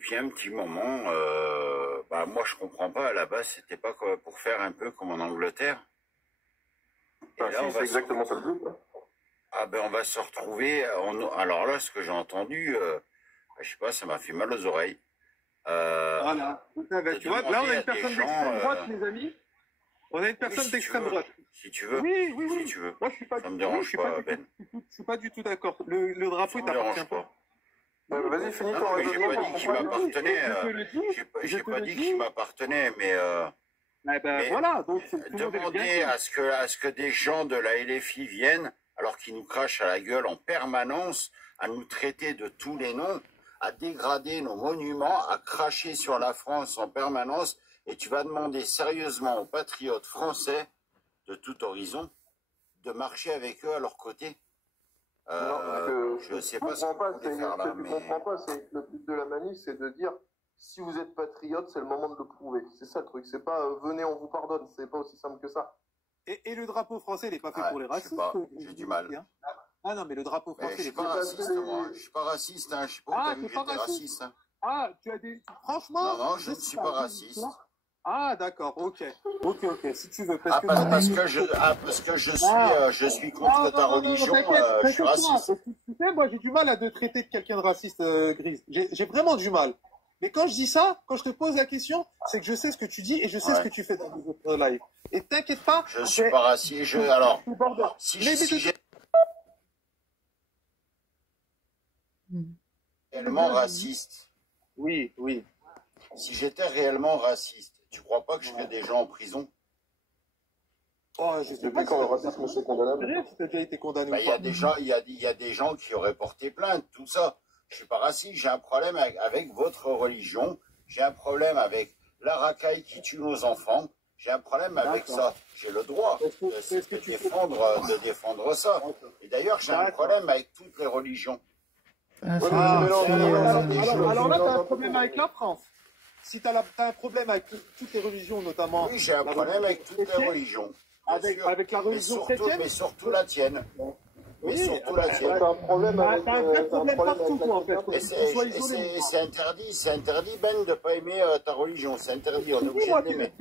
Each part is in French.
depuis un petit moment. Bah, moi, je comprends pas. À la base, c'était pas pour faire un peu comme en Angleterre. Et Enfin, là, si, c'est exactement ça le but. Ah ben, on va se retrouver. Alors là, ce que j'ai entendu, je sais pas, ça m'a fait mal aux oreilles. Voilà. Tu vois, là, on a une personne d'extrême droite, mes amis. On a une personne d'extrême droite. Si tu veux. Oui, oui, oui. Si tu veux. Moi, je suis pas. Ça me dérange pas, Ben. Je suis pas du tout d'accord. Le drapeau, il t'appartient pas. Vas-y, finis ton raisonnement. J'ai pas dit qu'il m'appartenait. J'ai pas dit qu'il m'appartenait, mais. Mais voilà. Donc, demander à ce que des gens de la LFI viennent, alors qu'ils nous crachent à la gueule en permanence, à nous traiter de tous les noms, à dégrader nos monuments, à cracher sur la France en permanence, et tu vas demander sérieusement aux patriotes français de tout horizon de marcher avec eux à leur côté. Je ne sais pas ce qu'on peut faire là. Ce que tu comprends pas, c'est que le but de la manif, c'est de dire si vous êtes patriote, c'est le moment de le prouver. C'est ça le truc. C'est pas venez, on vous pardonne. C'est pas aussi simple que ça. Et le drapeau français, il n'est pas fait pour les racistes. J'ai du mal. Ah non, mais le drapeau français, je suis pas raciste, moi. Je suis pas raciste. Je sais pas où t'as vu que j'étais raciste. Ah, tu as des. Franchement. Non, je ne suis pas raciste. Ah d'accord, ok, si tu veux. Parce que je suis contre ta religion, je suis raciste. Tu sais, moi j'ai du mal à te traiter de quelqu'un de raciste, Grise. J'ai vraiment du mal. Mais quand je dis ça, quand je te pose la question, c'est que je sais ce que tu dis et je sais ce que tu fais dans les autres lives. Et t'inquiète pas. Je suis pas raciste. Alors, si j'ai réellement raciste. Oui. Si j'étais réellement raciste, tu crois pas que je ferais des gens en prison? Oh, je sais pas quand le racisme c'est condamnable. Si t'as déjà été condamné. Il y a des gens qui auraient porté plainte, tout ça. Je suis pas raciste, j'ai un problème avec votre religion, j'ai un problème avec la racaille qui tue nos enfants, j'ai un problème avec ça. J'ai le droit de défendre ça. Et d'ailleurs, j'ai un problème avec toutes les religions. Alors là, t'as un problème avec la France. Si t'as un problème avec toutes les religions, notamment. Oui, j'ai un problème avec toutes les religions. Avec la religion chrétienne. Mais surtout la tienne. Oui, surtout la tienne. T'as un problème avec. T'as un vrai problème partout, quoi, en fait. C'est interdit, Ben, de pas aimer ta religion. C'est interdit, on est obligé de l'aimer.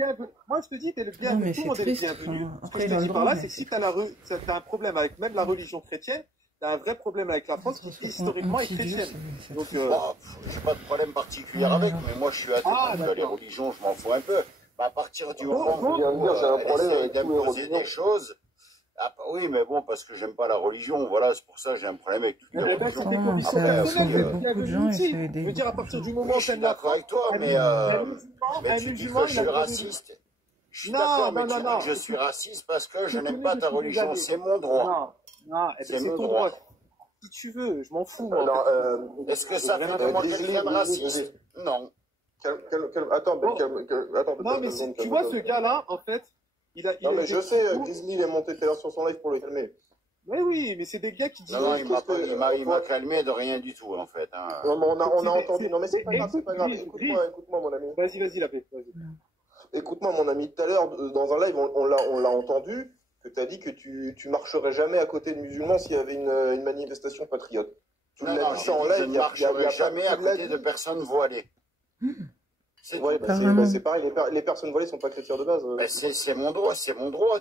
Moi, je te dis, t'es le bienvenu. Tout le monde est le bienvenu. Ce que je te dis par là, c'est que si t'as un problème avec même la religion chrétienne, t'as un vrai problème avec la France qui historiquement est chrétienne. Donc, j'ai pas de problème particulier avec, mais moi je suis athée. Les religions, je m'en fous un peu. À partir du moment où on essaie d'imposer des choses. Ah, oui, mais bon, parce que j'aime pas la religion, voilà, c'est pour ça que j'ai un problème avec toutes les religions. C'est des convictions personnelles. Je veux dire, à partir du moment où je suis d'accord avec toi, mais tu dis que je suis raciste. Je suis d'accord, mais tu dis que je suis raciste parce que je n'aime pas ta religion, c'est mon droit. C'est ton droit. Si tu veux, je m'en fous. Est-ce que ça fait de moi quelqu'un de raciste? Non. Attends, non, mais tu vois, ce gars-là, en fait, non, mais je sais, Grizzly, il est monté tout à l'heure sur son live pour le calmer. Oui, mais c'est des gars qui disent. Non, il m'a calmé de rien du tout, en fait. Non, mais on a entendu. Non, mais c'est pas grave, Écoute-moi, mon ami. Vas-y, la paix. Écoute-moi, mon ami. Tout à l'heure, dans un live, on l'a entendu, que tu as dit que tu marcherais jamais à côté de musulmans s'il y avait une manifestation patriote. Tu l'as dit ça en live. Je ne marcherai jamais à côté de personnes voilées. C'est pareil, les personnes voilées sont pas chrétiennes de base. C'est mon droit,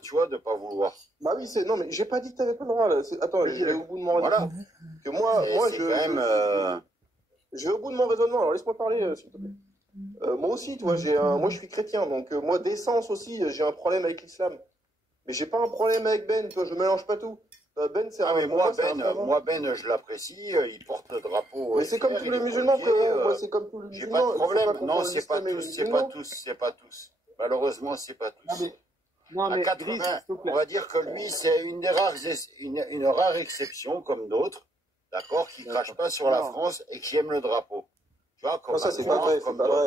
tu vois, de pas vouloir. Bah oui, non, mais j'ai pas dit que t'avais pas le droit, là. Attends, je vais au bout de mon raisonnement. Que moi, je vais au bout de mon raisonnement, alors laisse-moi parler, s'il te plaît. Moi aussi, toi, moi je suis chrétien, donc moi, d'essence aussi, j'ai un problème avec l'islam. Mais j'ai pas un problème avec Ben, toi, je mélange pas tout. Ben, c'est moi, Ben, je l'apprécie, il porte le drapeau. Mais c'est comme tous les musulmans, frérot. C'est comme tous les musulmans. J'ai pas de problème. Non, c'est pas tous. Malheureusement, c'est pas tous. À 80, on va dire que lui, c'est une rare exception, comme d'autres, d'accord, qui crachent pas sur la France et qui aiment le drapeau. Tu vois, non, ça, c'est pas vrai,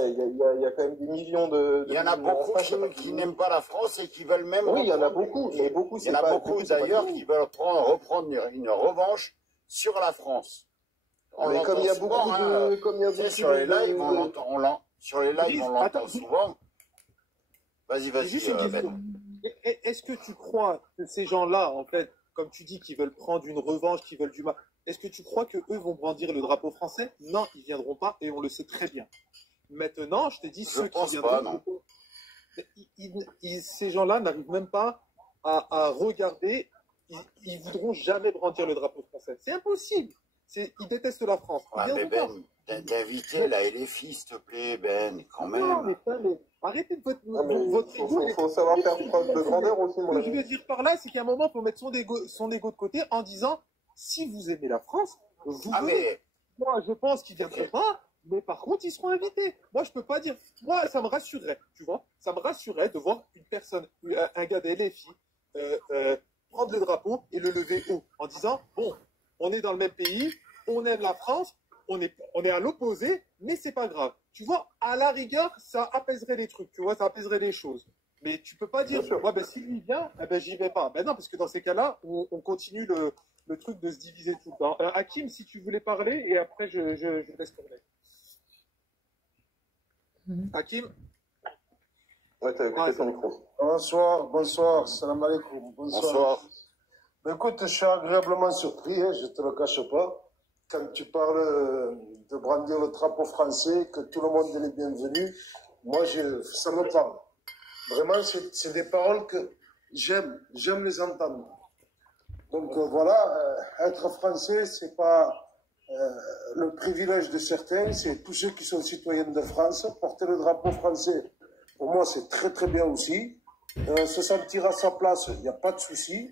Il y a quand même des millions de... Il y en a beaucoup qui n'aiment pas la France et qui veulent même... Oui, il y en a beaucoup, mais beaucoup, il y en a beaucoup d'ailleurs qui veulent reprendre une revanche sur la France. Mais comme il y a beaucoup de... Sur les lives, on l'entend souvent. Vas-y, Ben. Est-ce que tu crois que ces gens-là, en fait, comme tu dis, qui veulent prendre une revanche, qui veulent du mal. Est-ce que tu crois qu'eux vont brandir le drapeau français? Non, ils viendront pas et on le sait très bien. Maintenant, je te dis, ceux qui viendront, ces gens-là n'arrivent même pas à regarder, ils voudront jamais brandir le drapeau français. C'est impossible. Ils détestent la France. Mais Ben, d'inviter la LFI, s'il te plaît, Ben, quand même. Non, mais arrêtez de votre ego. Il faut savoir faire preuve de grandeur aussi, mon Ce que je ami. veux dire par là, c'est qu'à un moment, il faut mettre son ego de côté en disant, si vous aimez la France, vous venez. Moi, je pense qu'ils ne viendront pas, mais par contre, ils seront invités. Moi, je peux pas dire. Moi, ça me rassurerait, tu vois. Ça me rassurerait de voir une personne, un gars des LFI, prendre le drapeau et le lever haut en disant, bon, on est dans le même pays, on aime la France, on est à l'opposé, mais c'est pas grave. Tu vois, à la rigueur, ça apaiserait les trucs, tu vois, ça apaiserait les choses. Mais tu peux pas dire, ouais, ben, si lui vient, ben, j'y vais pas. Ben non, parce que dans ces cas-là, on continue le truc de se diviser tout le temps. Hakim, si tu voulais parler, et après, je laisse tourner. Hakim? Ouais, t'as écouté ton micro. Bonsoir, salam alaikum. Bonsoir. Mais écoute, je suis agréablement surpris, hein, je te le cache pas. Quand tu parles de brandir le drapeau français, que tout le monde est les bienvenus, moi, ça me parle. Vraiment, c'est des paroles que j'aime les entendre. Donc voilà, être français, c'est pas le privilège de certains, c'est tous ceux qui sont citoyens de France. Porter le drapeau français, pour moi, c'est très très bien aussi. Se sentir à sa place, il n'y a pas de souci.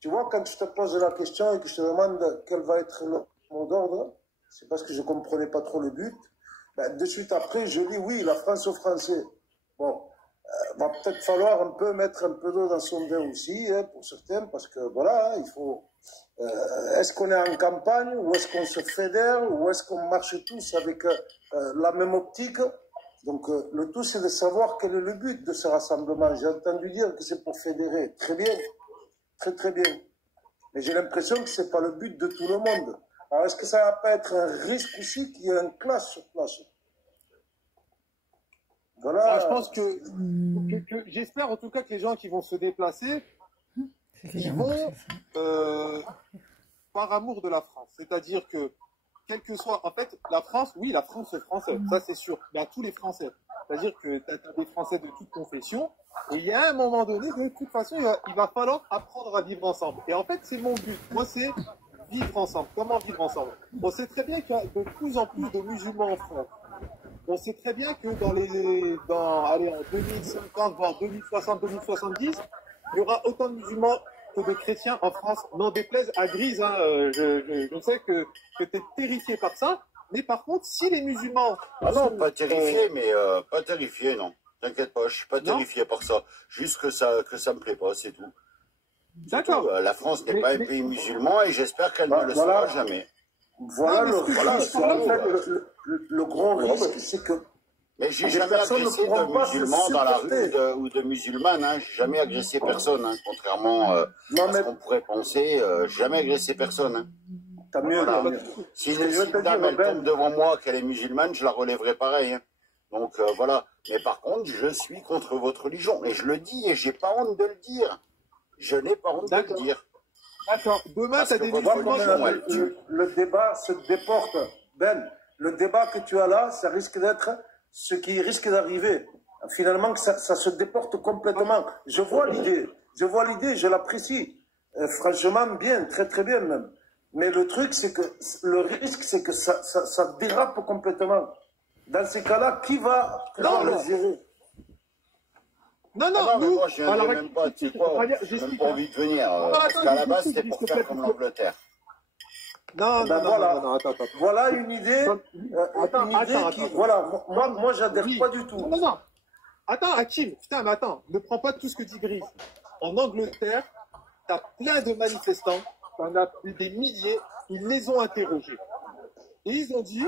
Tu vois, quand je te pose la question et que je te demande quel va être le mot d'ordre, c'est parce que je ne comprenais pas trop le but. Ben, de suite après, je dis oui, la France aux Français. Bon, va peut-être falloir un peu mettre un peu d'eau dans son vin aussi, hein, pour certains, parce que voilà, il faut. Est-ce qu'on est en campagne, ou est-ce qu'on se fédère, ou est-ce qu'on marche tous avec la même optique? Donc, le tout, c'est de savoir quel est le but de ce rassemblement. J'ai entendu dire que c'est pour fédérer. Très bien. Très très bien. Mais j'ai l'impression que ce n'est pas le but de tout le monde. Alors est-ce que ça ne va pas être un risque aussi qu'il y ait un clash sur place? Voilà. Ah, je pense que j'espère en tout cas que les gens qui vont se déplacer, ils vont par amour de la France. C'est-à-dire que, quel que soit, en fait, la France, oui, la France est française, ça c'est sûr, mais à tous les Français. C'est-à-dire que tu as des Français de toute confession, et il y a un moment donné, de toute façon, il va falloir apprendre à vivre ensemble. Et en fait, c'est mon but. Moi, c'est vivre ensemble. Comment vivre ensemble? On sait très bien qu'il y a de plus en plus de musulmans en France. On sait très bien que allez, en 2050, voire 2060, 2070, il y aura autant de musulmans que de chrétiens en France. N'en déplaise à Grise, hein, je sais que tu es terrifié par ça. Mais par contre, si les musulmans... Ah non, pas terrifié, mais pas terrifié, non. T'inquiète pas, je suis pas terrifié par ça. Juste que ça me plaît pas, c'est tout. D'accord. La France n'est pas un pays musulman et j'espère qu'elle ne le sera jamais. Voilà, le gros risque, c'est que... Mais j'ai jamais agressé de musulmans dans la rue ou de musulmanes, hein. J'ai jamais agressé personne, hein. Contrairement à ce qu'on pourrait penser, j'ai jamais agressé personne, hein. T'as mieux, voilà. t'as mieux. Si une dame elle tombe devant moi, qu'elle est musulmane, je la relèverai pareil, hein. Donc voilà. Mais par contre, je suis contre votre religion. Et je le dis et j'ai pas honte de le dire. Je n'ai pas honte de le dire. D'accord. Demain, tu as des musulmans. Le débat se déporte. Ben, le débat que tu as là, ça risque d'être ce qui risque d'arriver. Finalement, que ça se déporte complètement. Je vois l'idée, je l'apprécie. Franchement, bien, très très bien même. Mais le truc, c'est que le risque, c'est que ça dérape complètement. Dans ces cas-là, qui va le gérer? Non, mais moi, je viendrai même pas, tu sais quoi, j'ai même pas envie de venir. Parce qu'à la base, c'était pour faire comme l'Angleterre. Non, attends. Voilà une idée, voilà, moi, j'adhère pas du tout. Non. Attends, Hakim, putain, mais attends, ne prends pas tout ce que dit Grise. En Angleterre, t'as plein de manifestants, t'en as des milliers, ils les ont interrogés. Et ils ont dit,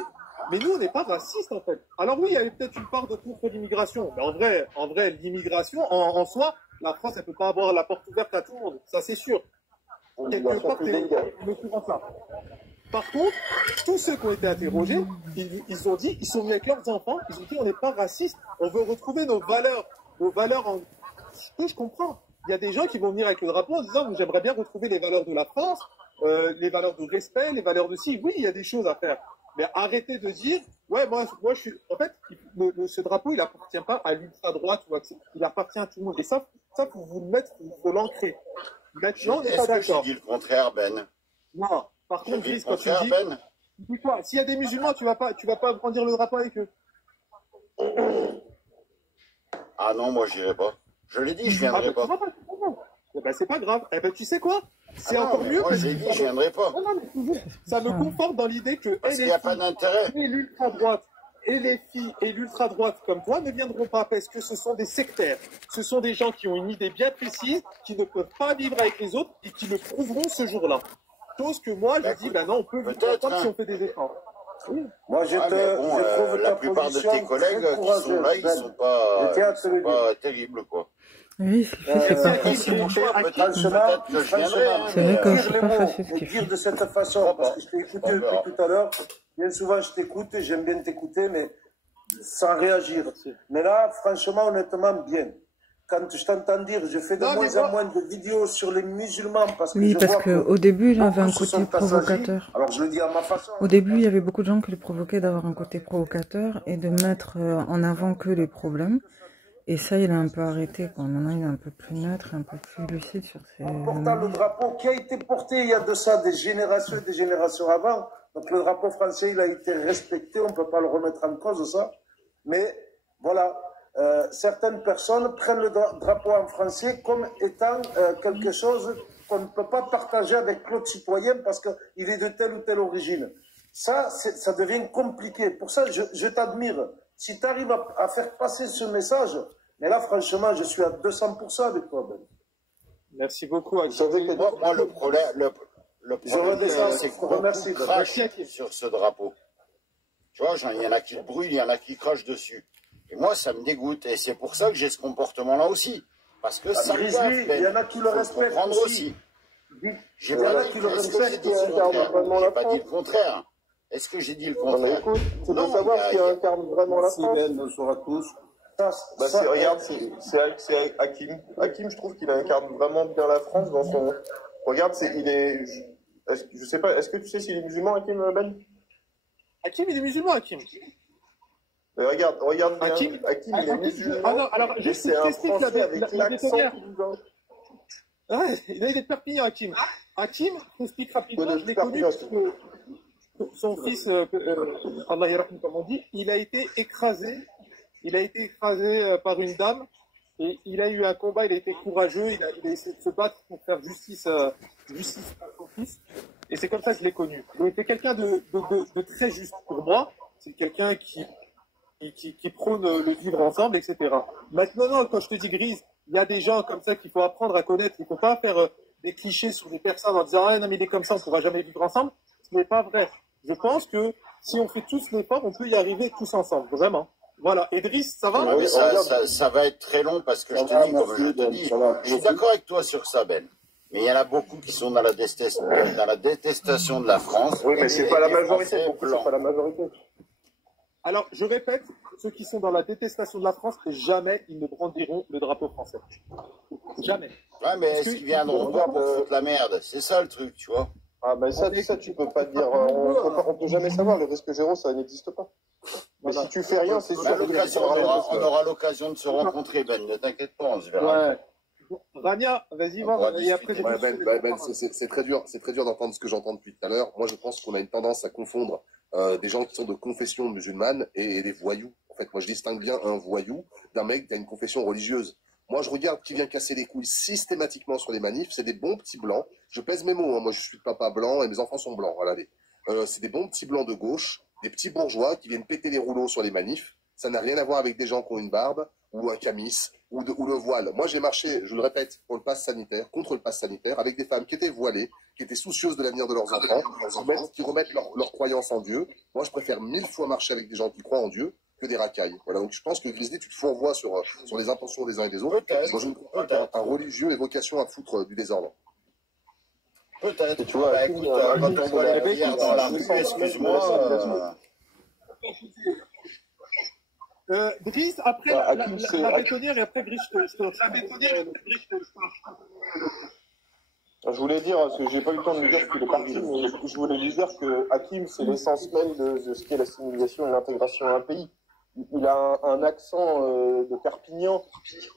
mais nous, on n'est pas racistes, en fait. Alors oui, il y avait peut-être une part de contre l'immigration. Mais en vrai, l'immigration, en soi, la France, elle peut pas avoir la porte ouverte à tout le monde. Ça, c'est sûr. Quelque part, le courant ça. Par contre, tous ceux qui ont été interrogés, ils ont dit, ils sont venus avec leurs enfants, ils ont dit, on n'est pas racistes, on veut retrouver nos valeurs que je comprends. il y a des gens qui vont venir avec le drapeau en disant j'aimerais bien retrouver les valeurs de la France, les valeurs de respect, les valeurs de si. Oui, il y a des choses à faire. Mais arrêtez de dire, ouais, moi je suis. En fait, ce drapeau, il appartient pas à l'ultra-droite, il appartient à tout le monde. Et ça pour vous le mettre, il faut l'ancrer. Maintenant, on n'est pas Est-ce que j'ai d'accord. dit le contraire, Ben? Non. Par contre, J'ai dit Gris, le quand tu contraire, dis, Ben? dis-toi, s'il y a des musulmans, tu vas pas brandir le drapeau avec eux. Ah non, moi, j'irai pas. Je l'ai dit, je viendrai pas. Eh ben, c'est pas grave. Eh ben, tu sais quoi? C'est Ah non, encore mais mieux. moi, j'ai dit, je viendrai pas. Non, mais toujours, ça me conforte dans l'idée que Parce qu'il n'y a pas d'intérêt. et l'ultra-droite et les filles et l'ultra-droite comme toi ne viendront pas parce que ce sont des sectaires. Ce sont des gens qui ont une idée bien précise, qui ne peuvent pas vivre avec les autres et qui le prouveront ce jour-là. Chose que moi, je dis, ben non, on peut vivre ensemble si on fait des efforts. Oui. Moi, je trouve la plupart de tes collègues qui sont là, ils sont pas terribles, quoi. Oui, c'est pas facile. Peut-être que je viendrai. C'est vrai que c'est pas facile ce qu'il dire fait. de cette façon, parce que je t'ai écouté depuis tout à l'heure. Bien souvent, je t'écoute, j'aime bien t'écouter, mais sans réagir. Mais là, franchement, honnêtement, bien. Quand je t'entends dire, je fais de moins en moins de vidéos sur les musulmans parce que Oui, je parce vois qu'au début, il avait un beaucoup se côté sont assagis. provocateur. Alors, je le dis à ma façon. Au début, il y avait beaucoup de gens qui le provoquaient d'avoir un côté provocateur et de mettre en avant que les problèmes. Et ça, il a un peu arrêté, quoi. Maintenant, il est un peu plus neutre, un peu plus lucide sur ses... En portant le drapeau qui a été porté il y a de ça des générations et des générations avant. Donc, le drapeau français, il a été respecté. On ne peut pas le remettre en cause, ça. Mais, voilà. Certaines personnes prennent le drapeau en français comme étant quelque chose qu'on ne peut pas partager avec l'autre citoyen parce qu'il est de telle ou telle origine. Ça devient compliqué. Pour ça, je t'admire. Si tu arrives à faire passer ce message, mais là, franchement, je suis à 200% avec toi, Ben. Merci beaucoup. Moi, le problème, c'est que beaucoup crachent sur ce drapeau. Tu vois, il y en a qui le brûlent, il y en a qui crachent dessus. Et moi, ça me dégoûte. Et c'est pour ça que j'ai ce comportement-là aussi. Parce que ça me gaffe, il y en a qui le respectent aussi. J'ai pas dit le contraire. Est-ce que j'ai dit le contraire? Écoute, c'est de savoir qui incarne vraiment la France. Bonsoir à tous. Regarde, c'est Hakim. Hakim, je trouve qu'il incarne vraiment bien la France dans son. Regarde, je sais pas, est-ce que tu sais s'il est musulman, Hakim Ben? Hakim, il est musulman, Hakim. Mais regarde bien. Hakim, il est musulman. Ah non, alors, juste c'est un t'explique Français avec l'accent toulousain. Ouais, il est de Perpignan, Hakim. Hakim, je t'explique rapidement, je l'ai connu parce que son fils, Allah yarahim, comme on dit, il a été écrasé par une dame et il a eu un combat, il a été courageux, il a essayé de se battre pour faire justice à son fils. Et c'est comme ça que je l'ai connu. Il était quelqu'un de très juste pour moi. C'est quelqu'un qui prône le vivre ensemble, etc. Maintenant, quand je te dis Grise, il y a des gens comme ça qu'il faut apprendre à connaître. Il ne faut pas faire des clichés sur des personnes en disant « Ah non, mais il est comme ça, on ne pourra jamais vivre ensemble ». Ce n'est pas vrai. Je pense que si on fait tous l'effort, on peut y arriver tous ensemble, vraiment. Voilà. Idriss, ça va? Oui, ça va être très long parce que je te dis, comme je te dis, je suis d'accord avec toi sur ça, Ben. Mais il y en a beaucoup qui sont dans la détestation de la France. Oui, mais c'est pas la majorité. C'est pas la majorité. Alors, je répète, ceux qui sont dans la détestation de la France, jamais ils ne brandiront le drapeau français. Jamais. Ouais, mais est-ce qu'ils viendront pas pour foutre la merde? C'est ça le truc, tu vois. Ah, ben ça, tu peux pas dire. On peut jamais savoir. Le risque zéro, ça n'existe pas. Mais si tu fais rien, c'est sûr. On aura l'occasion de se rencontrer, Ben. Ne t'inquiète pas, on se verra. Ouais. Rania, vas-y, voir. Et après, Ben, c'est très dur d'entendre ce que j'entends depuis tout à l'heure. Moi, je pense qu'on a une tendance à confondre des gens qui sont de confession musulmane et des voyous. En fait, moi, je distingue bien un voyou d'un mec qui a une confession religieuse. Moi, je regarde qui vient casser les couilles systématiquement sur les manifs. C'est des bons petits blancs. Je pèse mes mots. Hein. Moi, je suis papa blanc et mes enfants sont blancs. Voilà. C'est des bons petits blancs de gauche, des petits bourgeois qui viennent péter les rouleaux sur les manifs. Ça n'a rien à voir avec des gens qui ont une barbe ou un camis ou le voile. Moi, j'ai marché, je le répète, pour le pass sanitaire, contre le pass sanitaire, avec des femmes qui étaient voilées, qui étaient soucieuses de l'avenir de leurs enfants, qui remettent leur croyance en Dieu. Moi, je préfère 1000 fois marcher avec des gens qui croient en Dieu que des racailles. Voilà, donc je pense que Grizzly, tu te fourvoies sur les intentions des uns et des autres. Moi, je ne crois pas qu'un religieux ait vocation à foutre du désordre. Peut-être. Tu vois, écoute, quand on voit la bière dans la rue, excuse-moi. Driss, après la bétonnière et après Driss, je voulais dire, parce que j'ai pas eu le temps de lui dire qu'il est parti, mais je voulais lui dire que Hakim, c'est l'essence même de ce qu'est l'assimilation et l'intégration à un pays. Il a un accent de Perpignan,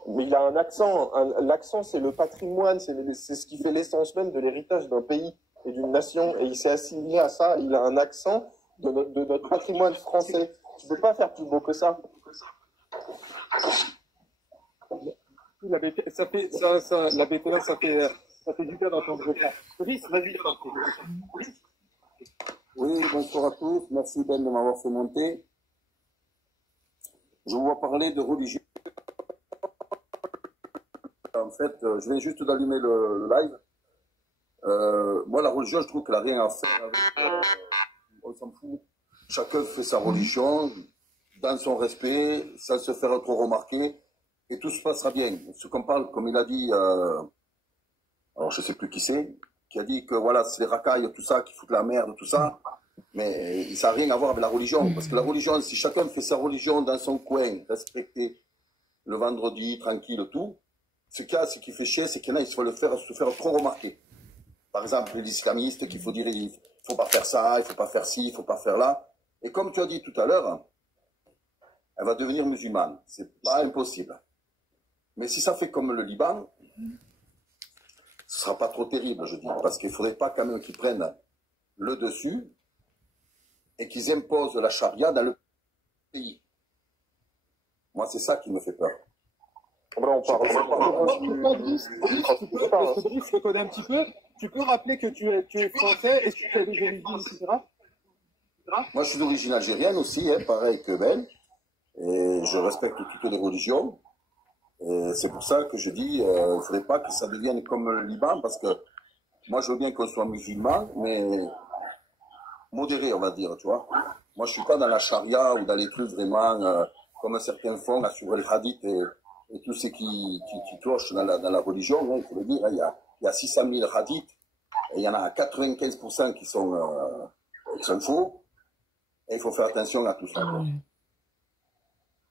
mais il a un accent. L'accent, c'est le patrimoine, c'est ce qui fait l'essence même de l'héritage d'un pays et d'une nation. Et il s'est assimilé à ça. Il a un accent de notre patrimoine français. Tu peux pas faire plus beau que ça. La bétonnière, ça fait du bien d'entendre ça. Driss, vas-y. Oui, bonsoir à tous. Merci Ben de m'avoir fait monter. Je vous vois parler de religion. En fait, je viens juste d'allumer le live. Moi, la religion, je trouve qu'elle n'a rien à faire avec... on s'en fout. Chacun fait sa religion dans son respect, sans se faire trop remarquer, et tout se passera bien. Ce qu'on parle, comme il a dit, alors je ne sais plus qui c'est, qui a dit que voilà, c'est les racailles, tout ça, qui foutent la merde, tout ça. Mais ça n'a rien à voir avec la religion. Parce que la religion, si chacun fait sa religion dans son coin, respecté, le vendredi, tranquille, tout, ce qui fait chier, c'est qu'il y en a, ils se faire trop remarquer. Par exemple, les islamistes, qu'il faut dire, il ne faut pas faire ça, il ne faut pas faire ci, il ne faut pas faire là. Et comme tu as dit tout à l'heure, elle va devenir musulmane. C'est pas impossible. Mais si ça fait comme le Liban, ce sera pas trop terrible, je dis. Parce qu'il ne faudrait pas quand même qu'ils prennent le dessus et qu'ils imposent la charia dans le pays. Moi, c'est ça qui me fait peur. Là, on parle. Driss, je te connais un petit peu. Tu peux rappeler que tu es français et que tu as des origines, etc. Moi, je suis d'origine algérienne aussi, hein, pareil que Ben. Et je respecte toutes les religions. Et c'est pour ça que je dis, il ne faudrait pas que ça devienne comme le Liban, parce que moi, je veux bien qu'on soit musulman, mais modéré, on va dire, tu vois. Moi, je ne suis pas dans la charia ou dans les trucs vraiment, comme certains font, là, sur les hadiths et tout ce qui cloche dans la religion, hein, il faut le dire. Hein, il y a 600 000 hadiths, et il y en a 95% qui sont faux, et il faut faire attention à tout ça. Quoi.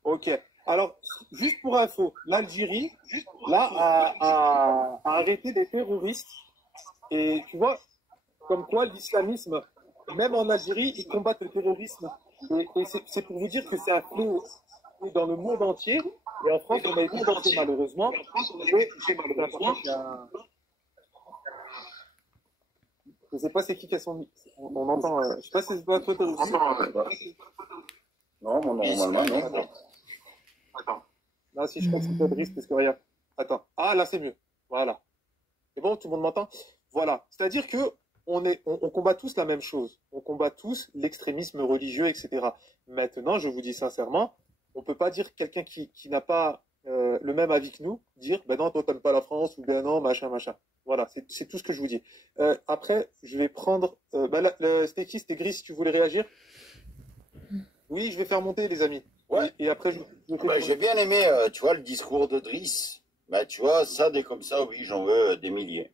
Ok. Alors, juste pour info, l'Algérie, là, a arrêté des terroristes. Et tu vois, comme quoi l'islamisme, même en Algérie, ils combattent le terrorisme. Et c'est pour vous dire que c'est un fléau dans le monde entier. Et en France, on a été touché malheureusement. Je ne sais pas c'est qui a son... On entend... je ne sais pas si c'est pas toi, Non, normalement, non. Attends. Là, si je pense que c'est Driss, parce que regarde. Attends. Ah, là, c'est mieux. Voilà. C'est bon, tout le monde m'entend? Voilà. C'est-à-dire que on combat tous la même chose. On combat tous l'extrémisme religieux, etc. Maintenant, je vous dis sincèrement, on ne peut pas dire quelqu'un qui n'a pas le même avis que nous, dire, ben non, toi, t'aimes pas la France, ou ben non, machin, machin. Voilà, c'est tout ce que je vous dis. Après, je vais prendre... c'était qui? C'était Gris, si tu voulais réagir? Oui, je vais faire monter, les amis. Ouais. Et après, j'ai bien aimé, tu vois, le discours de Driss. Bah, tu vois, ça, dès comme ça, oui, j'en veux des milliers.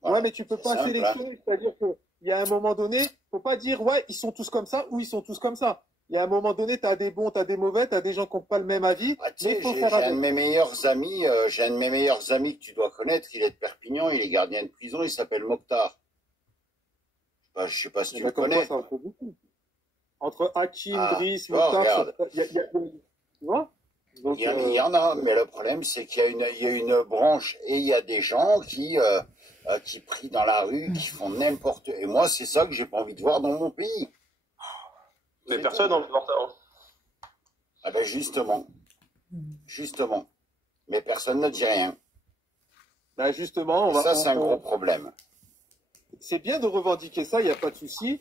Voilà. Ouais, mais tu peux pas sélectionner. C'est-à-dire qu'il y a un moment donné, faut pas dire, ouais, ils sont tous comme ça ou ils sont tous comme ça. Il y a un moment donné, tu as des bons, tu as des mauvais, tu as des gens qui n'ont pas le même avis. Ah, tu sais, j'ai un de mes meilleurs amis, que tu dois connaître, il est de Perpignan, il est gardien de prison, il s'appelle Mokhtar. Je sais pas si tu le connais. Ça, entre Hakim, Driss, Mokhtar, tu vois? Donc, il y en a, mais le problème, c'est qu'il y a une branche et il y a des gens qui prient dans la rue, qui font n'importe... Et moi, c'est ça que j'ai pas envie de voir dans mon pays. Mais personne n'en veut voir ça. Ah ben justement. Mais personne ne dit rien. Ben justement, ça, c'est un gros problème. C'est bien de revendiquer ça, il n'y a pas de souci.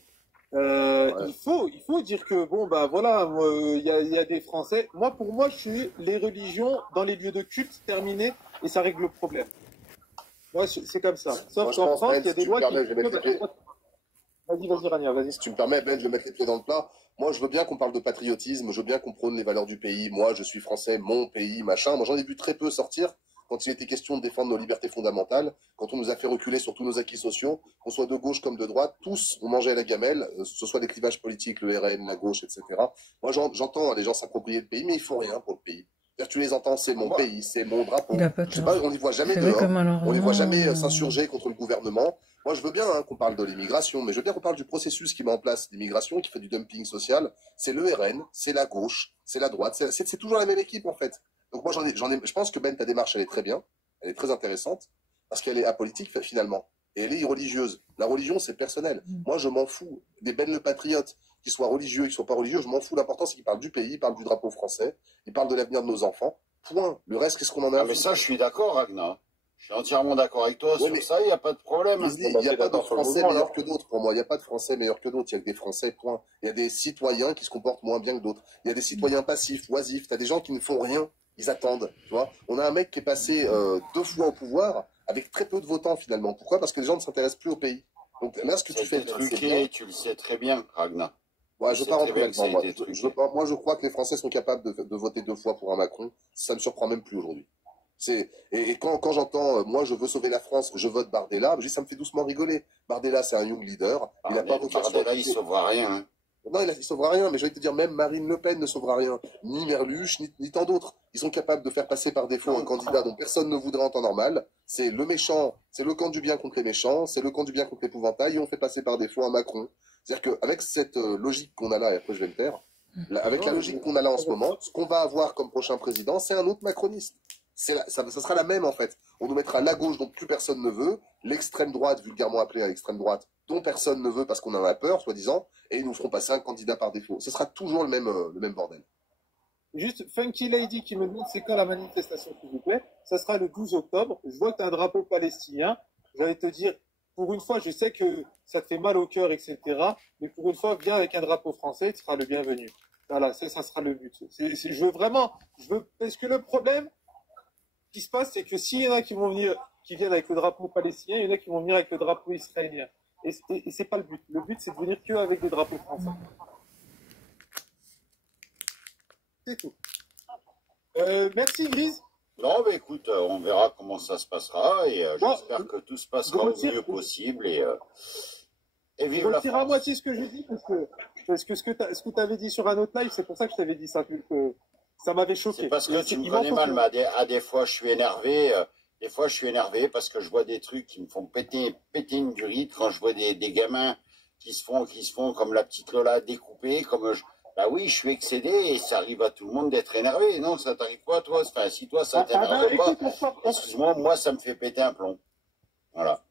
Ouais. Il faut dire que, bon, bah voilà, il y a des Français. Moi, pour moi, je suis les religions dans les lieux de culte terminées et ça règle le problème. Moi, c'est comme ça. Sauf qu'en France, il y a des lois qui... Vas-y, Rania, vas-y. Si tu me permets, Ben, je vais mettre les pieds dans le plat. Moi, je veux bien qu'on parle de patriotisme, je veux bien qu'on prône les valeurs du pays. Moi, je suis français, mon pays, machin. Moi, j'en ai vu très peu sortir. quand il était question de défendre nos libertés fondamentales, quand on nous a fait reculer sur tous nos acquis sociaux, qu'on soit de gauche comme de droite, tous on mangeait à la gamelle, que ce soit des clivages politiques, le RN, la gauche, etc. Moi j'entends les gens s'approprier le pays, mais ils font rien pour le pays. Tu les entends, c'est mon pays, c'est mon drapeau. Je sais pas, on n'y voit jamais dehors, on n'y voit jamais s'insurger contre le gouvernement. Moi, je veux bien qu'on parle de l'immigration, mais je veux bien qu'on parle du processus qui met en place l'immigration, qui fait du dumping social. C'est le RN, c'est la gauche, c'est la droite, c'est toujours la même équipe en fait. Donc moi, je pense que Ben, ta démarche, elle est très bien, elle est très intéressante, parce qu'elle est apolitique finalement, et elle est irreligieuse. La religion, c'est personnel. Moi, je m'en fous. Des Ben le patriote, qu'ils soient religieux, qu'ils soient pas religieux, je m'en fous. L'important, c'est qu'ils parlent du pays, ils parlent du drapeau français, ils parlent de l'avenir de nos enfants. Point. Le reste, qu'est-ce qu'on en a? Ah, mais ça, je suis d'accord, Ragnar. Je suis entièrement d'accord avec toi sur ça, il n'y a pas de problème. Il n'y a pas de Français meilleurs que d'autres pour moi. Il n'y a pas de Français meilleurs que d'autres. Il y a que des Français, point. Il y a des citoyens qui se comportent moins bien que d'autres. Il y a des citoyens passifs, oisifs. Tu as des gens qui ne font rien. Ils attendent. Tu vois, on a un mec qui est passé 2 fois au pouvoir avec très peu de votants finalement. Pourquoi? Parce que les gens ne s'intéressent plus au pays. Donc là, ce que tu fais, truqué, tu le sais très bien, Ragnar. Ouais, je ne veux pas rentrer là-dedans. Moi, je crois que les Français sont capables de voter 2 fois pour un Macron. Ça ne me surprend même plus aujourd'hui. Et quand j'entends, moi je veux sauver la France, je vote Bardella, je dis, ça me fait doucement rigoler. Bardella, c'est un young leader. Il n'a pas vocation. Bardella, il ne sauvera rien. Hein. Non, il ne sauvera rien, mais je vais te dire, même Marine Le Pen ne sauvera rien. Ni Merluche, ni tant d'autres. Ils sont capables de faire passer par défaut un candidat dont personne ne voudrait en temps normal. C'est le méchant, c'est le camp du bien contre les méchants, c'est le camp du bien contre l'épouvantail, et on fait passer par défaut un Macron. C'est-à-dire qu'avec cette logique qu'on a là, et après je vais me taire, avec la logique qu'on a là en ce moment, ce qu'on va avoir comme prochain président, c'est un autre macroniste. Ça sera la même en fait. On nous mettra la gauche dont plus personne ne veut, l'extrême droite, vulgairement appelée à l'extrême droite, dont personne ne veut parce qu'on en a peur, soi-disant, et ils nous feront passer un candidat par défaut. Ce sera toujours le même bordel. Juste, Funky Lady qui me demande c'est quand la manifestation, s'il vous plaît. Ça sera le 12 octobre. Je vois que tu as un drapeau palestinien. J'allais te dire, pour une fois, je sais que ça te fait mal au cœur, etc. Mais pour une fois, viens avec un drapeau français, tu seras le bienvenu. Voilà, ça sera le but. Parce que le problème, ce qui se passe, c'est que s'il y en a qui viennent avec le drapeau palestinien, il y en a qui vont venir avec le drapeau israélien. Et c'est pas le but. Le but, c'est de venir que avec des drapeaux français. C'est tout. Merci, Grise. Non, mais écoute, on verra comment ça se passera et j'espère que tout se passera au mieux possible et vive la France. Je retire à moitié ce que j'ai dit parce que ce que tu avais dit sur un autre live, c'est pour ça que je t'avais dit ça. Ça m'avait choqué. C'est parce que tu me connais mal, mais à des fois, je suis énervé. Des fois, je suis énervé parce que je vois des trucs qui me font péter une durite quand je vois des gamins qui se font comme la petite Lola découpée, bah oui, je suis excédé et ça arrive à tout le monde d'être énervé. Non, ça t'arrive pas, toi? Enfin, si toi, ça t'énerve pas, excuse-moi, moi, ça me fait péter un plomb. Voilà.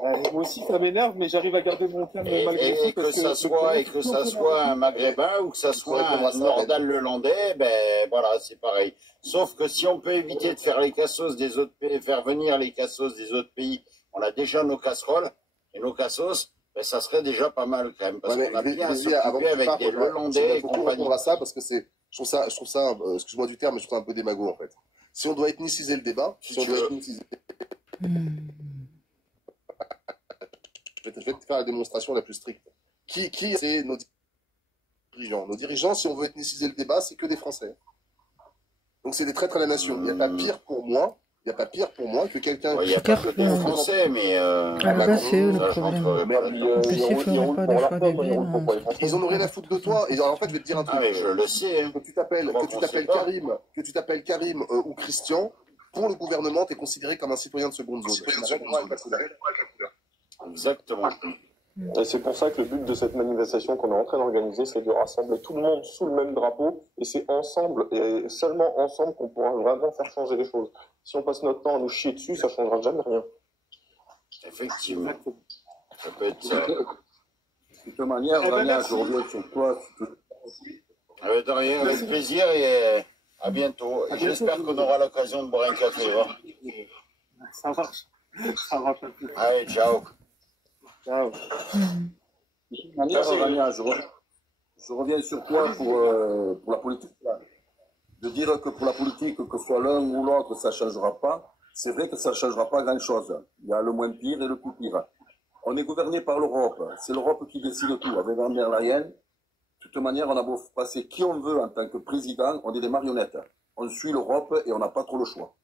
Moi aussi, ça m'énerve, mais j'arrive à garder mon calme malgré tout. Et que ça soit un Maghrébin ou que ça soit un Nordal-Lelandais, ben voilà, c'est pareil. Sauf que si on peut éviter de faire les cassos des autres pays, faire venir les cassos des autres pays, on a déjà nos casseroles et nos cassos, ben ça serait déjà pas mal quand même. Parce qu'on a bien à s'occuper avec des Lelandais et compagnie. On ça parce que je trouve ça, excuse-moi du terme, mais je trouve ça un peu démago en fait. Si on doit ethniciser le débat, je vais te faire la démonstration la plus stricte. Qui c'est nos dirigeants? Nos dirigeants, si on veut ethniciser le débat, c'est que des Français. Donc c'est des traîtres à la nation. Il n'y a pas pire pour moi. Que quelqu'un qui... Il n'y a pas que des Français, mais... là, c'est eux le problème. Ils en ont rien à foutre de toi. Et en fait, je vais te dire un truc. Ah, mais je le sais. Hein. Que tu t'appelles Karim ou Christian, pour le gouvernement, tu es considéré comme un citoyen de seconde zone. Exactement. Et c'est pour ça que le but de cette manifestation qu'on est en train d'organiser, c'est de rassembler tout le monde sous le même drapeau. Et c'est ensemble, et seulement ensemble, qu'on pourra vraiment faire changer les choses. Si on passe notre temps à nous chier dessus, ça ne changera jamais rien. Effectivement. Ça peut être ça. De toute manière, Rania, je reviens sur toi. De rien, avec plaisir et à bientôt. J'espère qu'on aura l'occasion de boire un café. Hein. Ça marche. Allez, ciao. Ciao. De toute manière, Rania, je reviens sur toi pour la politique. De dire que pour la politique, que ce soit l'un ou l'autre, ça ne changera pas. C'est vrai que ça ne changera pas grand-chose. Il y a le moins pire et le plus pire. On est gouverné par l'Europe. C'est l'Europe qui décide tout. Avec Van der Leyen, de toute manière, on a beau passer qui on veut en tant que président, on est des marionnettes. On suit l'Europe et on n'a pas trop le choix.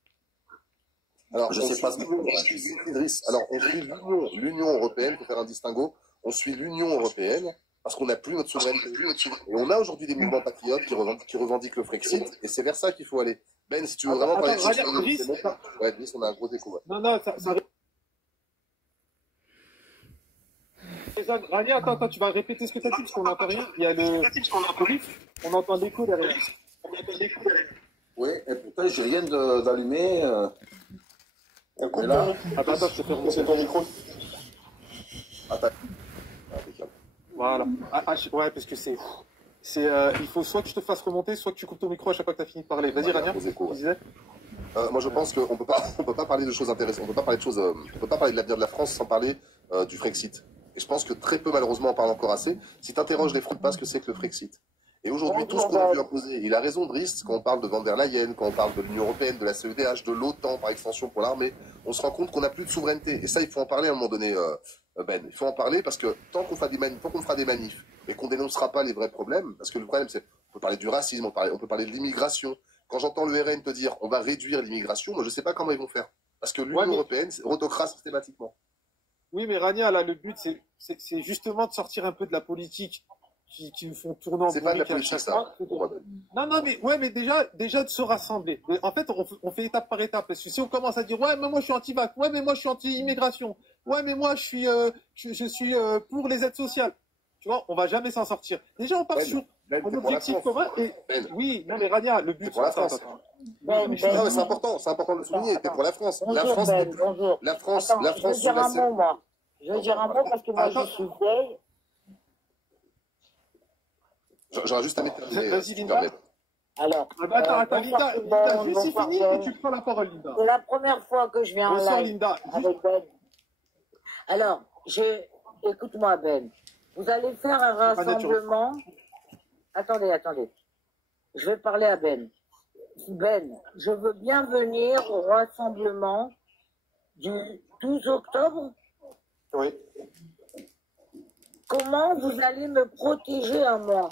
Alors, Je sais pas ce que Idriss, alors, on suit l'Union européenne, pour faire un distinguo, on suit l'Union européenne parce qu'on n'a plus notre souveraineté. Et on a aujourd'hui des mouvements patriotes qui revendiquent le Frexit, et c'est vers ça qu'il faut aller. Ben, si tu veux vraiment parler de choses... Ouais, Driss, on a un gros écho. Ouais. Non, Rania, attends, tu vas répéter ce que tu as dit, parce qu'on n'entend rien. Il y a le... On entend l'écho derrière. Oui, et pourtant, j'ai rien d'allumé. Attends, je te fais remonter. c'est ton micro. Attends. Voilà. Ouais, parce que il faut soit que je te fasse remonter, soit que tu coupes ton micro à chaque fois que tu as fini de parler. Vas-y, Rania. Moi, je pense qu'on peut pas parler de choses intéressantes. On peut pas parler de l'avenir de la France sans parler du Frexit. Et je pense que très peu, malheureusement, on parle encore assez. Si tu interroges les Français, pas ce que c'est que le Frexit. Et aujourd'hui, tout ce qu'on a vu imposer, il a raison, Driss, quand on parle de Van der Leyen, quand on parle de l'Union européenne, de la CEDH, de l'OTAN, par extension pour l'armée, on se rend compte qu'on n'a plus de souveraineté. Et ça, il faut en parler à un moment donné, Ben. Il faut en parler parce que tant qu'on fera des manifs, et qu'on dénoncera pas les vrais problèmes, parce que le problème, c'est, on peut parler du racisme, on peut parler de l'immigration. Quand j'entends le RN te dire, on va réduire l'immigration, moi, je sais pas comment ils vont faire. Parce que l'Union européenne autocrate systématiquement. Oui, mais Rania, là, le but, c'est justement de sortir un peu de la politique qui nous font tourner en bourrique. C'est pas de la politique, ça. Non, mais déjà de se rassembler. En fait, on fait étape par étape. Parce que si on commence à dire, ouais, mais moi, je suis anti-vac, ouais, mais moi, je suis anti-immigration, ouais, mais moi, je suis pour les aides sociales. Tu vois, on va jamais s'en sortir. Déjà, on part sur un objectif commun. Oui, non, mais Rania, le but, c'est pour la France. Non, mais c'est important de le souligner. C'est pour la France. Bonjour. La France. Je veux dire un mot, moi. Je veux dire un mot parce que moi, je suis vieille. J'aurais juste à mettre. Vas-y, Linda. Alors. Attends, Linda, juste fini et tu prends la parole, Linda. C'est la première fois que je viens en live Linda. Avec Ben. Alors, écoute-moi, Ben. Vous allez faire un rassemblement. Attendez. Je vais parler à Ben. Ben, je veux bien venir au rassemblement du 12 octobre. Oui. Comment vous allez me protéger à moi?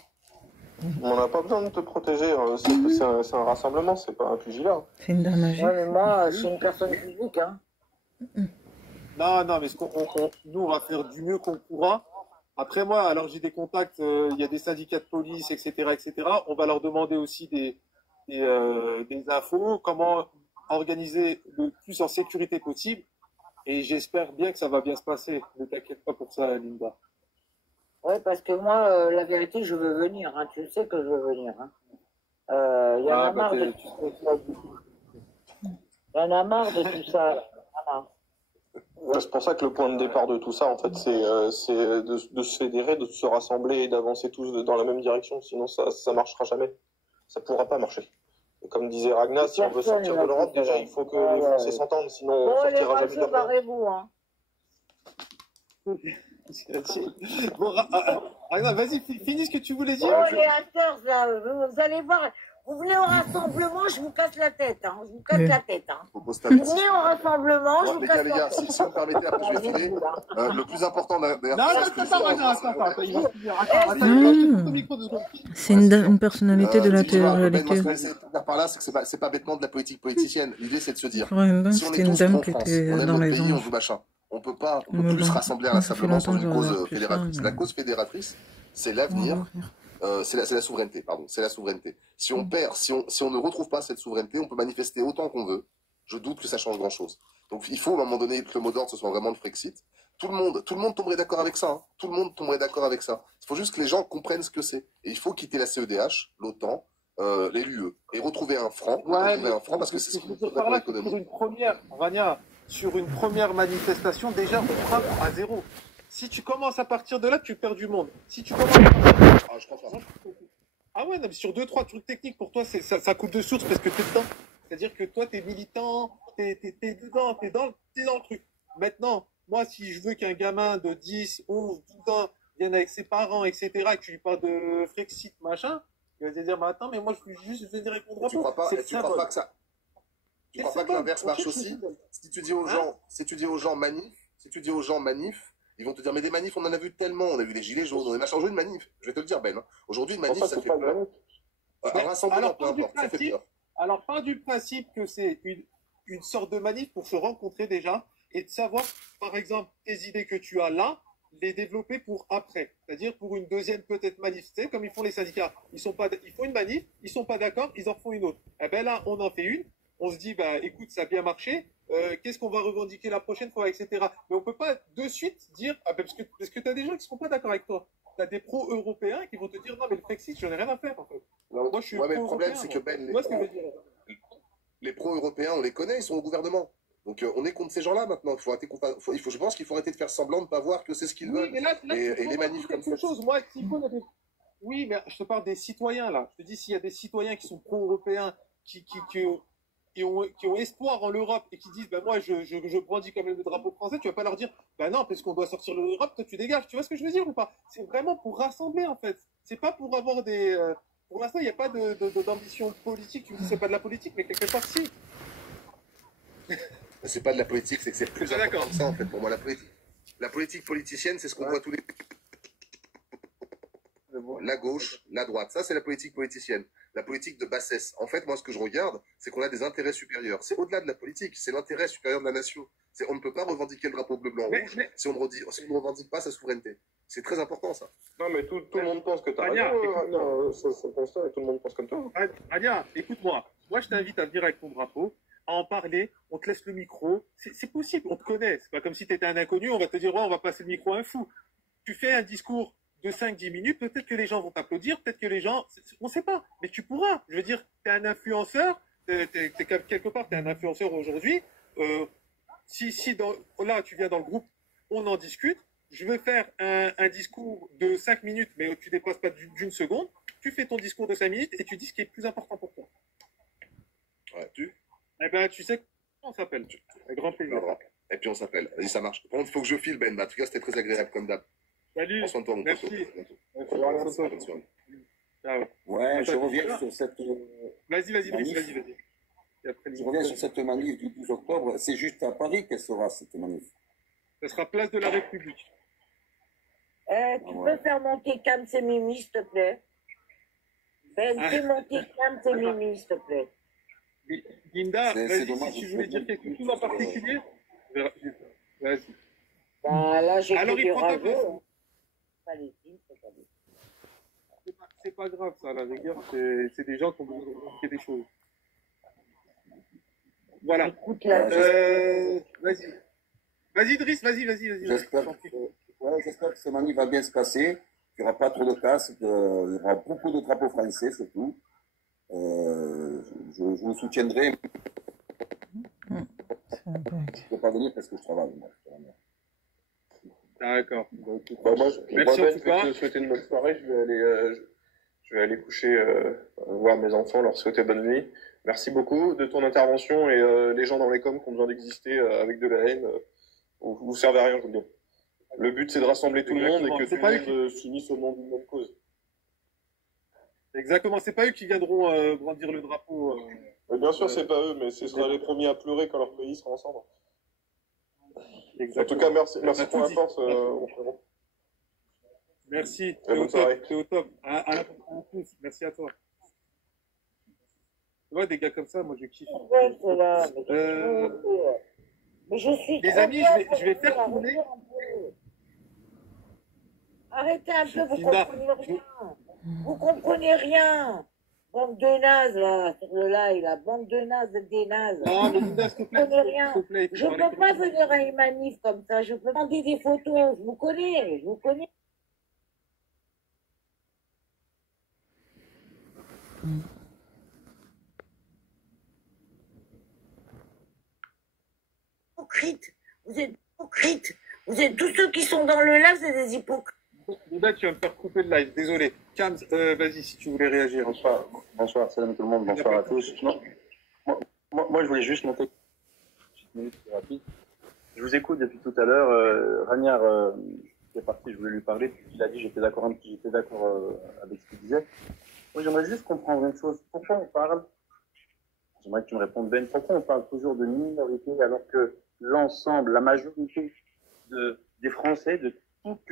On n'a pas besoin de te protéger. C'est un rassemblement, c'est pas un pugilat. C'est une dame âgée. Ouais, mais moi, je suis une personne physique. Hein. Non, mais nous, on va faire du mieux qu'on pourra. Après, moi, alors j'ai des contacts, il y a des syndicats de police, etc. On va leur demander aussi des infos, comment organiser le plus en sécurité possible. Et j'espère bien que ça va bien se passer. Ne t'inquiète pas pour ça, Linda. Oui, parce que moi, la vérité, je veux venir. Hein. Tu sais que je veux venir. Hein. Y en a marre de tout ça. Il y en a marre de tout ça. Voilà. C'est pour ça que le point de départ de tout ça, en fait, c'est de se fédérer, de se rassembler et d'avancer tous dans la même direction. Sinon, ça marchera jamais. Ça pourra pas marcher. Et comme disait Ragnar, si on veut sortir de l'Europe, déjà, il faut que les Français s'entendent. Sinon, on sortira jamais de l'Europe. Barrez-vous, hein. Bon, Ragnar, vas-y, finis ce que tu voulais dire. Oh, les haters, là, vous allez voir. Vous venez au rassemblement, je vous casse la tête. Hein. Je vous casse la tête. Hein. Vous venez au rassemblement, je vous casse la tête. Si vous me permettez, après je vais finir. Le plus important d'ailleurs. C'est une personnalité de la télé-réalité. Par là, c'est que c'est pas bêtement de la politique politicienne. L'idée, c'est de se dire, si on c'était est une tous dame en qui France, était on aime dans notre les pays, on anges. veut machin. On peut plus se rassembler inlassablement sur une cause fédératrice. La cause fédératrice, c'est l'avenir. C'est la souveraineté, pardon. C'est la souveraineté. Si on perd, si on ne retrouve pas cette souveraineté, on peut manifester autant qu'on veut. Je doute que ça change grand-chose. Donc il faut à un moment donné que le mot d'ordre ce soit vraiment le Frexit. Tout le monde tomberait d'accord avec ça. Hein. Tout le monde tomberait d'accord avec ça. Il faut juste que les gens comprennent ce que c'est. Et il faut quitter la CEDH, l'OTAN, l'UE et retrouver un franc. Parce que c'est ce qu'il faut pour l'économie. Sur une première manifestation, déjà on frappe à zéro. Si tu commences à partir de là, tu perds du monde. Si tu commences à partir... Ah, je crois pas. Ah ouais, non, mais sur 2-3 trucs techniques, pour toi, ça coûte de source parce que t'es dedans. C'est-à-dire que toi, t'es militant, t'es dedans, t'es dans le truc. Maintenant, moi, si je veux qu'un gamin de 10, 11, 12 ans vienne avec ses parents, etc., que tu lui parles de Frexit, machin, il va te dire, mais attends, mais moi, je veux juste venir avec mon drapeau. Tu crois pas que ça... Tu crois pas que l'inverse marche aussi? Si tu dis aux gens manif, ils vont te dire, mais des manifs, on en a vu tellement. On a vu les gilets jaunes, on a changé une manif. Je vais te le dire, Ben. Hein. Aujourd'hui, une manif, ça fait peur. Un rassemblement, peu importe, ça fait peur. Alors, pas du principe que c'est une sorte de manif pour se rencontrer déjà et de savoir, par exemple, tes idées que tu as là, les développer pour après. C'est-à-dire pour une deuxième peut-être manif. Tu sais, comme ils font les syndicats. Ils font une manif, ils sont pas d'accord, ils en font une autre. Eh ben là, on en fait une. On se dit, bah, écoute, ça a bien marché. Qu'est-ce qu'on va revendiquer la prochaine fois, etc. Mais on peut pas de suite dire, ah ben, parce que tu as des gens qui seront pas d'accord avec toi. Tu as des pro-européens qui vont te dire, non, mais le Brexit, j'en ai rien à faire, en fait. Non, Moi, je suis mais le problème, c'est que Ben, les pro-européens, on les connaît, ils sont au gouvernement. Donc on est contre ces gens-là maintenant. Je pense qu'il faut arrêter de faire semblant de ne pas voir que c'est ce qu'ils veulent. Mais là, et les manifs comme ça. Moi, oui, mais je te parle des citoyens là. Je te dis, s'il y a des citoyens qui sont pro-européens, qui ont espoir en l'Europe et qui disent, ben moi, je brandis quand même le drapeau français, tu vas pas leur dire, ben non, parce qu'on doit sortir de l'Europe, toi tu dégages. Tu vois ce que je veux dire ou pas? C'est vraiment pour rassembler en fait. C'est pas pour avoir des. Pour l'instant, il n'y a pas d'ambition politique. Tu me dis, c'est pas de la politique, mais quelque part, si. C'est pas de la politique, c'est que c'est plus important que ça en fait pour moi. La politique politicienne, c'est ce qu'on voit tous les. La gauche, la droite, ça c'est la politique politicienne. La politique de bassesse. En fait, moi ce que je regarde, c'est qu'on a des intérêts supérieurs. C'est au-delà de la politique, c'est l'intérêt supérieur de la nation. On ne peut pas revendiquer le drapeau bleu, blanc, rouge si on ne revendique pas sa souveraineté. C'est très important ça. Non mais tout le monde pense que tu as raison. C'est constat et tout le monde pense comme toi. Ania, écoute-moi. Moi je t'invite à venir avec ton drapeau, à en parler, on te laisse le micro. C'est possible, on te connaît. C'est pas comme si tu étais un inconnu, on va te dire, ouais, on va passer le micro à un fou. Tu fais un discours de 5-10 minutes, peut-être que les gens vont t'applaudir, peut-être que les gens... On sait pas, mais tu pourras. Je veux dire, tu es un influenceur, quelque part, tu es un influenceur aujourd'hui. Là, tu viens dans le groupe, on en discute. Je veux faire un discours de 5 minutes, mais tu dépasses pas d'une seconde. Tu fais ton discours de 5 minutes et tu dis ce qui est plus important pour toi. Ouais, Eh ben, tu sais comment on s'appelle. Avec grand plaisir. Et puis on s'appelle. Vas-y, ça marche. Par contre, il faut que je file, Ben. En tout cas, c'était très agréable comme d'hab. Salut. Prends soin de toi, mon Merci. Bonne soirée. Ouais, je reviens sur cette. Vas-y, Brice, vas-y. Je reviens sur cette manif du 12 octobre. C'est juste à Paris qu'elle sera, cette manif. Ça sera place de la République. Tu peux faire monter Cam Mimi, s'il te plaît? Fais monter Cam Mimi, s'il te plaît. Linda, vas-y, si tu voulais dire quelque chose en particulier. Vas-y. Bah, là, j'ai alors, il prend ta place. C'est pas grave, ça, à la rigueur. C'est des gens qui ont besoin de remarquer des choses. Voilà. Vas-y. Vas-y, Driss, vas-y. J'espère que ce manif va bien se passer. Il n'y aura pas trop de casse. Il y aura beaucoup de drapeaux français, surtout. Je vous soutiendrai. Je ne peux pas venir parce que je travaille. D'accord. Merci en tout cas. Je te souhaiter une bonne soirée. Je vais aller coucher, voir mes enfants, leur souhaiter bonne nuit. Merci beaucoup de ton intervention et les gens dans les coms qui ont besoin d'exister avec de la haine, vous servez à rien, je vous le dis. Le but c'est de rassembler tout le monde et que tout le monde s'unisse au nom d'une même cause. Exactement, c'est pas eux qui viendront brandir le drapeau. Bien sûr, c'est pas eux, mais ce sera les premiers à pleurer quand leur pays sera ensemble. Exactement. En tout cas, merci pour la force. Merci, c'est au top. À tous, merci à toi. Tu vois, des gars comme ça, moi je kiffe. Mais je suis. Les amis, je vais faire tourner. Arrêtez un peu, vous comprenez rien. Vous comprenez rien. Bande de nazes, là, sur le live, la bande de nazes, des nazes. Non, mais Linda, s'il te plaît. Je ne peux pas venir à une manif comme ça. Je peux demander des photos. Je vous connais. Vous êtes hypocrites. Vous êtes tous ceux qui sont dans le live, c'est des hypocrites. Linda, tu vas me faire couper le live. Désolé. Cam, vas-y, si tu voulais réagir. Bonsoir, salam tout le monde, bonsoir à tous. Moi, je voulais juste monter une minute plus rapide. Je vous écoute depuis tout à l'heure. Ragnard, qui est parti, je voulais lui parler, puis il a dit j'étais d'accord avec ce qu'il disait. Moi, j'aimerais juste comprendre une chose. Pourquoi on parle, j'aimerais que tu me répondes, Ben, pourquoi on parle toujours de minorité alors que l'ensemble, la majorité des Français, de toutes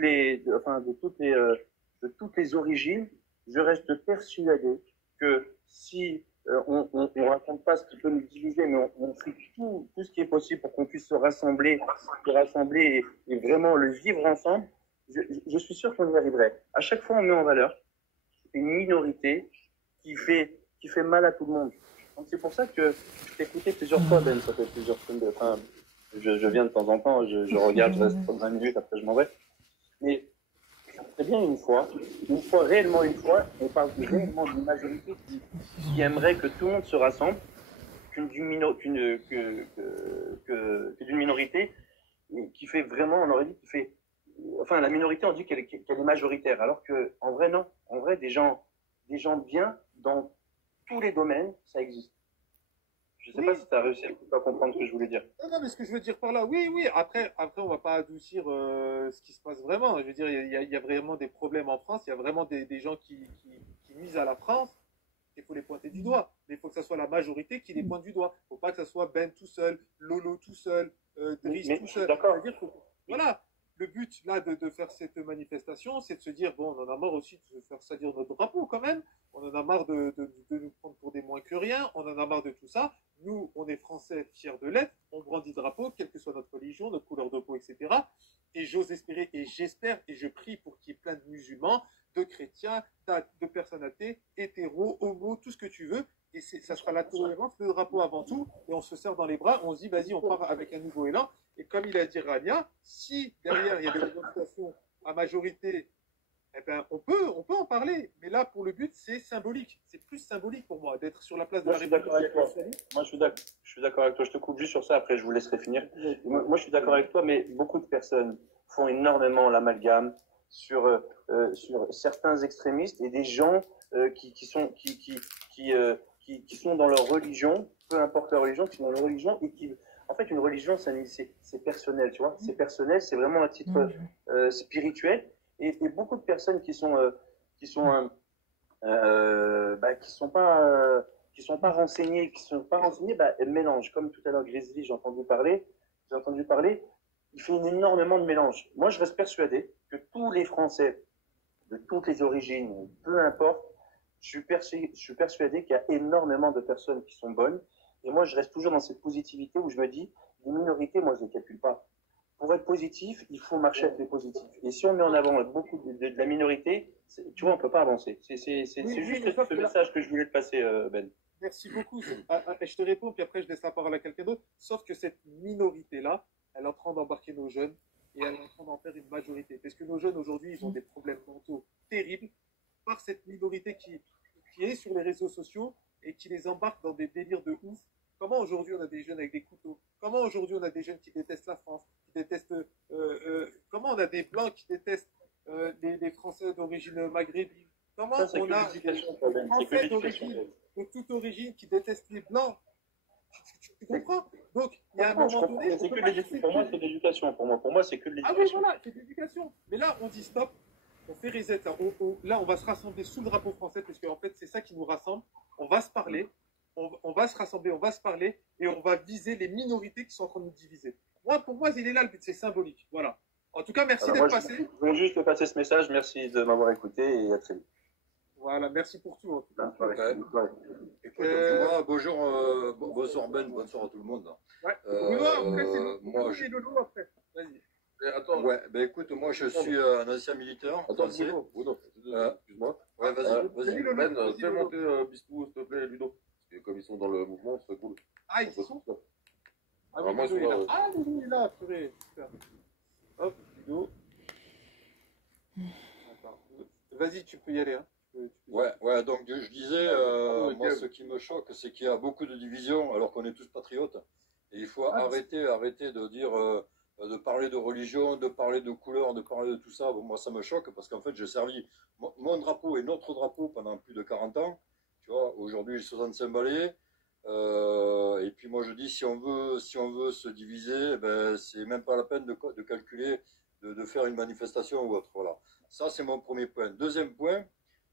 les origines, je reste persuadé que si on raconte pas ce qui peut nous diviser, mais on fait tout ce qui est possible pour qu'on puisse se rassembler et vraiment le vivre ensemble. Je suis sûr qu'on y arriverait. À chaque fois, on met en valeur une minorité qui fait mal à tout le monde. Donc c'est pour ça que je t'ai écouté plusieurs fois, Ben. Ça fait plusieurs semaines. Enfin, je viens de temps en temps, je regarde, je reste 20 minutes, après je m'en vais. Mais c'est bien une fois, réellement une fois, on parle réellement d'une majorité qui aimerait que tout le monde se rassemble, d'une minorité qui fait vraiment, on aurait dit, enfin la minorité on dit qu'elle est majoritaire, alors que en vrai non, en vrai des gens bien dans tous les domaines, ça existe. Je sais pas si tu as réussi à comprendre ce que je voulais dire. Non, mais ce que je veux dire par là, oui. Après, on va pas adoucir ce qui se passe vraiment. Je veux dire, il y a vraiment des problèmes en France. Il y a vraiment des gens qui nuisent à la France. Il faut les pointer du doigt. Mais il faut que ça soit la majorité qui les pointe du doigt. Il ne faut pas que ça soit Ben tout seul, Lolo tout seul, Driss tout seul. C'est-à-dire que, voilà. Le but là de faire cette manifestation, c'est de se dire bon, on en a marre aussi de faire salir notre drapeau quand même. On en a marre de nous prendre pour des moins que rien. On en a marre de tout ça. Nous, on est Français fiers de l'être. On brandit le drapeau, quelle que soit notre religion, notre couleur de peau, etc. Et j'ose espérer et j'espère et je prie pour qu'il y ait plein de musulmans, de chrétiens, de personnes athées, hétéros, homos, tout ce que tu veux. Et ça sera la tolérance, le drapeau avant tout. Et on se serre dans les bras. On se dit vas-y, on part avec un nouveau élan. Et comme il a dit Rania, si derrière il y a des revendications à majorité, eh ben on peut en parler. Mais là, pour le but, c'est symbolique. C'est plus symbolique pour moi d'être sur la place de la République. Moi, je suis d'accord avec toi. Je te coupe juste sur ça. Après, je vous laisserai finir. Moi, je suis d'accord avec toi, mais beaucoup de personnes font énormément l'amalgame sur certains extrémistes et des gens qui sont dans leur religion, peu importe leur religion, qui sont dans leur religion et qui en fait, une religion, c'est personnel, tu vois. C'est personnel, c'est vraiment un titre spirituel. Et beaucoup de personnes qui sont pas renseignées, elles mélangent. Comme tout à l'heure, Grizzly, j'ai entendu parler. Il fait énormément de mélange. Moi, je reste persuadé que tous les Français, de toutes les origines, peu importe, je suis persuadé qu'il y a énormément de personnes qui sont bonnes. Et moi, je reste toujours dans cette positivité où je me dis, les minorités, moi, je ne les calcule pas. Pour être positif, il faut marcher avec les positifs. Et si on met en avant beaucoup de la minorité, tu vois, on ne peut pas avancer. C'est juste ce message que je voulais te passer, Ben. Merci beaucoup. Je te réponds, puis après, je laisse la parole à quelqu'un d'autre. Sauf que cette minorité-là, elle est en train d'embarquer nos jeunes et elle est en train d'en faire une majorité. Parce que nos jeunes, aujourd'hui, ils ont des problèmes mentaux terribles par cette minorité qui est sur les réseaux sociaux et qui les embarque dans des délires de ouf. Comment aujourd'hui on a des jeunes avec des couteaux? Comment aujourd'hui on a des jeunes qui détestent la France, qui détestent... comment on a des Blancs qui détestent les Français d'origine maghrébine? Comment on a des Français d'origine, de toute origine, qui détestent les Blancs? Tu comprends? Donc, il y a un moment donné... Pour moi, c'est de l'éducation. Pour moi, c'est que de l'éducation. Ah oui, voilà, c'est de l'éducation. Mais là, on dit stop. On fait reset. Là, on va se rassembler sous le drapeau français parce qu'en fait, c'est ça qui nous rassemble. On va se parler, on va se rassembler, on va se parler et on va viser les minorités qui sont en train de nous diviser. Pour moi, il est là le but, c'est symbolique. Voilà. En tout cas, merci d'être passé. Je voulais juste te passer ce message. Merci de m'avoir écouté et à très vite. Voilà, merci pour tout. En tout cas. Bonjour, bonsoir Ben, bonsoir à tout le monde. Ouais. Moi, c'est Lolo après. Vas-y. Attends. Ouais, ben écoute, moi je suis un ancien militaire. Attends, Bruno, excuse-moi. Ouais, vas-y. Ben, fais monter Bistou, s'il te plaît, Ludo. Parce que comme ils sont dans le mouvement, ce serait cool. Ah, ils sont Ah, moi, ils sont là. Ah, Ludo, il est là, purée. Super. Hop, Ludo. Vas-y, tu peux y aller. Hein. Ouais, donc je disais, moi ce qui me choque, c'est qu'il y a beaucoup de divisions alors qu'on est tous patriotes. Et il faut arrêter de dire... de parler de religion, de parler de couleur, de parler de tout ça. Bon, moi, ça me choque parce qu'en fait, j'ai servi mon drapeau et notre drapeau pendant plus de 40 ans. Tu vois, aujourd'hui, j'ai 65 balais. Et puis, moi, je dis, si on veut se diviser, ben, c'est même pas la peine de calculer, de faire une manifestation ou autre. Voilà. Ça, c'est mon premier point. Deuxième point,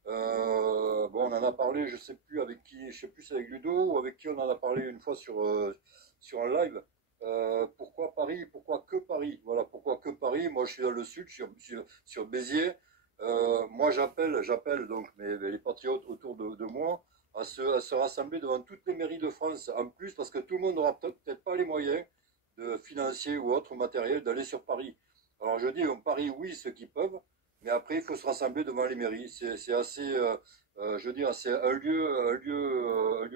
bon, on en a parlé, je sais plus avec qui, je sais plus si c'est avec Ludo ou avec qui on en a parlé une fois sur un live. Pourquoi Paris? Pourquoi que Paris? Voilà, pourquoi que Paris? Moi, je suis dans le sud, sur Béziers. Moi, j'appelle donc les patriotes autour de moi à se rassembler devant toutes les mairies de France en plus, parce que tout le monde n'aura peut-être pas les moyens de financiers ou autres matériels d'aller sur Paris. Alors je dis, on parie oui ceux qui peuvent, mais après il faut se rassembler devant les mairies. C'est assez, je veux dire, c'est un lieu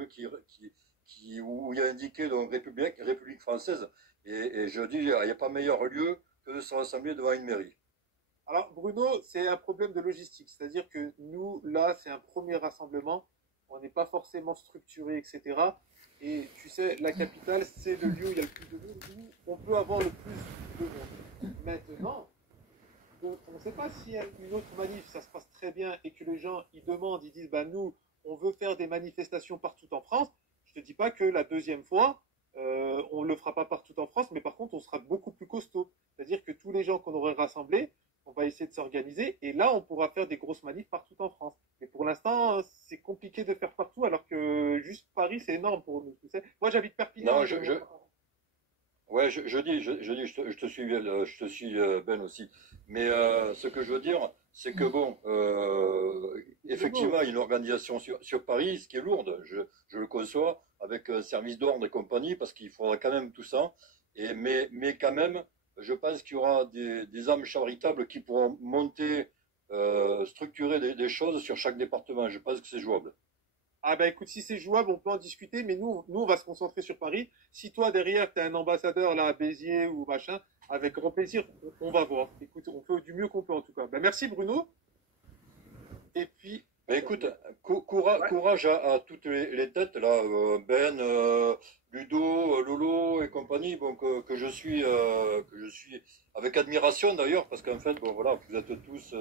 où il y a indiqué donc République française. Et je dis, il n'y a pas meilleur lieu que de se rassembler devant une mairie. Alors, Bruno, c'est un problème de logistique. C'est-à-dire que nous, là, c'est un premier rassemblement. On n'est pas forcément structuré, etc. Et tu sais, la capitale, c'est le lieu où il y a le plus de monde, où on peut avoir le plus de monde. Maintenant, on ne sait pas s'il y a une autre manif, ça se passe très bien, et que les gens, ils demandent, ils disent, bah, nous, on veut faire des manifestations partout en France. Je te dis pas que la deuxième fois, on ne le fera pas partout en France, mais par contre, on sera beaucoup plus costaud. C'est-à-dire que tous les gens qu'on aurait rassemblés, on va essayer de s'organiser, et là, on pourra faire des grosses manifs partout en France. Mais pour l'instant, c'est compliqué de faire partout, alors que juste Paris, c'est énorme pour nous. Tu sais. Moi, j'habite Perpignan. Non, ouais, je te suis Ben aussi. Mais ce que je veux dire, c'est que bon, effectivement, il y a une organisation sur Paris, ce qui est lourde, je le conçois, avec service d'ordre et compagnie, parce qu'il faudra quand même tout ça. Mais quand même, je pense qu'il y aura des âmes charitables qui pourront monter, structurer des choses sur chaque département. Je pense que c'est jouable. Ah bah écoute, si c'est jouable, on peut en discuter, mais nous on va se concentrer sur Paris. Si toi derrière tu as un ambassadeur là à Béziers ou machin, avec grand plaisir, on va voir. Écoute, on fait du mieux qu'on peut en tout cas. Bah merci Bruno. Et puis. Bah écoute, courage à toutes les têtes là, Ben, Ludo, Lolo et compagnie, bon, que je suis avec admiration d'ailleurs, parce qu'en fait, bon voilà, vous êtes tous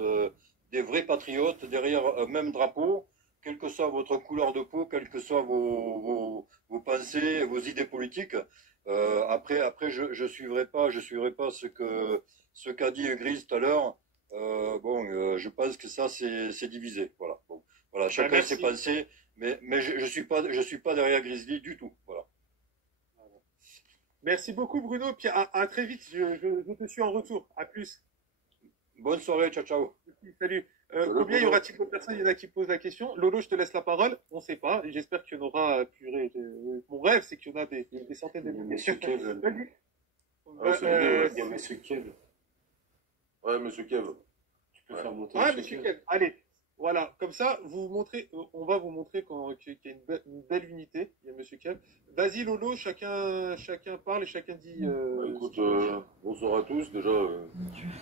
des vrais patriotes derrière un même drapeau, quelle que soit votre couleur de peau, quelles que soient vos pensées, vos idées politiques. Après, je suivrai pas ce qu'a dit Grise tout à l'heure. Je pense que ça c'est divisé. Voilà. Bon, voilà, chacun ses pensées, mais je suis pas derrière Grizzly du tout. Voilà. Merci beaucoup Bruno, puis à très vite. Je te suis en retour. À plus. Bonne soirée, ciao ciao. Salut. Combien y aura-t-il de personnes? Il y en a qui posent la question. Lolo, je te laisse la parole. On ne sait pas. J'espère qu'il y en aura. Mon rêve, c'est qu'il y en a des centaines de milliers. Monsieur Kev. Il y a Monsieur Kev. Ouais, Monsieur Kev. Tu peux faire monter. Ouais, Monsieur Kev. Allez. Voilà, comme ça, on va vous montrer qu'il y a une belle unité. Il y a Monsieur Kev. Vas-y Lolo, chacun parle et chacun dit. Écoute, bonsoir à tous. Déjà,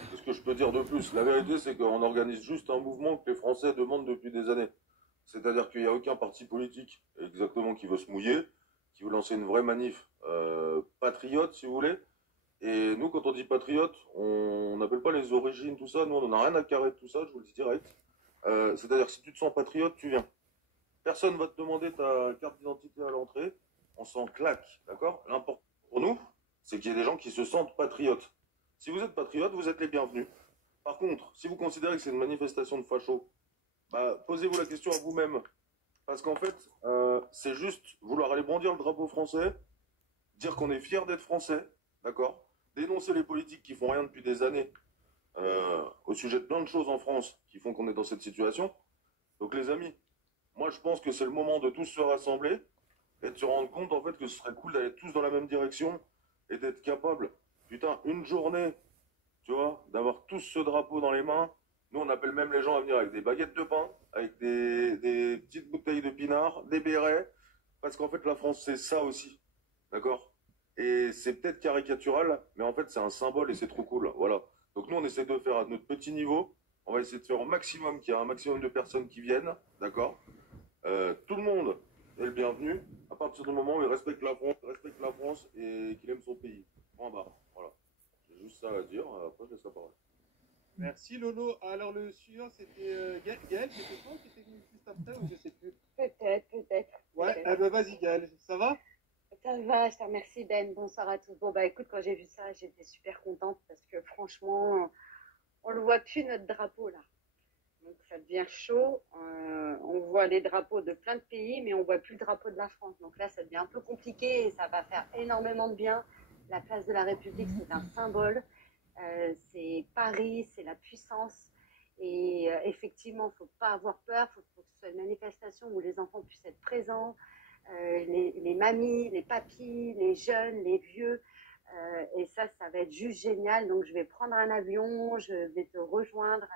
qu'est-ce que je peux dire de plus? La vérité, c'est qu'on organise juste un mouvement que les Français demandent depuis des années. C'est-à-dire qu'il n'y a aucun parti politique, exactement, qui veut se mouiller, qui veut lancer une vraie manif patriote, si vous voulez. Et nous, quand on dit patriote, on n'appelle pas les origines, tout ça. Nous, on n'en a rien à carrer de tout ça, je vous le dis direct. C'est-à-dire que si tu te sens patriote, tu viens. Personne va te demander ta carte d'identité à l'entrée. On s'en claque, d'accord? L'important pour nous, c'est qu'il y ait des gens qui se sentent patriotes. Si vous êtes patriote, vous êtes les bienvenus. Par contre, si vous considérez que c'est une manifestation de fachos, bah, posez-vous la question à vous-même. Parce qu'en fait, c'est juste vouloir aller brandir le drapeau français, dire qu'on est fier d'être français, d'accord? Dénoncer les politiques qui font rien depuis des années, au sujet de plein de choses en France qui font qu'on est dans cette situation. Donc les amis, moi je pense que c'est le moment de tous se rassembler et de se rendre compte en fait que ce serait cool d'aller tous dans la même direction et d'être capable, putain, une journée, tu vois, d'avoir tous ce drapeau dans les mains. Nous on appelle même les gens à venir avec des baguettes de pain, avec des petites bouteilles de pinard, des bérets, parce qu'en fait la France c'est ça aussi, d'accord? Et c'est peut-être caricatural, mais en fait c'est un symbole et c'est trop cool, voilà. Donc nous, on essaie de faire à notre petit niveau. On va essayer de faire au maximum qu'il y ait un maximum de personnes qui viennent, d'accord? Tout le monde est le bienvenu, à partir du moment où il respecte la France et qu'il aime son pays. Point barre, voilà. J'ai juste ça à dire, après je laisse la parole. Merci Lolo. Alors le suivant, c'était Gaël, c'était toi qui était venu juste après ou je sais plus? Peut-être. Ouais, bah vas-y Gaël, ça va? Ça va, je te remercie Ben, bonsoir à tous. Bon bah écoute, quand j'ai vu ça, j'étais super contente parce que franchement, on le voit plus notre drapeau là. Donc ça devient chaud, on voit les drapeaux de plein de pays, mais on voit plus le drapeau de la France. Donc là, ça devient un peu compliqué et ça va faire énormément de bien. La place de la République, c'est un symbole. C'est Paris, c'est la puissance. Et effectivement, il ne faut pas avoir peur, il faut que ce soit une manifestation où les enfants puissent être présents, les mamies, les papis, les jeunes, les vieux. Et ça va être juste génial. Donc, je vais prendre un avion, je vais te rejoindre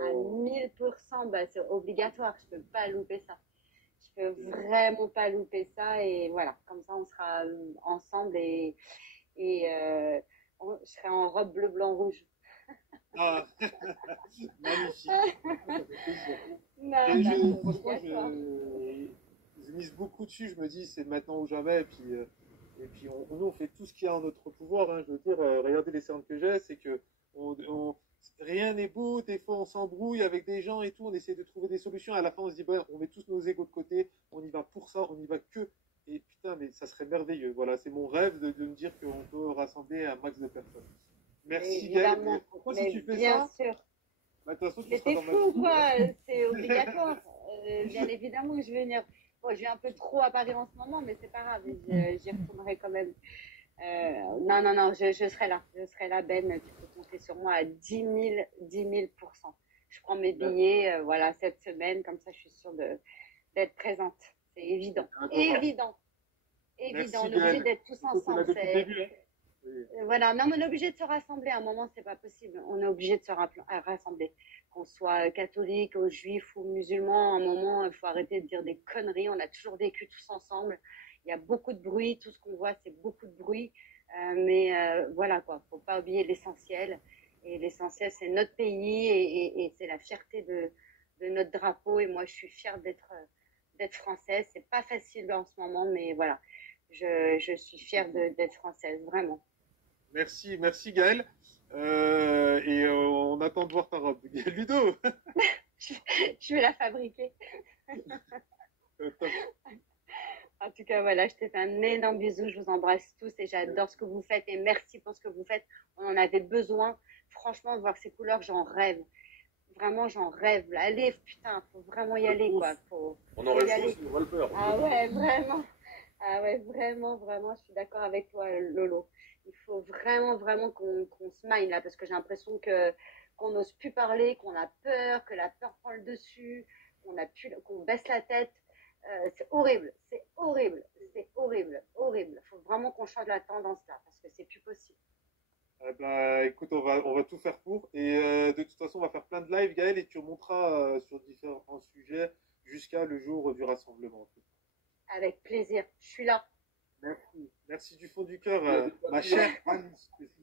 à 1000%. Bah, c'est obligatoire, je ne peux pas louper ça. Je ne peux vraiment pas louper ça. Et voilà, comme ça, on sera ensemble et je serai en robe bleu, blanc, rouge. Ah, magnifique. Franchement, je mise beaucoup dessus. Je me dis, c'est maintenant ou jamais. Et puis nous, on fait tout ce qu'il y a en notre pouvoir. Hein. Je veux dire, regardez les cernes que j'ai, c'est que rien n'est beau. Des fois, on s'embrouille avec des gens et tout. On essaie de trouver des solutions. À la fin, on se dit, bon, on met tous nos égos de côté. On y va pour ça. On y va que. Et putain, mais ça serait merveilleux. Voilà, c'est mon rêve de me dire qu'on peut rassembler un max de personnes. Merci Gaël. Pourquoi si tu fais bien ça, sûr. Bah, de toute façon, Mais t'es fou, quoi. C'est obligatoire. Bien évidemment que je vais venir. Bon, je vais un peu trop à Paris en ce moment, mais c'est pas grave. J'y retournerai quand même. Non, je serai là. Je serai là, Ben. Tu peux compter sur moi à 10 000%. Je prends mes billets, voilà, cette semaine. Comme ça, je suis sûre d'être présente. C'est évident. Évident. Merci, on est obligé d'être tous ensemble. Voilà, non, mais on est obligé de se rassembler. À un moment, c'est pas possible. On est obligé de se rassembler. Qu'on soit catholique, ou juif ou musulman, à un moment, il faut arrêter de dire des conneries. On a toujours vécu tous ensemble. Il y a beaucoup de bruit. Tout ce qu'on voit, c'est beaucoup de bruit. Mais voilà, quoi. Faut pas oublier l'essentiel. Et l'essentiel, c'est notre pays et c'est la fierté de notre drapeau. Et moi, je suis fière d'être française. C'est pas facile en ce moment, mais voilà. Je suis fière d'être française, vraiment. Merci Gaël. Et on attend de voir ta robe. Ludo. Je vais la fabriquer. En tout cas, voilà, je te fais un énorme bisou. Je vous embrasse tous et j'adore ce que vous faites. Et merci pour ce que vous faites. On en avait besoin. Franchement, voir ces couleurs, j'en rêve. Vraiment, j'en rêve. Allez, putain, faut vraiment y aller, quoi. On aurait tous, on va le faire. Ah ouais, vraiment. Ah ouais, vraiment, je suis d'accord avec toi, Lolo. Il faut vraiment qu'on se mind là, parce que j'ai l'impression qu'on n'ose plus parler, qu'on a peur, que la peur prend le dessus, qu'on baisse la tête. C'est horrible. Il faut vraiment qu'on change la tendance là, parce que c'est plus possible. Écoute, on va tout faire pour. Et de toute façon, on va faire plein de live, Gaël, et tu remonteras sur différents sujets jusqu'à le jour du rassemblement. Avec plaisir, je suis là. Merci du fond du cœur, ma chère Anne.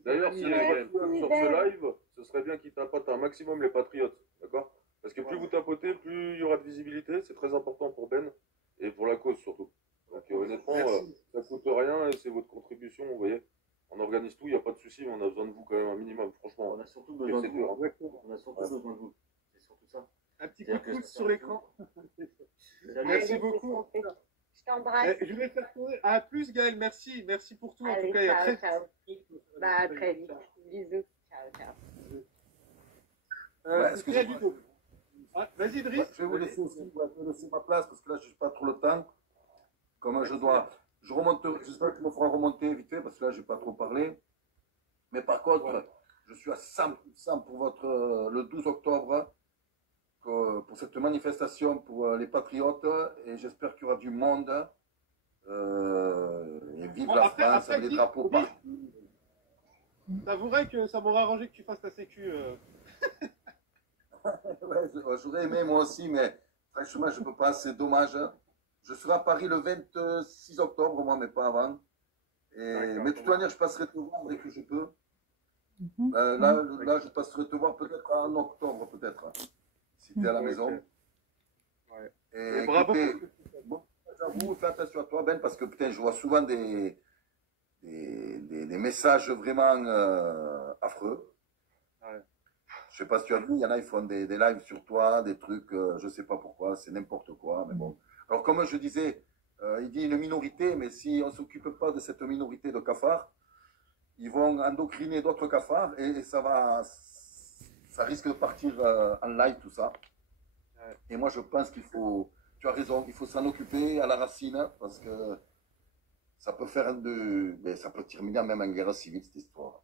D'ailleurs, si sur ce live, ce serait bien qu'ils tapotent un maximum les patriotes, d'accord? Parce que plus vous tapotez, plus il y aura de visibilité. C'est très important pour Ben et pour la cause surtout. Donc honnêtement, ça ne coûte rien et c'est votre contribution, vous voyez. On organise tout, il n'y a pas de souci, mais on a besoin de vous quand même un minimum, franchement. On a surtout besoin de vous. On a surtout besoin de vous. C'est surtout ça. Un petit coup de pouce sur l'écran. Merci beaucoup. Je t'embrasse. Je vais faire tourner. À plus, Gaël. Merci pour tout. Allez, en tout cas, ciao. À très vite. Bisous. Ciao. Est-ce que j'ai Ludo? Vas-y, Driss. Je vais vous laisser aussi ma place parce que là, je n'ai pas trop le temps. Comme je dois. J'espère qu'il me fera remonter vite fait parce que là, je n'ai pas trop parlé. Mais par contre, je suis à 100% pour le 12 octobre. Pour cette manifestation pour les patriotes et j'espère qu'il y aura du monde et vive la France avec les drapeaux partout. T'avouerais que ça m'aurait arrangé que tu fasses ta sécu. J'aurais aimé moi aussi, mais franchement je ne peux pas, c'est dommage. Je serai à Paris le 26 octobre, moi, mais pas avant. Mais de toute manière, je passerai te voir dès que je peux. Là, je passerai te voir peut-être en octobre, peut-être. Si tu es à la maison. Et écoutez, bon, j'avoue, fais attention à toi, Ben, parce que putain, je vois souvent des messages vraiment affreux. Je sais pas si tu as vu, il y en a, ils font des lives sur toi, des trucs, je sais pas pourquoi, c'est n'importe quoi, mais bon. Alors, comme je disais, il dit une minorité, mais si on ne s'occupe pas de cette minorité de cafards, ils vont endocriner d'autres cafards et ça risque de partir en live, tout ça. Et moi, je pense qu'il faut, tu as raison, il faut s'en occuper à la racine, parce que ça peut faire ça peut terminer même en guerre civile, cette histoire.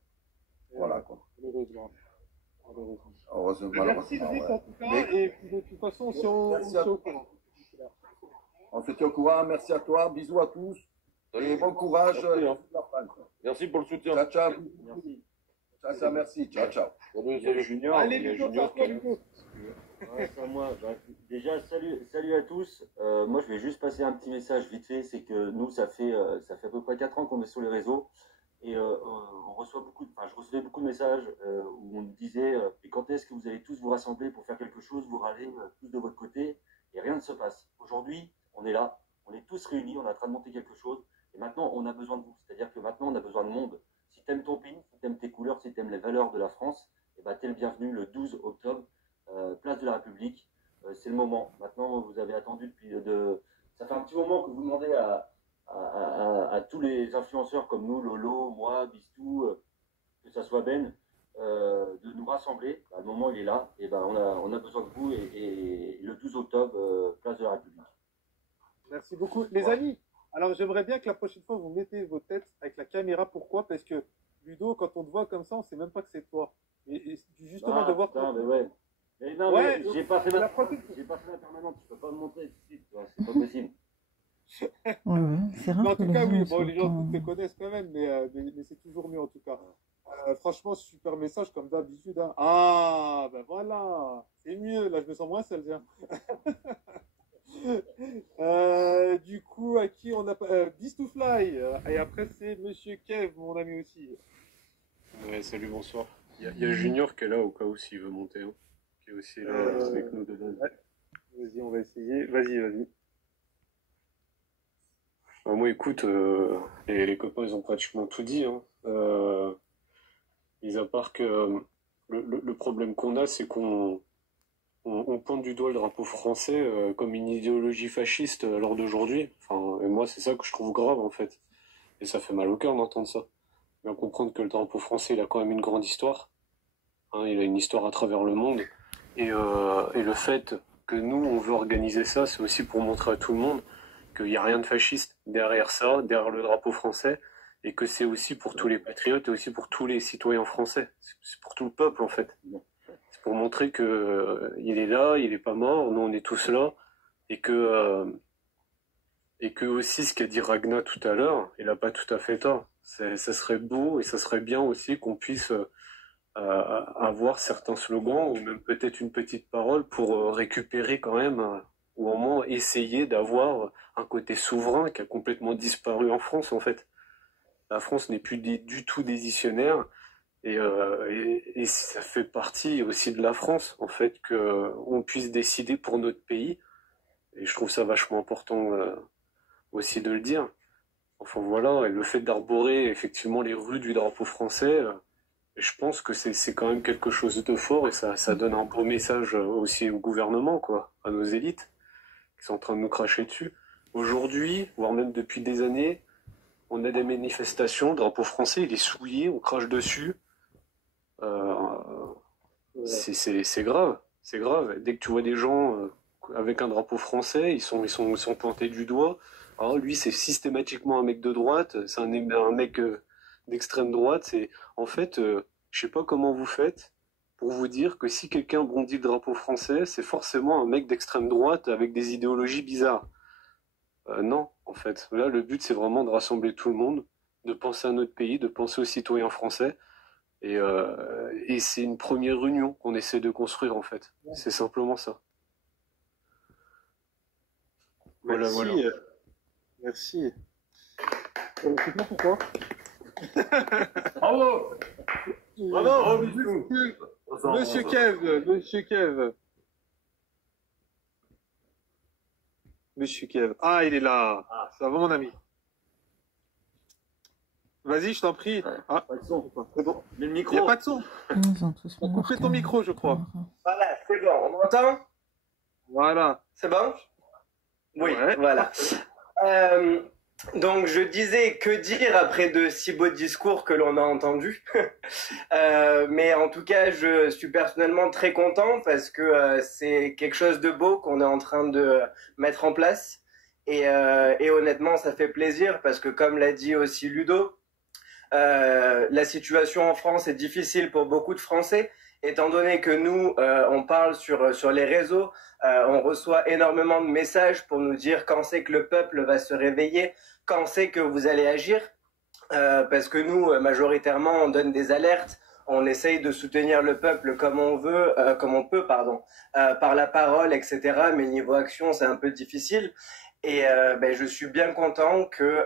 Voilà, quoi. Heureusement, Merci Brice en tout cas, et puis de toute façon, si on se tient au courant. On se tient au courant, merci à toi, bisous à tous, et bon courage. Merci pour le soutien. Ciao, ciao. Merci. Ciao, merci, ciao, ciao. Salut, Il y a Junior, Allez, il y a Ludo, Junior c'est à toi, Ludo. Ouais, c'est à moi. Bah, déjà, salut à tous. Moi, je vais juste passer un petit message vite fait. C'est que nous, ça fait à peu près 4 ans qu'on est sur les réseaux. Et on reçoit je recevais beaucoup de messages où on nous disait mais quand est-ce que vous allez tous vous rassembler pour faire quelque chose, vous râlez tous de votre côté, et rien ne se passe. Aujourd'hui, on est là, on est tous réunis, on est en train de monter quelque chose, et maintenant, on a besoin de vous. C'est-à-dire que maintenant, on a besoin de monde. Si tu aimes ton pays, si tu aimes tes couleurs, si tu aimes les valeurs de la France, et ben, t'es le bienvenu le 12 octobre. Place de la République, c'est le moment. Maintenant, vous avez attendu ça fait un petit moment que vous demandez à tous les influenceurs comme nous, Lolo, moi, Bistou, que ça soit Ben, de nous rassembler. Le moment, il est là. Et ben, on a besoin de vous. Et le 12 octobre, place de la République. Merci beaucoup. Les amis, alors j'aimerais bien que la prochaine fois, vous mettez vos têtes avec la caméra. Pourquoi? Parce que Ludo, quand on te voit comme ça, on ne sait même pas que c'est toi. Et justement, de voir... Putain, mais ouais. Mais non, Ouais, mais j'ai pas fait la permanente, tu peux pas me montrer tout de suite, c'est pas possible. Ouais, c'est rare Mais en que tout les cas, gens oui, soient bon, les gens autant- te connaissent quand même, mais c'est toujours mieux en tout cas. Franchement, super message comme d'habitude. Hein. Ah, ben voilà, c'est mieux, là je me sens moins seul, tiens. Du coup, à qui on a Beast to Fly, et après c'est Monsieur Kev, mon ami aussi. Ouais, salut, bonsoir. Il y a Junior qui est là au cas où s'il veut monter, hein, qui est aussi là avec nous dedans. Ouais. Vas-y, on va essayer. Vas-y. Moi, écoute, les copains, ils ont pratiquement tout dit. Hein. Mis à part que le problème qu'on a, c'est qu'on pointe du doigt le drapeau français comme une idéologie fasciste à l'heure d'aujourd'hui. Enfin, et moi, c'est ça que je trouve grave, en fait. Et ça fait mal au cœur d'entendre ça. Bien comprendre que le drapeau français, il a quand même une grande histoire. Hein, il a une histoire à travers le monde. Et le fait que nous, on veut organiser ça, c'est aussi pour montrer à tout le monde qu'il n'y a rien de fasciste derrière ça, derrière le drapeau français, et que c'est aussi pour tous les patriotes et aussi pour tous les citoyens français. C'est pour tout le peuple, en fait. C'est pour montrer que il est là, il n'est pas mort, nous, on est tous là, et que aussi, ce qu'a dit Ragnar tout à l'heure, il n'a pas tout à fait tort. Ça serait beau et ça serait bien aussi qu'on puisse avoir certains slogans ou même peut-être une petite parole pour récupérer quand même, ou au moins essayer d'avoir un côté souverain qui a complètement disparu en France, en fait. La France n'est plus du tout décisionnaire et ça fait partie aussi de la France, en fait, qu'on puisse décider pour notre pays. Et je trouve ça vachement important aussi de le dire. Enfin voilà, et le fait d'arborer effectivement les rues du drapeau français, je pense que c'est quand même quelque chose de fort et ça donne un beau message aussi au gouvernement, quoi, à nos élites qui sont en train de nous cracher dessus. Aujourd'hui, voire même depuis des années, on a des manifestations, le drapeau français il est souillé, on crache dessus. C'est grave, c'est grave. Dès que tu vois des gens avec un drapeau français, ils sont pointés du doigt. Alors lui, c'est systématiquement un mec de droite, c'est un mec d'extrême droite. C'est en fait, je sais pas comment vous faites pour vous dire que si quelqu'un brandit le drapeau français, c'est forcément un mec d'extrême droite avec des idéologies bizarres. Non, en fait, là, le but c'est vraiment de rassembler tout le monde, de penser à notre pays, de penser aux citoyens français. Et c'est une première union qu'on essaie de construire, en fait. C'est simplement ça. Merci. Voilà. Merci. Je sais pas pourquoi. Bravo. Bravo, Monsieur Kev. Monsieur Kev. Ah, il est là. Ça va, mon ami. Vas-y, je t'en prie. Ah, Pas de son. c'est bon. Mais le Il n'y micro. a pas de son. Ils ont tous On mis coupait leur ton micro, je crois. Voilà, c'est bon. On m'entend? Voilà. C'est bon? Oui, Ouais. voilà. Donc, je disais, que dire après de si beaux discours que l'on a entendus? Mais en tout cas, je suis personnellement très content parce que c'est quelque chose de beau qu'on est en train de mettre en place. Et honnêtement, ça fait plaisir parce que, comme l'a dit aussi Ludo, la situation en France est difficile pour beaucoup de Français. étant donné que nous, on parle sur les réseaux, on reçoit énormément de messages pour nous dire quand c'est que le peuple va se réveiller, quand c'est que vous allez agir, parce que nous, majoritairement, on donne des alertes, on essaye de soutenir le peuple comme on veut, comme on peut, pardon, par la parole, etc. Mais niveau action, c'est un peu difficile. Et je suis bien content que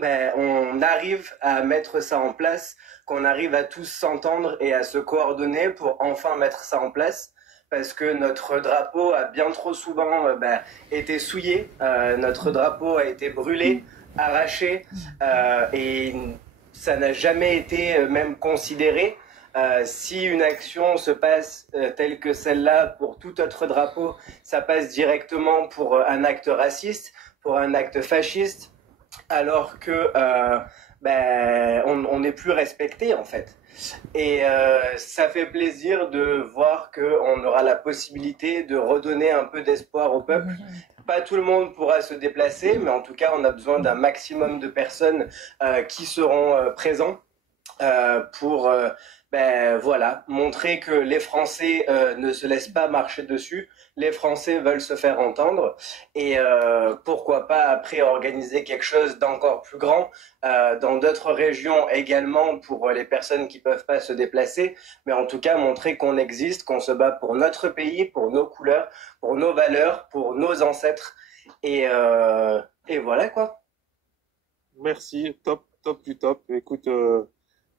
on arrive à mettre ça en place, qu'on arrive à tous s'entendre et à se coordonner pour enfin mettre ça en place. Parce que notre drapeau a bien trop souvent été souillé, notre drapeau a été brûlé, arraché, et ça n'a jamais été même considéré. Si une action se passe telle que celle-là pour tout autre drapeau, ça passe directement pour un acte raciste, pour un acte fasciste, alors que on n'est plus respecté en fait. Et ça fait plaisir de voir qu'on aura la possibilité de redonner un peu d'espoir au peuple. Pas tout le monde pourra se déplacer, mais en tout cas, on a besoin d'un maximum de personnes qui seront présents pour montrer que les Français ne se laissent pas marcher dessus. Les Français veulent se faire entendre et pourquoi pas après organiser quelque chose d'encore plus grand dans d'autres régions également pour les personnes qui peuvent pas se déplacer, mais en tout cas montrer qu'on existe, qu'on se bat pour notre pays, pour nos couleurs, pour nos valeurs, pour nos ancêtres et voilà quoi. Merci, top du top. Écoute,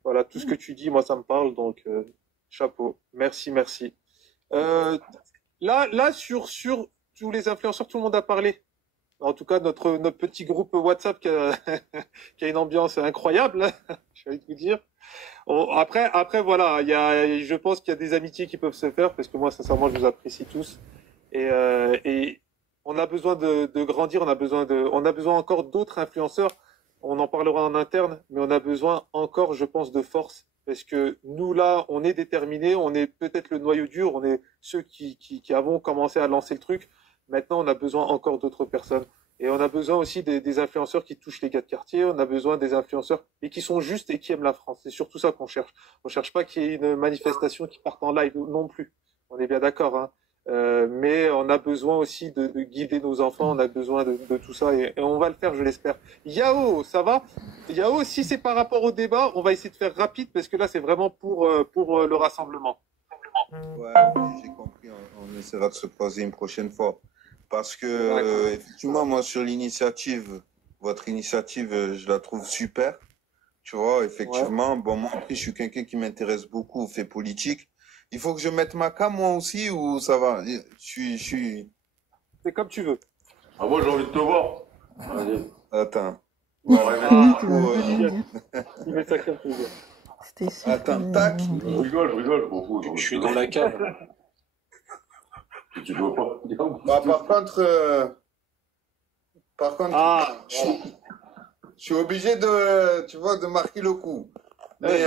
voilà, tout ce que tu dis, moi ça me parle, donc chapeau. Merci. Là, sur tous les influenceurs, tout le monde a parlé. En tout cas, notre petit groupe WhatsApp qui a une ambiance incroyable, je vais vous dire. Après, voilà, je pense qu'il y a des amitiés qui peuvent se faire, parce que moi, sincèrement, je vous apprécie tous. Et on a besoin de grandir, on a besoin encore d'autres influenceurs. On en parlera en interne, mais on a besoin encore, je pense, de force. Parce que nous, là, on est déterminés, on est peut-être le noyau dur, on est ceux qui avons commencé à lancer le truc. Maintenant, on a besoin encore d'autres personnes. Et on a besoin aussi des influenceurs qui touchent les gars de quartier, on a besoin des influenceurs et qui sont justes et qui aiment la France. C'est surtout ça qu'on cherche. On cherche pas qu'il y ait une manifestation qui parte en live non plus. On est bien d'accord, hein. Mais on a besoin aussi de guider nos enfants, on a besoin de tout ça et on va le faire, je l'espère. Yao, ça va? Yao, si c'est par rapport au débat, on va essayer de faire rapide parce que là c'est vraiment pour le rassemblement. Ouais, j'ai compris, on essaiera de se poser une prochaine fois. Parce que effectivement, moi sur votre initiative, je la trouve super. Tu vois, effectivement, bon, moi après je suis quelqu'un qui m'intéresse beaucoup aux faits politiques. Il faut que je mette ma cam moi aussi ou ça va? Je suis... C'est comme tu veux. Ah, moi j'ai envie de te voir. Allez. Attends. Il met sa cam toujours. Attends, tac. Je rigole, je suis dans la cave. Tu dois pas. Bah, par contre, je suis obligé de marquer le coup. Mais,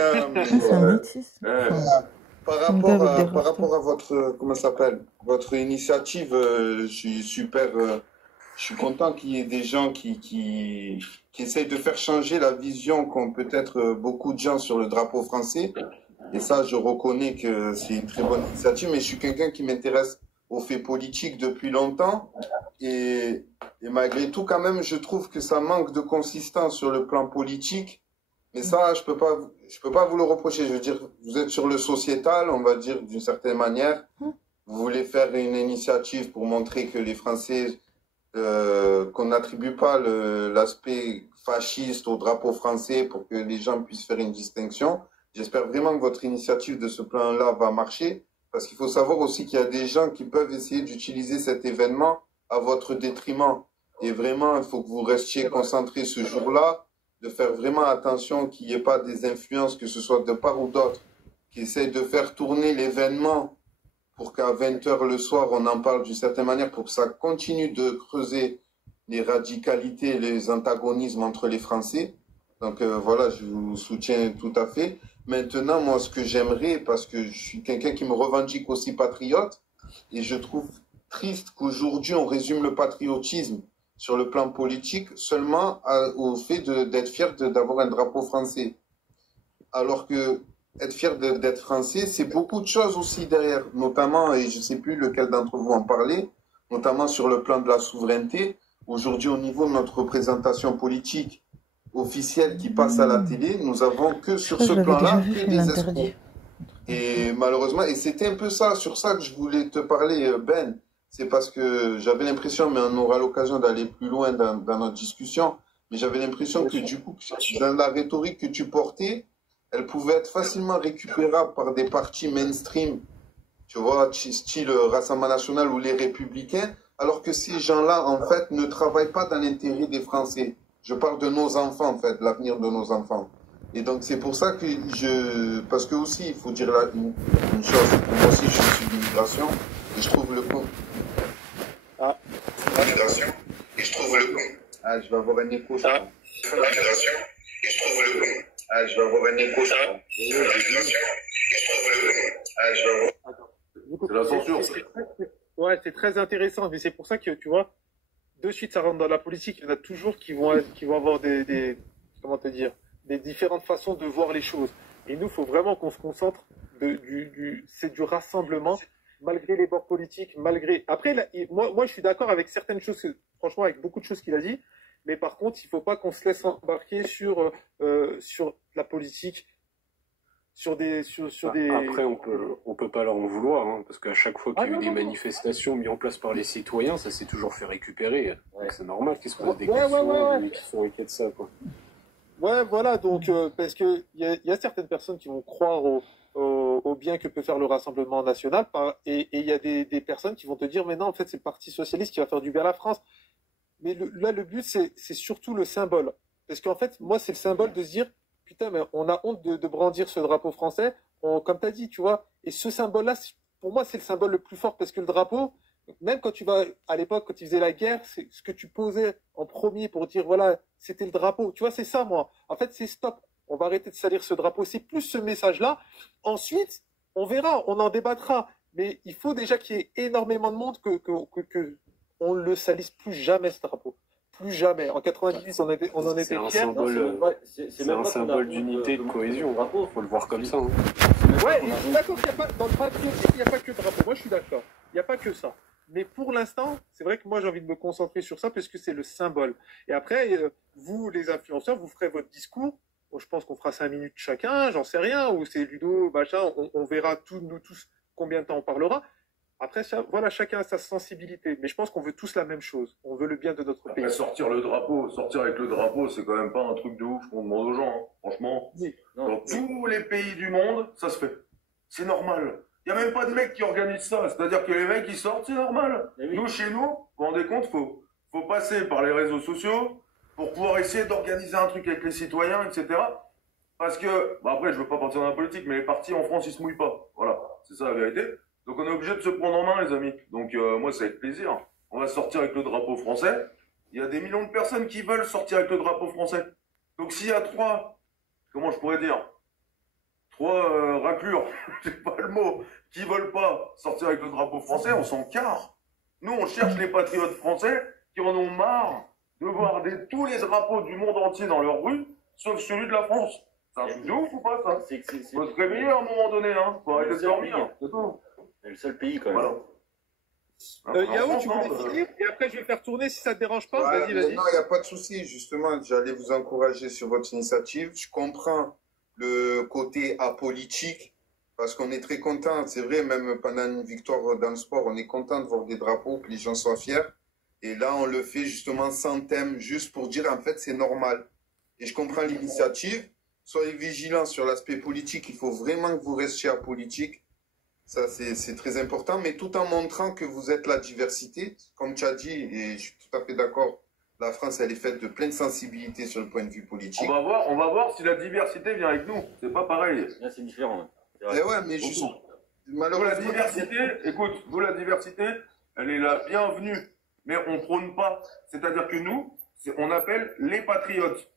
par rapport à votre, comment ça s'appelle, votre initiative, je suis super, je suis content qu'il y ait des gens qui essayent de faire changer la vision qu'ont peut-être beaucoup de gens sur le drapeau français. Et ça, je reconnais que c'est une très bonne initiative, mais je suis quelqu'un qui m'intéresse aux faits politiques depuis longtemps. Et malgré tout, quand même, je trouve que ça manque de consistance sur le plan politique. Mais ça, je peux pas vous le reprocher. Je veux dire, vous êtes sur le sociétal, on va dire d'une certaine manière. Vous voulez faire une initiative pour montrer que les Français, qu'on n'attribue pas l'aspect fasciste au drapeau français pour que les gens puissent faire une distinction. J'espère vraiment que votre initiative de ce plan-là va marcher. Parce qu'il faut savoir aussi qu'il y a des gens qui peuvent essayer d'utiliser cet événement à votre détriment. Et vraiment, il faut que vous restiez concentrés ce jour-là, de faire vraiment attention qu'il n'y ait pas des influences, que ce soit de part ou d'autre, qui essayent de faire tourner l'événement pour qu'à 20h le soir, on en parle d'une certaine manière, pour que ça continue de creuser les radicalités, les antagonismes entre les Français. Donc voilà, je vous soutiens tout à fait. Maintenant, moi, ce que j'aimerais, parce que je suis quelqu'un qui me revendique aussi patriote, et je trouve triste qu'aujourd'hui, on résume le patriotisme sur le plan politique seulement au fait d'être fier d'avoir un drapeau français. Alors que être fier d'être français, c'est beaucoup de choses aussi derrière, notamment, et je ne sais plus lequel d'entre vous en parlait, notamment sur le plan de la souveraineté. Aujourd'hui, au niveau de notre représentation politique officielle qui passe à la télé, nous avons que sur ce plan-là que des escrocs. Et malheureusement, et c'était un peu ça, sur ça que je voulais te parler, Ben. C'est parce que j'avais l'impression, mais on aura l'occasion d'aller plus loin dans notre discussion, mais j'avais l'impression que du coup, dans la rhétorique que tu portais, elle pouvait être facilement récupérable par des partis mainstream, tu vois, style Rassemblement National ou les Républicains, alors que ces gens-là, en fait, ne travaillent pas dans l'intérêt des Français. Je parle de nos enfants, en fait, de l'avenir de nos enfants. Et donc, c'est pour ça que parce que aussi, il faut dire là, une chose, moi aussi, je suis d'immigration, et je trouve le con. Ah, l'immigration, et je trouve le con. Ah, je vais avoir un écho, ça. L'immigration, et je trouve le con. Ah, je vais avoir un écho, ça. L'immigration, et je trouve le con. Ah, je vais avoir... C'est la censure. Ouais, c'est très intéressant, mais c'est pour ça que, tu vois, de suite, ça rentre dans la politique. Il y en a toujours qui vont avoir comment te dire, des différentes façons de voir les choses. Et nous, il faut vraiment qu'on se concentre c'est du rassemblement, malgré les bords politiques, malgré... Après, là, moi, je suis d'accord avec certaines choses, franchement, avec beaucoup de choses qu'il a dit, mais par contre, il ne faut pas qu'on se laisse embarquer sur la politique, sur des... Après, on peut pas leur en vouloir, hein, parce qu'à chaque fois qu'il y a eu des manifestations mises en place par les citoyens, ça s'est toujours fait récupérer. Donc c'est normal qu'ils se posent des questions et qu'ils sont inquiets de ça, quoi. Ouais, voilà, donc, parce que il y a certaines personnes qui vont croire au bien que peut faire le Rassemblement national, et il y a des personnes qui vont te dire, mais non, en fait, c'est le Parti socialiste qui va faire du bien à la France. Mais là, le but, c'est surtout le symbole. Parce qu'en fait, moi, c'est le symbole de se dire, putain, mais on a honte de brandir ce drapeau français, comme tu as dit, tu vois. Et ce symbole-là, pour moi, c'est le symbole le plus fort, parce que le drapeau, même quand tu vas, à l'époque, quand ils faisaient la guerre, c'est ce que tu posais en premier pour dire, voilà, c'était le drapeau. Tu vois, c'est ça, moi. En fait, c'est stop. On va arrêter de salir ce drapeau. C'est plus ce message-là. Ensuite, on verra, on en débattra. Mais il faut déjà qu'il y ait énormément de monde que on le salisse plus jamais, ce drapeau. Plus jamais. En 90, on en était fiers. C'est un symbole d'unité, de cohésion. Il faut le voir comme ça. Hein. Ouais, et je suis d'accord qu'il n'y a pas, dans le patriotisme, il n'y a pas que le drapeau. Moi, je suis d'accord. Il n'y a pas que ça. Mais pour l'instant, c'est vrai que moi, j'ai envie de me concentrer sur ça parce que c'est le symbole. Et après, vous, les influenceurs, vous ferez votre discours. Bon, je pense qu'on fera 5 minutes chacun, j'en sais rien, ou c'est Ludo, machin, on verra nous tous combien de temps on parlera. Après, voilà, chacun a sa sensibilité. Mais je pense qu'on veut tous la même chose. On veut le bien de notre pays. Sortir avec le drapeau, c'est quand même pas un truc de ouf qu'on demande aux gens, hein. Franchement. Oui. Dans tous les pays du monde, ça se fait. C'est normal. Il n'y a même pas de mecs qui organisent ça. C'est-à-dire que les mecs, ils sortent, c'est normal. Oui. Nous, chez nous, vous vous rendez compte, faut passer par les réseaux sociaux pour pouvoir essayer d'organiser un truc avec les citoyens, etc. Parce que, après, je veux pas partir dans la politique, mais les partis en France, ils se mouillent pas. Voilà, c'est ça la vérité. Donc on est obligé de se prendre en main, les amis. Donc moi, c'est avec plaisir. On va sortir avec le drapeau français. Il y a des millions de personnes qui veulent sortir avec le drapeau français. Donc s'il y a trois raclures, c'est pas le mot, qui veulent pas sortir avec le drapeau français, on s'en carre. Nous, on cherche les patriotes français qui en ont marre de voir tous les drapeaux du monde entier dans leur rue, sauf celui de la France. C'est un truc de ouf ou pas, ça? Faut se réveiller à un moment donné, hein. Faut arrêter de dormir, c'est tout. C'est le seul pays, quand même. Voilà. Yao, tu voulais finir et après je vais faire tourner si ça te dérange pas. Ouais, vas-y. Non, il n'y a pas de souci. Justement, j'allais vous encourager sur votre initiative. Je comprends le côté apolitique parce qu'on est très content. C'est vrai, même pendant une victoire dans le sport, on est content de voir des drapeaux, que les gens soient fiers. Et là, on le fait justement sans thème, juste pour dire en fait c'est normal. Et je comprends l'initiative. Soyez vigilants sur l'aspect politique. Il faut vraiment que vous restiez apolitique. Ça, c'est très important, mais tout en montrant que vous êtes la diversité. Comme tu as dit, et je suis tout à fait d'accord, la France, elle est faite de plein de sensibilités sur le point de vue politique. On va voir si la diversité vient avec nous. C'est pas pareil. Là, c'est différent. Ouais, mais juste... Malheureusement, vous, la diversité, elle est la bienvenue. Mais on prône pas. C'est-à-dire que nous, on appelle les patriotes.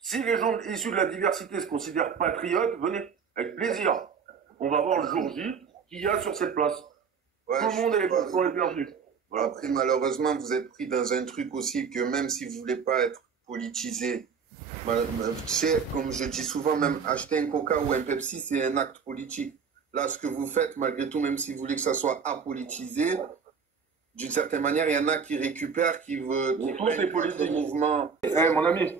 Si les gens issus de la diversité se considèrent patriotes, venez, avec plaisir. On va voir le jour J qu'il y a sur cette place. Ouais, tout le monde est les bienvenus. Voilà. Après, malheureusement, vous êtes pris dans un truc aussi que même si vous ne voulez pas être politisé, Tu sais, comme je dis souvent, même acheter un Coca ou un Pepsi, c'est un acte politique. Là, ce que vous faites, malgré tout, même si vous voulez que ça soit apolitisé, d'une certaine manière, il y en a qui récupèrent, qui veulent... Tout est politique. Mouvement. Mon ami,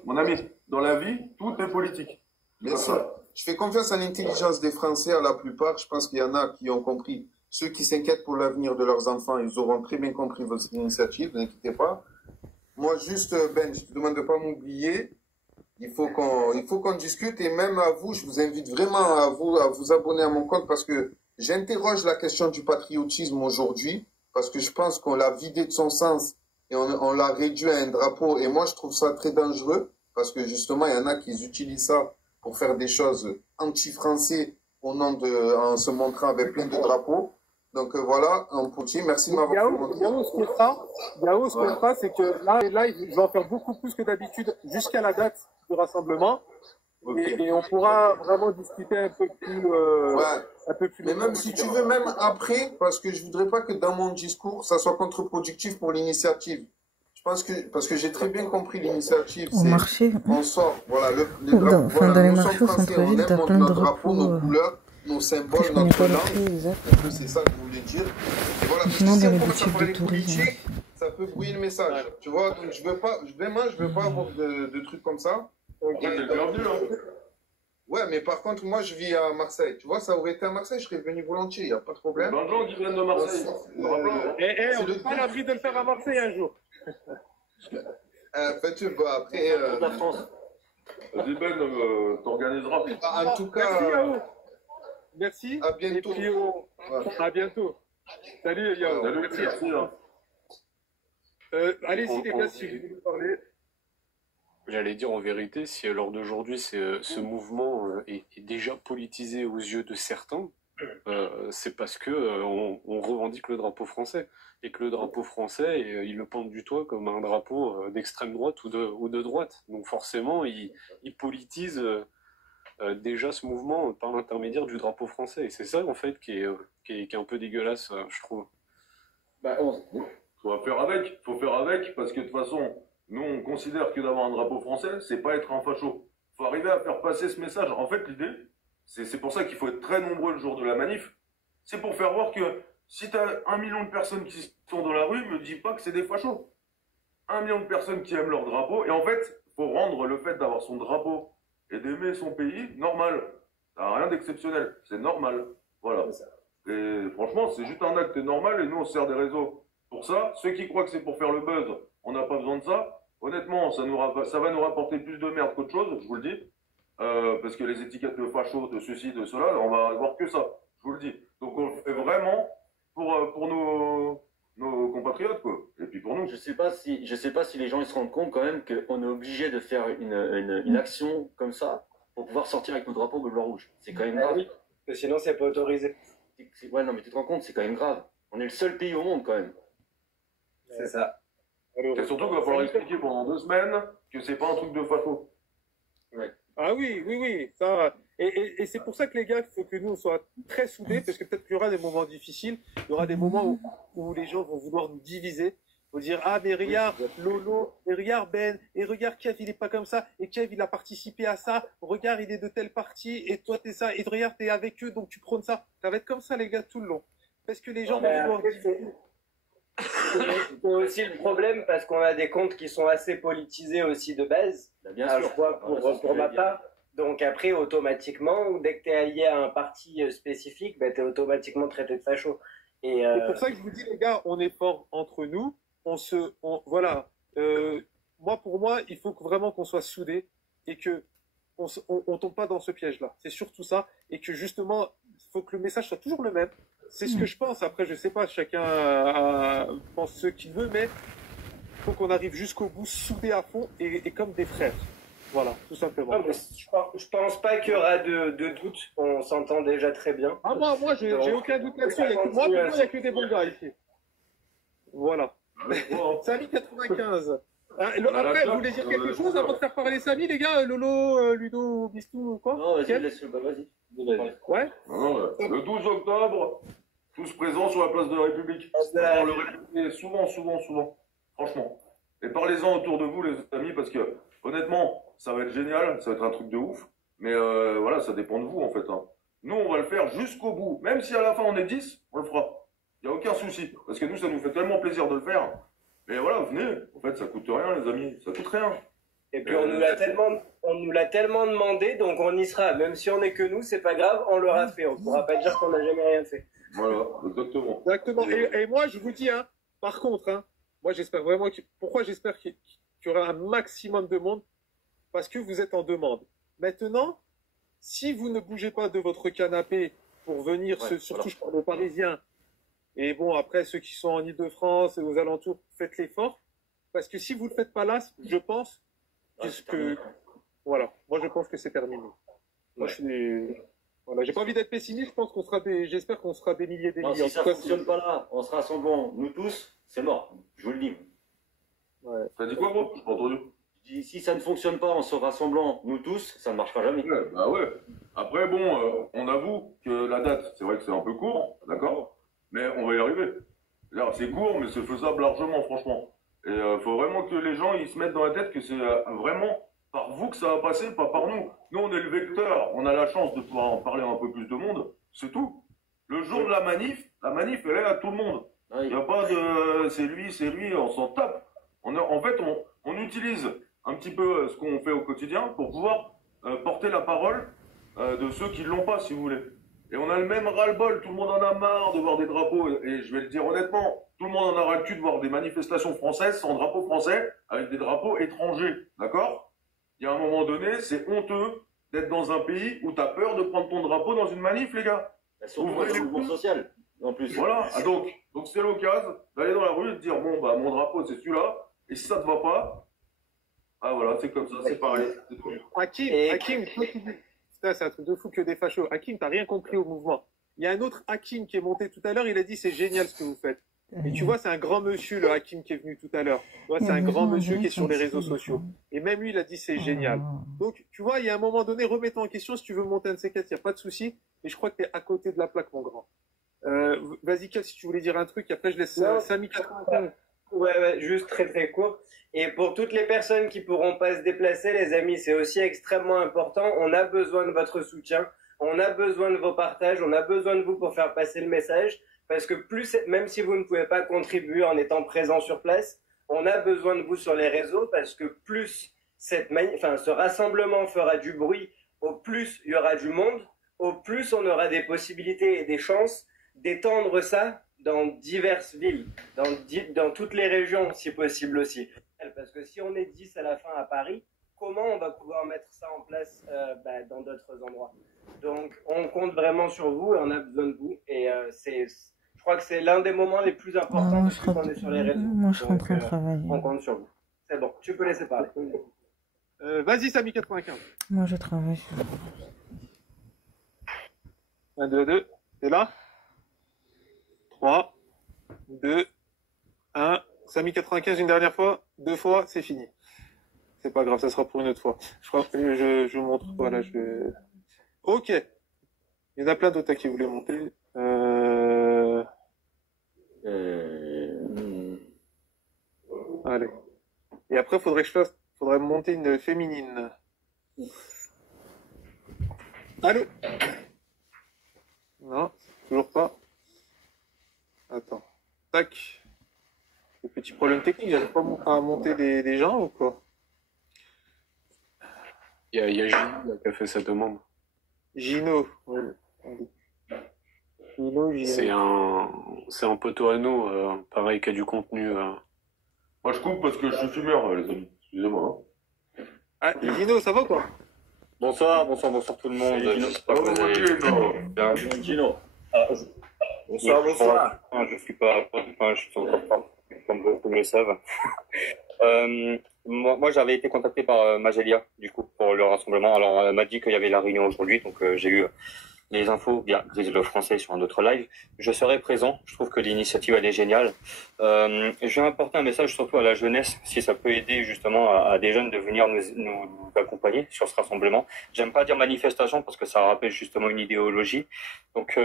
dans la vie, tout est politique. Bien sûr. Je fais confiance à l'intelligence des Français, à la plupart. Je pense qu'il y en a qui ont compris. Ceux qui s'inquiètent pour l'avenir de leurs enfants, ils auront très bien compris vos initiatives, ne vous inquiétez pas. Moi, juste, Ben, je te demande de ne pas m'oublier. Il faut qu'on discute, et même à vous, je vous invite vraiment à vous abonner à mon compte, parce que j'interroge la question du patriotisme aujourd'hui, parce que je pense qu'on l'a vidé de son sens et on l'a réduit à un drapeau, et moi je trouve ça très dangereux, parce que justement il y en a qui utilisent ça pour faire des choses anti-français en se montrant avec plein de drapeaux. Donc voilà, on continue. Merci de m'avoir montré. Yao, ce qu'on fera, c'est que là, je vais en faire beaucoup plus que d'habitude jusqu'à la date du rassemblement. Okay. Et on pourra vraiment discuter un peu plus. Mais même si tu veux, même après, parce que je voudrais pas que dans mon discours, ça soit contre-productif pour l'initiative. Je pense que, parce que j'ai très bien compris l'initiative. Au marché. On sort, voilà, dans les marchés au centre-ville, t'as plein de drapeaux. Nos couleurs, nos symboles, notre langue. C'est ça que je voulais dire. Et voilà, parce que si on commence à parler politique, ça peut brouiller le message. Tu vois, donc je veux pas avoir de trucs comme ça. Ouais, mais par contre, moi, je vis à Marseille. Tu vois, ça aurait été à Marseille, je serais venu volontiers, il n'y a pas de problème. Plein de gens qui viennent de Marseille. On n'est pas l'abri de le faire à Marseille un jour. Fais-tu, bah, après... la France. Vas-y, Ben, t'organiseras. En tout cas... Merci, Yao. Merci. À bientôt. Et puis, à bientôt. Salut, Yao. Salut, merci. Allez-y, les gars, si vous voulez parler. J'allais dire en vérité, si à l'heure d'aujourd'hui ce mouvement est déjà politisé aux yeux de certains, c'est parce que on revendique le drapeau français, et que le drapeau français, ils le pointent du doigt comme un drapeau d'extrême droite ou de droite. Donc forcément, ils politisent déjà ce mouvement par l'intermédiaire du drapeau français. Et c'est ça en fait qui est un peu dégueulasse, je trouve. Faut faire avec, parce que de toute façon, nous on considère que d'avoir un drapeau français, c'est pas être un facho. Faut arriver à faire passer ce message. En fait, l'idée, c'est pour ça qu'il faut être très nombreux le jour de la manif. C'est pour faire voir que si t'as 1 million de personnes qui sont dans la rue, me dis pas que c'est des fachos. 1 million de personnes qui aiment leur drapeau, et en fait, faut rendre le fait d'avoir son drapeau et d'aimer son pays normal. Ça n'a rien d'exceptionnel, c'est normal. Voilà. Et franchement, c'est juste un acte normal, et nous on se sert des réseaux pour ça. Ceux qui croient que c'est pour faire le buzz, on n'a pas besoin de ça. Honnêtement, ça va nous rapporter plus de merde qu'autre chose, je vous le dis. Parce que les étiquettes de facho, de ceci, de cela, on va avoir que ça, je vous le dis. Donc on le fait vraiment pour nos compatriotes, quoi. Et puis pour nous. Je sais pas si les gens ils se rendent compte quand même qu'on est obligé de faire une action comme ça pour pouvoir sortir avec nos drapeaux bleu, blanc, rouge. C'est quand même grave. Oui, parce que sinon c'est pas autorisé. Ouais, non, mais tu te rends compte, c'est quand même grave. On est le seul pays au monde quand même. C'est ça. Et surtout qu'il va falloir expliquer pendant 2 semaines que c'est pas un truc de facho. Ouais. Ah oui, ça. Et c'est pour ça que les gars, il faut que nous on soit très soudés, parce que peut-être qu'il y aura des moments difficiles, il y aura des moments où les gens vont vouloir nous diviser, vont dire ah mais regarde Lolo, et regarde Ben, et regarde Kev il est pas comme ça, et Kev il a participé à ça, regarde il est de telle partie, et toi t'es ça, et regarde t'es avec eux donc tu prônes ça. Ça va être comme ça les gars tout le long, parce que les gens vont vouloir diviser. C'est aussi le problème parce qu'on a des comptes qui sont assez politisés aussi de base. Bien sûr. Je vois pour ma part. Donc après, automatiquement, dès que tu es allié à un parti spécifique, tu es automatiquement traité de facho. C'est pour ça que je vous dis, les gars, on est fort entre nous. Voilà. Pour moi, il faut vraiment qu'on soit soudés et que on tombe pas dans ce piège-là. C'est surtout ça. Et que justement, il faut que le message soit toujours le même. C'est ce que je pense. Après, je sais pas, chacun pense ce qu'il veut, mais il faut qu'on arrive jusqu'au bout, soudés à fond et comme des frères. Voilà, tout simplement. Non, mais je pense pas qu'il y aura de doute. On s'entend déjà très bien. Ah, moi, j'ai aucun doute là-dessus. Moi, il n'y a que des bons gars ici. Voilà. Samy 95. Après, vous voulez dire quelque chose avant de faire parler Samy, les gars? Lolo, Ludo, Bistou, quoi? Non, vas-y, vas-y. Ouais. Le 12 octobre, tous présents sur la place de la République. On le répète souvent. Franchement. Et parlez-en autour de vous, les amis, parce que, honnêtement, ça va être génial, ça va être un truc de ouf. Mais voilà, ça dépend de vous en fait. Hein. Nous, on va le faire jusqu'au bout. Même si à la fin on est 10, on le fera. Il n'y a aucun souci. Parce que nous, ça nous fait tellement plaisir de le faire. Mais voilà, venez. En fait, ça coûte rien, les amis. Ça coûte rien. Et puis on nous l'a tellement demandé, donc on y sera. Même si on n'est que nous, c'est pas grave, on l'aura fait. On ne pourra pas dire qu'on n'a jamais rien fait. Voilà, exactement. Exactement. Et moi, je vous dis, hein, par contre, hein, moi j'espère vraiment pourquoi j'espère qu'il y aura un maximum de monde? Parce que vous êtes en demande. Maintenant, si vous ne bougez pas de votre canapé pour venir, surtout je parle aux Parisiens, et bon, après ceux qui sont en Ile-de-France et aux alentours, faites l'effort. Parce que si vous ne le faites pas là, je pense que voilà, moi je pense que c'est terminé. Moi, voilà, j'ai pas envie d'être pessimiste, je pense qu'on sera j'espère qu'on sera des milliers, des milliers. Si ça ne fonctionne pas là, on se rassemblons, nous tous, c'est mort. Je vous le dis. Ouais. T'as dit quoi, gros? Je pas entendu. Je dis, si ça ne fonctionne pas en se rassemblant, nous tous, ça ne marchera jamais. Ouais, bah ouais. Après, bon, on avoue que la date, c'est vrai que c'est un peu court, d'accord? Mais on va y arriver. C'est court, mais c'est faisable largement, franchement. Et faut vraiment que les gens ils se mettent dans la tête que c'est vraiment par vous que ça va passer, pas par nous. Nous, on est le vecteur, on a la chance de pouvoir en parler un peu plus de monde, c'est tout. Le jour de la manif, elle est à tout le monde. Il n'y a pas de c'est lui, on s'en tape. En fait, on utilise un petit peu ce qu'on fait au quotidien pour pouvoir porter la parole de ceux qui ne l'ont pas, si vous voulez. Et on a le même ras-le-bol, tout le monde en a marre de voir des drapeaux, et je vais le dire honnêtement, tout le monde en a ras le cul de voir des manifestations françaises sans drapeau français, avec des drapeaux étrangers, d'accord? Il y a un moment donné, c'est honteux d'être dans un pays où tu as peur de prendre ton drapeau dans une manif, les gars. Ouvrez le mouvement social, en plus. Voilà, donc c'est l'occasion d'aller dans la rue et de dire, bon, bah mon drapeau c'est celui-là, et si ça te va pas, ah voilà, c'est comme ça, c'est pareil. Hakim, c'est un truc de fou que des fachos. Hakim, t'as rien compris au mouvement. Il y a un autre Hakim qui est monté tout à l'heure, il a dit c'est génial ce que vous faites. Et tu vois, c'est un grand monsieur, le Hakim qui est venu tout à l'heure. Tu vois, c'est un grand monsieur qui est sur les réseaux sociaux. Et même lui, il a dit c'est génial. Donc, tu vois, il y a un moment donné, remets-toi en question si tu veux monter un de ces quatre, il n'y a pas de souci. Mais je crois que tu es à côté de la plaque, mon grand. Vas-y, Kel, si tu voulais dire un truc, après je laisse Samy 95. Ouais, juste très très court. Et pour toutes les personnes qui pourront pas se déplacer, les amis, c'est aussi extrêmement important. On a besoin de votre soutien, on a besoin de vos partages, on a besoin de vous pour faire passer le message. Parce que même si vous ne pouvez pas contribuer en étant présent sur place, on a besoin de vous sur les réseaux parce que plus ce rassemblement fera du bruit, au plus il y aura du monde, au plus on aura des possibilités et des chances d'étendre ça dans diverses villes, dans toutes les régions si possible aussi. Parce que si on est 10 à la fin à Paris, comment on va pouvoir mettre ça en place dans d'autres endroits? Donc on compte vraiment sur vous et on a besoin de vous. Et je crois que c'est l'un des moments les plus importants depuis qu'on est sur les réseaux. Moi, je rentre en travail. On compte sur vous. C'est bon, tu peux laisser parler. Vas-y, Samy 95. Moi, je travaille. 1, 2, 2. T'es là? 3, 2, 1. Samy 95 une dernière fois, 2 fois, c'est fini. C'est pas grave, ça sera pour une autre fois. Je vous montre. Voilà, Ok. Il y en a plein d'autres qui voulaient monter. Allez. Et après, faudrait monter une féminine. Allô? Non, toujours pas. Attends. Tac. Des petits problèmes techniques, j'arrive pas à monter des gens ou quoi? Il y a Gino qui a fait sa demande. Gino. Gino. C'est un poteau à nous, pareil, qui a du contenu. Moi, je coupe parce que je suis fumeur, les amis. Excusez-moi. Hein. Ah, Gino, ça va quoi? Bonsoir tout le monde. J'espère que vous allez bien. Gino. Bonsoir. Je suis pas, je suis encore pas, comme beaucoup le savent. Moi, j'avais été contacté par Magelia, du coup, pour le rassemblement. Alors, elle m'a dit qu'il y avait la réunion aujourd'hui, donc j'ai eu les infos via Grise le Français sur un autre live. Je serai présent. Je trouve que l'initiative, elle est géniale. Je vais apporter un message surtout à la jeunesse, si ça peut aider justement à des jeunes de venir nous accompagner sur ce rassemblement. J'aime pas dire manifestation parce que ça rappelle justement une idéologie. Donc,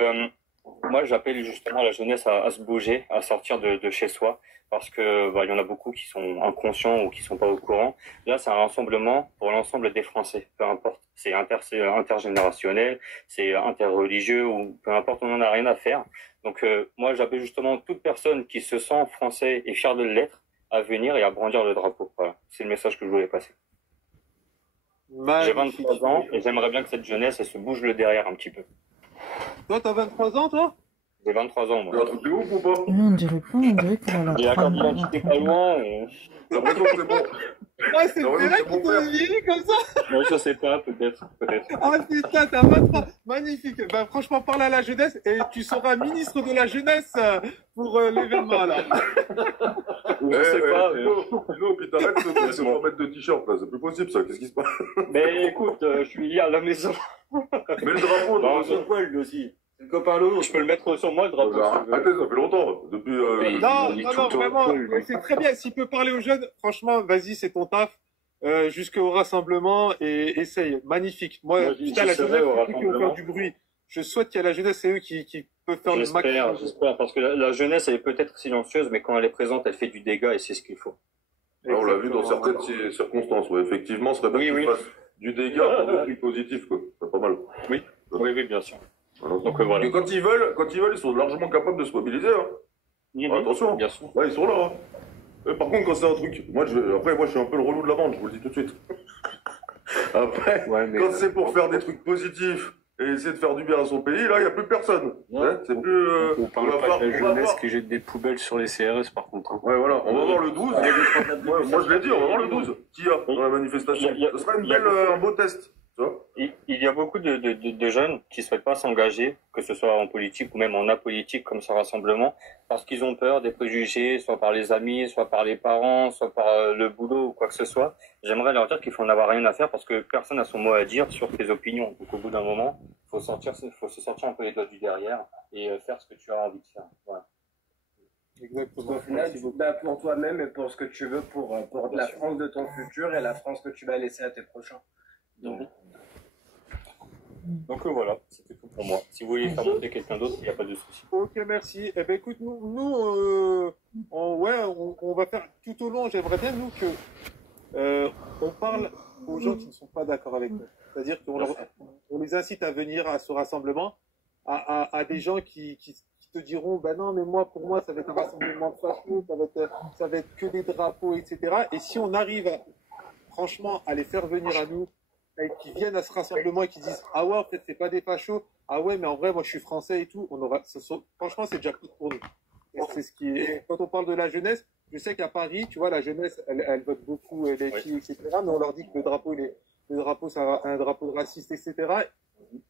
Moi, j'appelle justement la jeunesse à se bouger, à sortir de chez soi, parce que il y en a beaucoup qui sont inconscients ou qui sont pas au courant. Là, c'est un rassemblement pour l'ensemble des Français, peu importe. C'est intergénérationnel, c'est interreligieux ou peu importe, on n'en a rien à faire. Donc, moi, j'appelle justement toute personne qui se sent français et fier de l'être à venir et à brandir le drapeau. Voilà, c'est le message que je voulais passer. J'ai 23 ans et j'aimerais bien que cette jeunesse, elle se bouge le derrière un petit peu. Toi, t'as 23 ans, toi? J'ai 23 ans, moi. T'es un truc de ouf ou pas? Non, on dirait pas, on dirait qu'il a la J'ai la carte d'identité pas loin. L'impression que c'est bon. Ouais, c'est le vrai qui t'a vieilli comme ça? Non, je sais pas, peut-être. Ah putain, t'as 23. Magnifique. Ben, franchement, parle à la jeunesse et tu seras ministre de la jeunesse pour l'événement, là. Je sais pas. Non, puis t'arrêtes de pas mettre de t-shirt, là. C'est plus possible, ça. Qu'est-ce qui se passe? Mais écoute, je suis à la maison. Mais le drapeau, non, c'est quoi, lui aussi? C'est le copain Lolo, je peux le mettre sur moi, le drapeau. Arrêtez, ça fait longtemps. Depuis. Non, vraiment, c'est très bien. S'il peut parler aux jeunes, franchement, vas-y, c'est ton taf. Jusqu'au rassemblement et essaye. Magnifique. Moi, putain, la jeunesse, c'est eux qui vont faire du bruit. Je souhaite qu'il y ait la jeunesse, c'est eux qui peuvent faire le maximum. J'espère, parce que la jeunesse, elle est peut-être silencieuse, mais quand elle est présente, elle fait du dégât et c'est ce qu'il faut. On l'a vu dans certaines circonstances, ouais. Effectivement, ce serait bien qu'il fasse du dégât pour des trucs positifs, quoi. C'est pas mal. Oui, bien sûr. Alors, donc voilà. Et quand ils veulent, ils sont largement capables de se mobiliser. Hein. Attention, bien sûr. Ouais, ils sont là. Hein. Par contre, quand c'est un truc, moi je suis un peu le relou de la bande, je vous le dis tout de suite. Après, quand c'est pour faire des trucs positifs et essayer de faire du bien à son pays, là, il n'y a plus personne. C'est plus. On parle pas de la jeunesse qui jette des poubelles sur les CRS, par contre. Hein. Ouais, voilà. On va voir le 12. Moi, je l'ai dit, on va voir le 12. Qui y a dans la manifestation? Ce sera un beau test. Il y a beaucoup de jeunes qui ne souhaitent pas s'engager, que ce soit en politique ou même en apolitique comme ce rassemblement, parce qu'ils ont peur des préjugés, soit par les amis, soit par les parents, soit par le boulot ou quoi que ce soit. J'aimerais leur dire qu'il faut en avoir rien à faire parce que personne n'a son mot à dire sur tes opinions. Donc au bout d'un moment, faut se sortir un peu les doigts du derrière et faire ce que tu as envie de faire. Voilà. Exactement. Au final, tu te bats pour toi-même et pour ce que tu veux, pour la France de ton futur et la France que tu vas laisser à tes prochains. Donc voilà, c'était tout pour moi. Si vous voulez faire monter quelqu'un d'autre, il n'y a pas de souci. Ok, merci. Eh ben écoute, nous on va faire tout au long. J'aimerais bien nous que on parle aux gens qui ne sont pas d'accord avec nous. C'est-à-dire qu'on les incite à venir à ce rassemblement, à des gens qui te diront, ben non, mais pour moi, ça va être un rassemblement de façon, ça va être que des drapeaux, etc. Et si on arrive, franchement, à les faire venir à nous, et qui viennent à ce rassemblement et qui disent, ah ouais, en fait, c'est pas des fachos, ah ouais, mais en vrai, moi, je suis français et tout, franchement, c'est déjà cool pour nous. Et c'est ce qui est, quand on parle de la jeunesse, je sais qu'à Paris, tu vois, la jeunesse, elle vote beaucoup les filles, etc. Mais on leur dit que le drapeau, c'est un drapeau raciste, etc.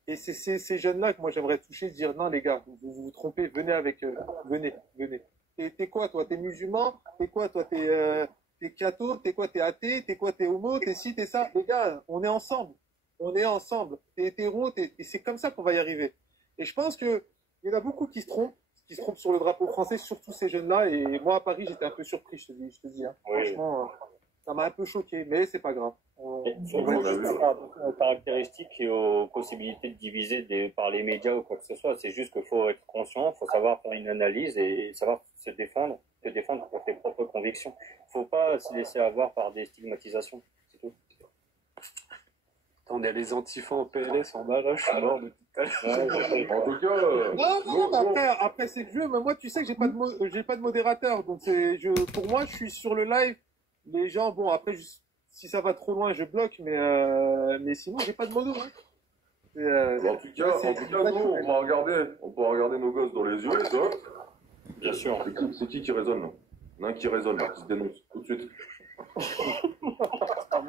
Et c'est ces jeunes-là que moi j'aimerais toucher, dire non les gars, vous vous trompez, venez avec venez. T'es quoi toi? T'es musulman? T'es quoi toi? T'es catho? T'es quoi? T'es athée? T'es quoi? T'es homo? T'es ci? T'es ça? Les gars, on est ensemble. T'es hétéro? Et c'est comme ça qu'on va y arriver. Et je pense que il y en a beaucoup qui se trompent sur le drapeau français, surtout ces jeunes-là. Et moi à Paris, j'étais un peu surpris, je te dis. Hein. Franchement, ça m'a un peu choqué, mais c'est pas grave. On va juste faire attention aux caractéristiques et aux possibilités de diviser par les médias ou quoi que ce soit. C'est juste qu'il faut être conscient, il faut savoir faire une analyse et savoir te défendre pour tes propres convictions. Il ne faut pas se laisser avoir par des stigmatisations. C'est tout. On a les antifas en PLS en bas, là, je suis mort de tout à l'heure. En tout cas, non, après c'est le jeu, mais moi tu sais que j'ai pas de modérateur, donc pour moi je suis sur le live. Les gens, bon, après, si ça va trop loin, je bloque, mais sinon, j'ai pas de modo. Hein. En tout cas, nous, on pourra regarder nos gosses dans les yeux, tu vois. Bien sûr. C'est qui résonne, là? Il y en a un qui résonne, là, qui se dénonce, tout de suite. À un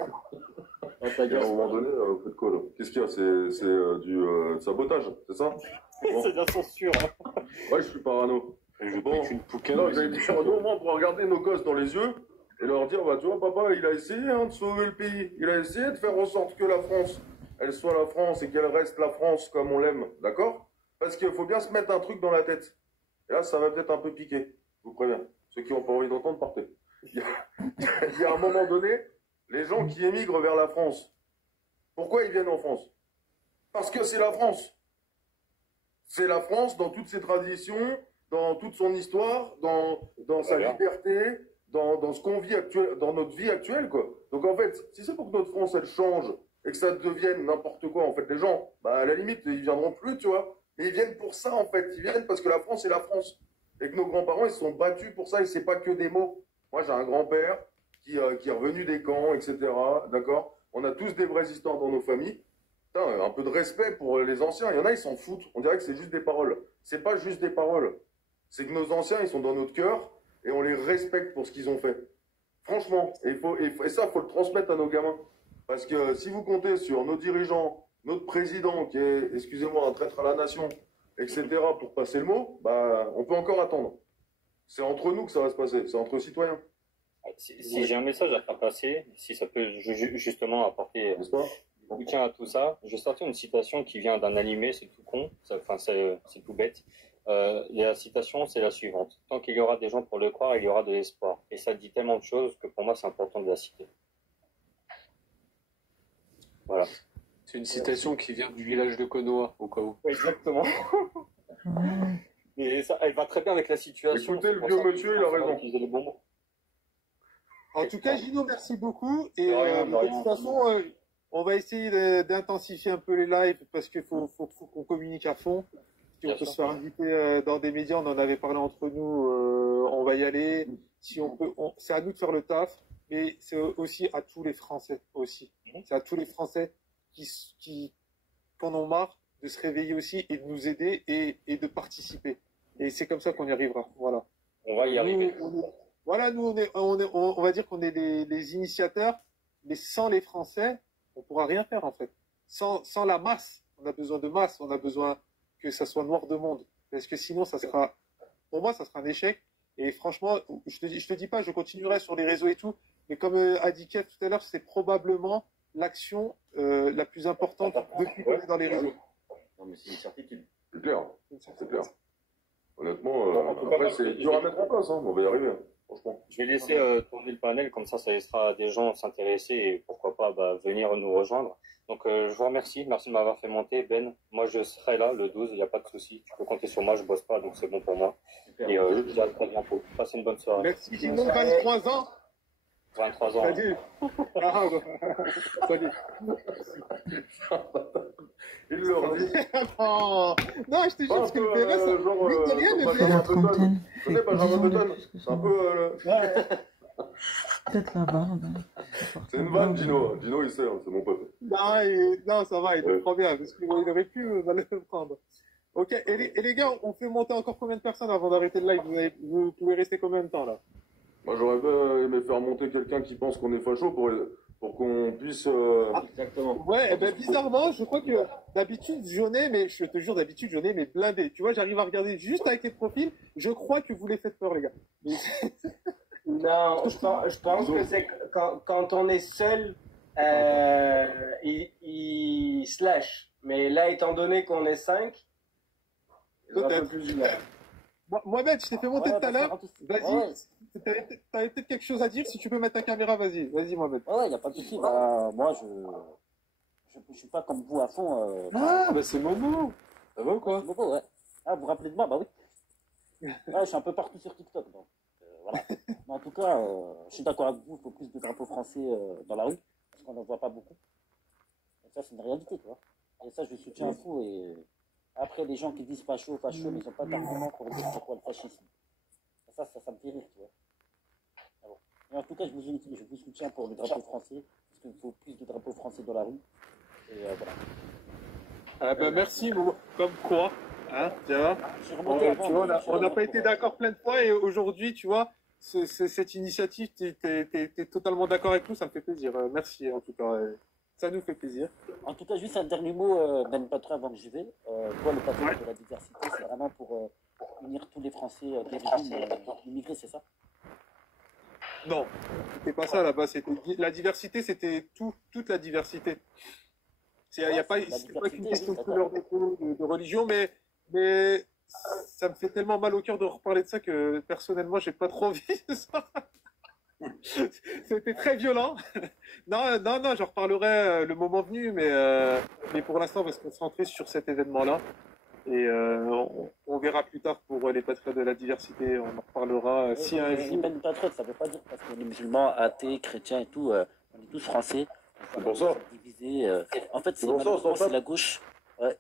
moment donné, vous faites quoi, là? Qu'est-ce qu'il y a? C'est du sabotage, c'est ça? Bon. C'est de la censure. Hein. Ouais, je suis parano. Bon, une pouquette. Non, j'allais dire, nous, on pourra regarder nos gosses dans les yeux et leur dire, bah, tu vois, papa, il a essayé de sauver le pays. Il a essayé de faire en sorte que la France, elle soit la France et qu'elle reste la France comme on l'aime, d'accord? Parce qu'il faut bien se mettre un truc dans la tête. Et là, ça va peut-être un peu piquer, je vous préviens. Ceux qui n'ont pas envie d'entendre, partez. Il y a un moment donné, les gens qui émigrent vers la France, pourquoi ils viennent en France? Parce que c'est la France. C'est la France dans toutes ses traditions, dans toute son histoire, dans sa liberté, dans ce qu'on vit dans notre vie actuelle, quoi. Donc en fait, si c'est pour que notre France elle change et que ça devienne n'importe quoi, en fait, les gens, bah à la limite, ils viendront plus, tu vois. Mais ils viennent pour ça, en fait. Ils viennent parce que la France est la France. Et que nos grands-parents, ils se sont battus pour ça, et c'est pas que des mots. Moi, j'ai un grand-père qui est revenu des camps, etc. D'accord? On a tous des vraies histoires dans nos familles. Putain, un peu de respect pour les anciens. Il y en a, ils s'en foutent. On dirait que c'est juste des paroles. C'est pas juste des paroles. C'est que nos anciens, ils sont dans notre cœur et on les respecte pour ce qu'ils ont fait. Franchement. Et ça, il faut le transmettre à nos gamins. Parce que si vous comptez sur nos dirigeants, notre président qui est, excusez-moi, un traître à la nation, etc., pour passer le mot, bah, on peut encore attendre. C'est entre nous que ça va se passer. C'est entre citoyens. Si j'ai un message à faire passer, si ça peut justement apporter soutien à tout ça, je vais sortir une citation qui vient d'un animé, c'est tout con, c'est tout bête. La citation, c'est la suivante. Tant qu'il y aura des gens pour le croire, il y aura de l'espoir. Et ça dit tellement de choses que pour moi, c'est important de la citer. Voilà. C'est une citation qui vient du village de Konoha, au cas où. Exactement. Mais ça, elle va très bien avec la situation. Écoutez, le vieux monsieur, il a raison. Les bons mots. En tout cas, Gino, merci beaucoup. Et de toute façon, on va essayer d'intensifier un peu les lives parce qu'il faut qu'on communique à fond. Si on peut se faire inviter dans des médias, on en avait parlé entre nous, on va y aller. Si on peut, c'est à nous de faire le taf, mais c'est aussi à tous les Français aussi. C'est à tous les Français qui en ont marre de se réveiller aussi et de nous aider et de participer. Et c'est comme ça qu'on y arrivera. Voilà. On va y arriver. Voilà, nous, on va dire qu'on est les initiateurs, mais sans les Français, on pourra rien faire, en fait. Sans la masse. On a besoin de masse. On a besoin que ça soit noir de monde. Parce que sinon, pour moi, ça sera un échec. Et franchement, je te dis pas, je continuerai sur les réseaux et tout. Mais comme a dit Kev tout à l'heure, c'est probablement l'action la plus importante depuis qu'on est dans les réseaux. Non, mais c'est une certitude. C'est clair. C'est clair. Honnêtement, après, c'est dur à mettre en place, hein. On va y arriver. Franchement. Je vais laisser tourner le panel, comme ça laissera à des gens s'intéresser et pourquoi pas venir nous rejoindre. Donc je vous remercie, merci de m'avoir fait monter, Ben. Moi je serai là le 12, il n'y a pas de souci. Tu peux compter sur moi, je bosse pas, donc c'est bon pour moi. Super. Et je vous dis à très bientôt. Passez une bonne soirée. Merci Gino, 23 ans. 23 ans. Salut. Salut. Il leur dit. Non, je te jure, parce que le PRS, tu connais Benjamin Button? C'est un peu... Peut-être la barbe. C'est une vanne, Gino. Gino, il sait, hein, c'est mon pote. Non, ça va, il est trop bien, parce qu'il aurait pu le prendre. Ok, et les gars, on fait monter encore combien de personnes avant d'arrêter le live? Vous pouvez rester combien de temps, là? Moi, j'aurais bien aimé faire monter quelqu'un qui pense qu'on est facho pour qu'on puisse... Exactement. Ouais, ben bizarrement, je crois que d'habitude, mais je te jure, d'habitude, j'en ai, mais blindé. Tu vois, j'arrive à regarder juste avec les profils, je crois que vous les faites peur, les gars. Mais... Non, je pense que c'est quand on est seul, il se lâche. Mais là, étant donné qu'on est 5, peut-être. Mohamed, je t'ai fait monter tout à l'heure. Vas-y, t'avais peut-être quelque chose à dire. Si tu peux mettre ta caméra, vas-y, Mohamed. Ouais, il n'y a pas de souci. Moi, je suis pas comme vous à fond. C'est Momo. Ça va ou quoi? Momo, ouais. Ah, vous vous rappelez de moi? Bah oui. Ouais, je suis un peu partout sur TikTok. Donc, voilà. Mais en tout cas, je suis d'accord avec vous. Il faut plus de drapeaux français dans la rue. Parce qu'on n'en voit pas beaucoup. Et ça, c'est une réalité, tu vois. Et ça, je le soutiens à fond. Et après, les gens qui disent facho, mais ils n'ont pas d'argument pour dire c'est quoi le fascisme. Ça me fait rire, tu vois. Alors, mais en tout cas, je vous soutiens pour le drapeau français, parce qu'il faut plus de drapeaux français dans la rue. Et voilà. Ah ben merci, comme quoi, hein, tu vois, on n'a pas été d'accord plein de fois, et aujourd'hui, tu vois, cette initiative, t'es totalement d'accord avec nous, ça me fait plaisir. Merci, en tout cas. Ça nous fait plaisir. En tout cas, juste un dernier mot, Ben Patra, avant que j'y vais. Toi, le patron de la diversité, c'est vraiment pour unir tous les Français d'origine immigrés, c'est ça? Non, c'était pas ça là-bas. La diversité, c'était toute la diversité. Il n'y a pas qu'une question de couleur de peau, de religion, mais ça me fait tellement mal au cœur de reparler de ça que personnellement, j'ai pas trop envie de ça. C'était très violent. Non, j'en reparlerai le moment venu, mais pour l'instant, on va se concentrer sur cet événement-là. Et on verra plus tard pour les patriotes de la diversité, on en reparlera si un jour. Les patriotes, ça veut pas dire parce que les musulmans, athées, chrétiens et tout, on est tous français. C'est pour ça. Divisés. En fait, c'est la gauche. Ouais.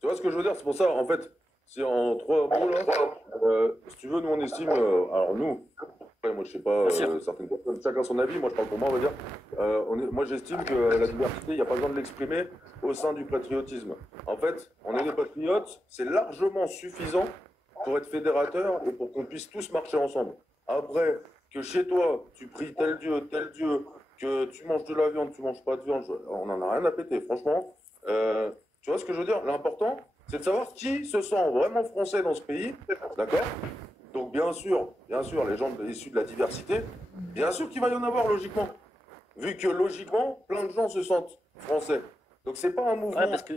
Tu vois ce que je veux dire? C'est pour ça, en fait, c'est en 3 mots là. Si tu veux, nous on estime. Alors nous, après, moi je sais pas, certaines personnes, chacun son avis, moi je parle pour moi, on va dire. Moi j'estime que la diversité, il n'y a pas besoin de l'exprimer au sein du patriotisme. En fait, on est des patriotes, c'est largement suffisant pour être fédérateur et pour qu'on puisse tous marcher ensemble. Après, que chez toi, tu pries tel Dieu, que tu manges de la viande, tu manges pas de viande, on en a rien à péter, franchement. Tu vois ce que je veux dire? L'important, c'est de savoir qui se sent vraiment français dans ce pays, d'accord? Donc bien sûr, les gens issus de la diversité, bien sûr qu'il va y en avoir logiquement. Vu que logiquement, plein de gens se sentent français. Donc c'est pas un mouvement. Ouais, parce que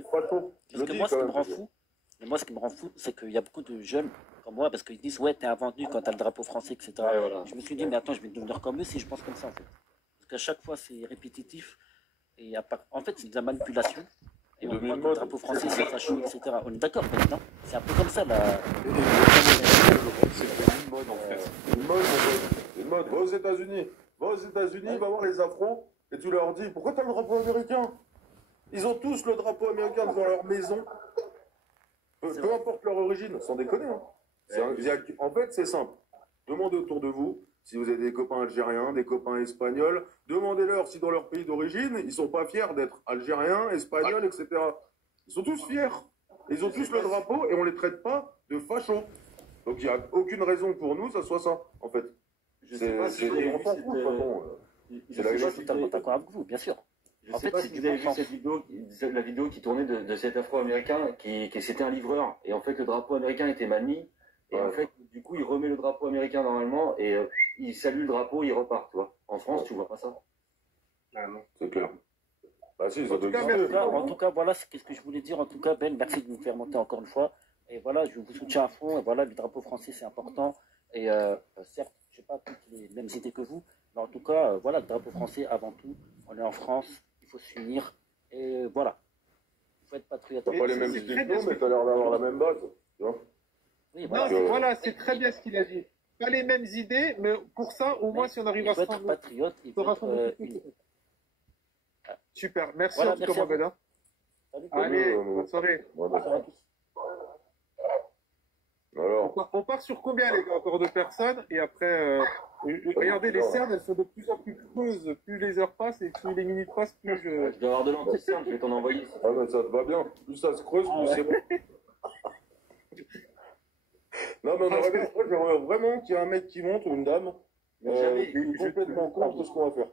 moi, ce qui me rend fou, c'est qu'il y a beaucoup de jeunes comme moi, parce qu'ils disent ouais, t'es invendu quand t'as le drapeau français, etc. Ouais, voilà. Je me suis dit mais attends, je vais devenir comme eux si je pense comme ça en fait. Parce qu'à chaque fois c'est répétitif et en fait c'est de la manipulation. Et on voit que le drapeau français c'est facho, etc. On est d'accord maintenant. C'est un peu comme ça là. C'est une mode en fait. Une mode. Va aux États-Unis, va voir les Afros et tu leur dis pourquoi t'as le drapeau américain? Ils ont tous le drapeau américain devant leur maison. Peu importe leur origine, sans déconner. Hein. En fait, c'est simple. Demandez autour de vous si vous avez des copains algériens, des copains espagnols. Demandez-leur si dans leur pays d'origine, ils sont pas fiers d'être algériens, espagnols, etc. Ils sont tous fiers. Ils ont tous le drapeau et on les traite pas de fachos. Donc il n'y a aucune raison pour nous, ça soit ça, en fait. Je sais pas si vous avez vu je suis totalement d'accord avec vous, bien sûr. Je sais pas si vous avez vu cette vidéo, la vidéo qui tournait de cet Afro-Américain qui c'était un livreur et en fait le drapeau américain était mal mis et en fait du coup il remet le drapeau américain normalement et il salue le drapeau, il repart, tu vois. En France, tu vois pas ça. Ah non, c'est clair. Bah si, ça en tout cas, voilà ce que je voulais dire. En tout cas, Ben, merci de nous faire monter encore une fois. Et voilà, je vous soutiens à fond. Et voilà, le drapeau français, c'est important. Et certes, je n'ai pas toutes les mêmes idées que vous, mais en tout cas, voilà, le drapeau français avant tout. On est en France, il faut s'unir. Et voilà, il faut être patriote. T'as pas les mêmes idées que nous, mais t'as l'air d'avoir la même base. Tu vois? Oui, voilà. Non, voilà, c'est très bien ce qu'il a dit. Pas les mêmes idées, mais pour ça, au moins, si on arrive à se être patriote, il faut être Super, merci en tout cas, Mohamed. Allez, bonne soirée. Alors. On part sur combien, les gars? Encore 2 personnes. Et après, regardez, les cernes, elles sont de plus en plus creuses. Plus les heures passent et plus les minutes passent, plus je... Je dois avoir de l'anti-cerne, je vais t'en envoyer. Ah, mais ça te va bien. Plus ça se creuse, plus c'est bon. Non, mais j'aimerais vraiment qu'il y ait un mec qui monte ou une dame. Complètement contre ce qu'on va faire.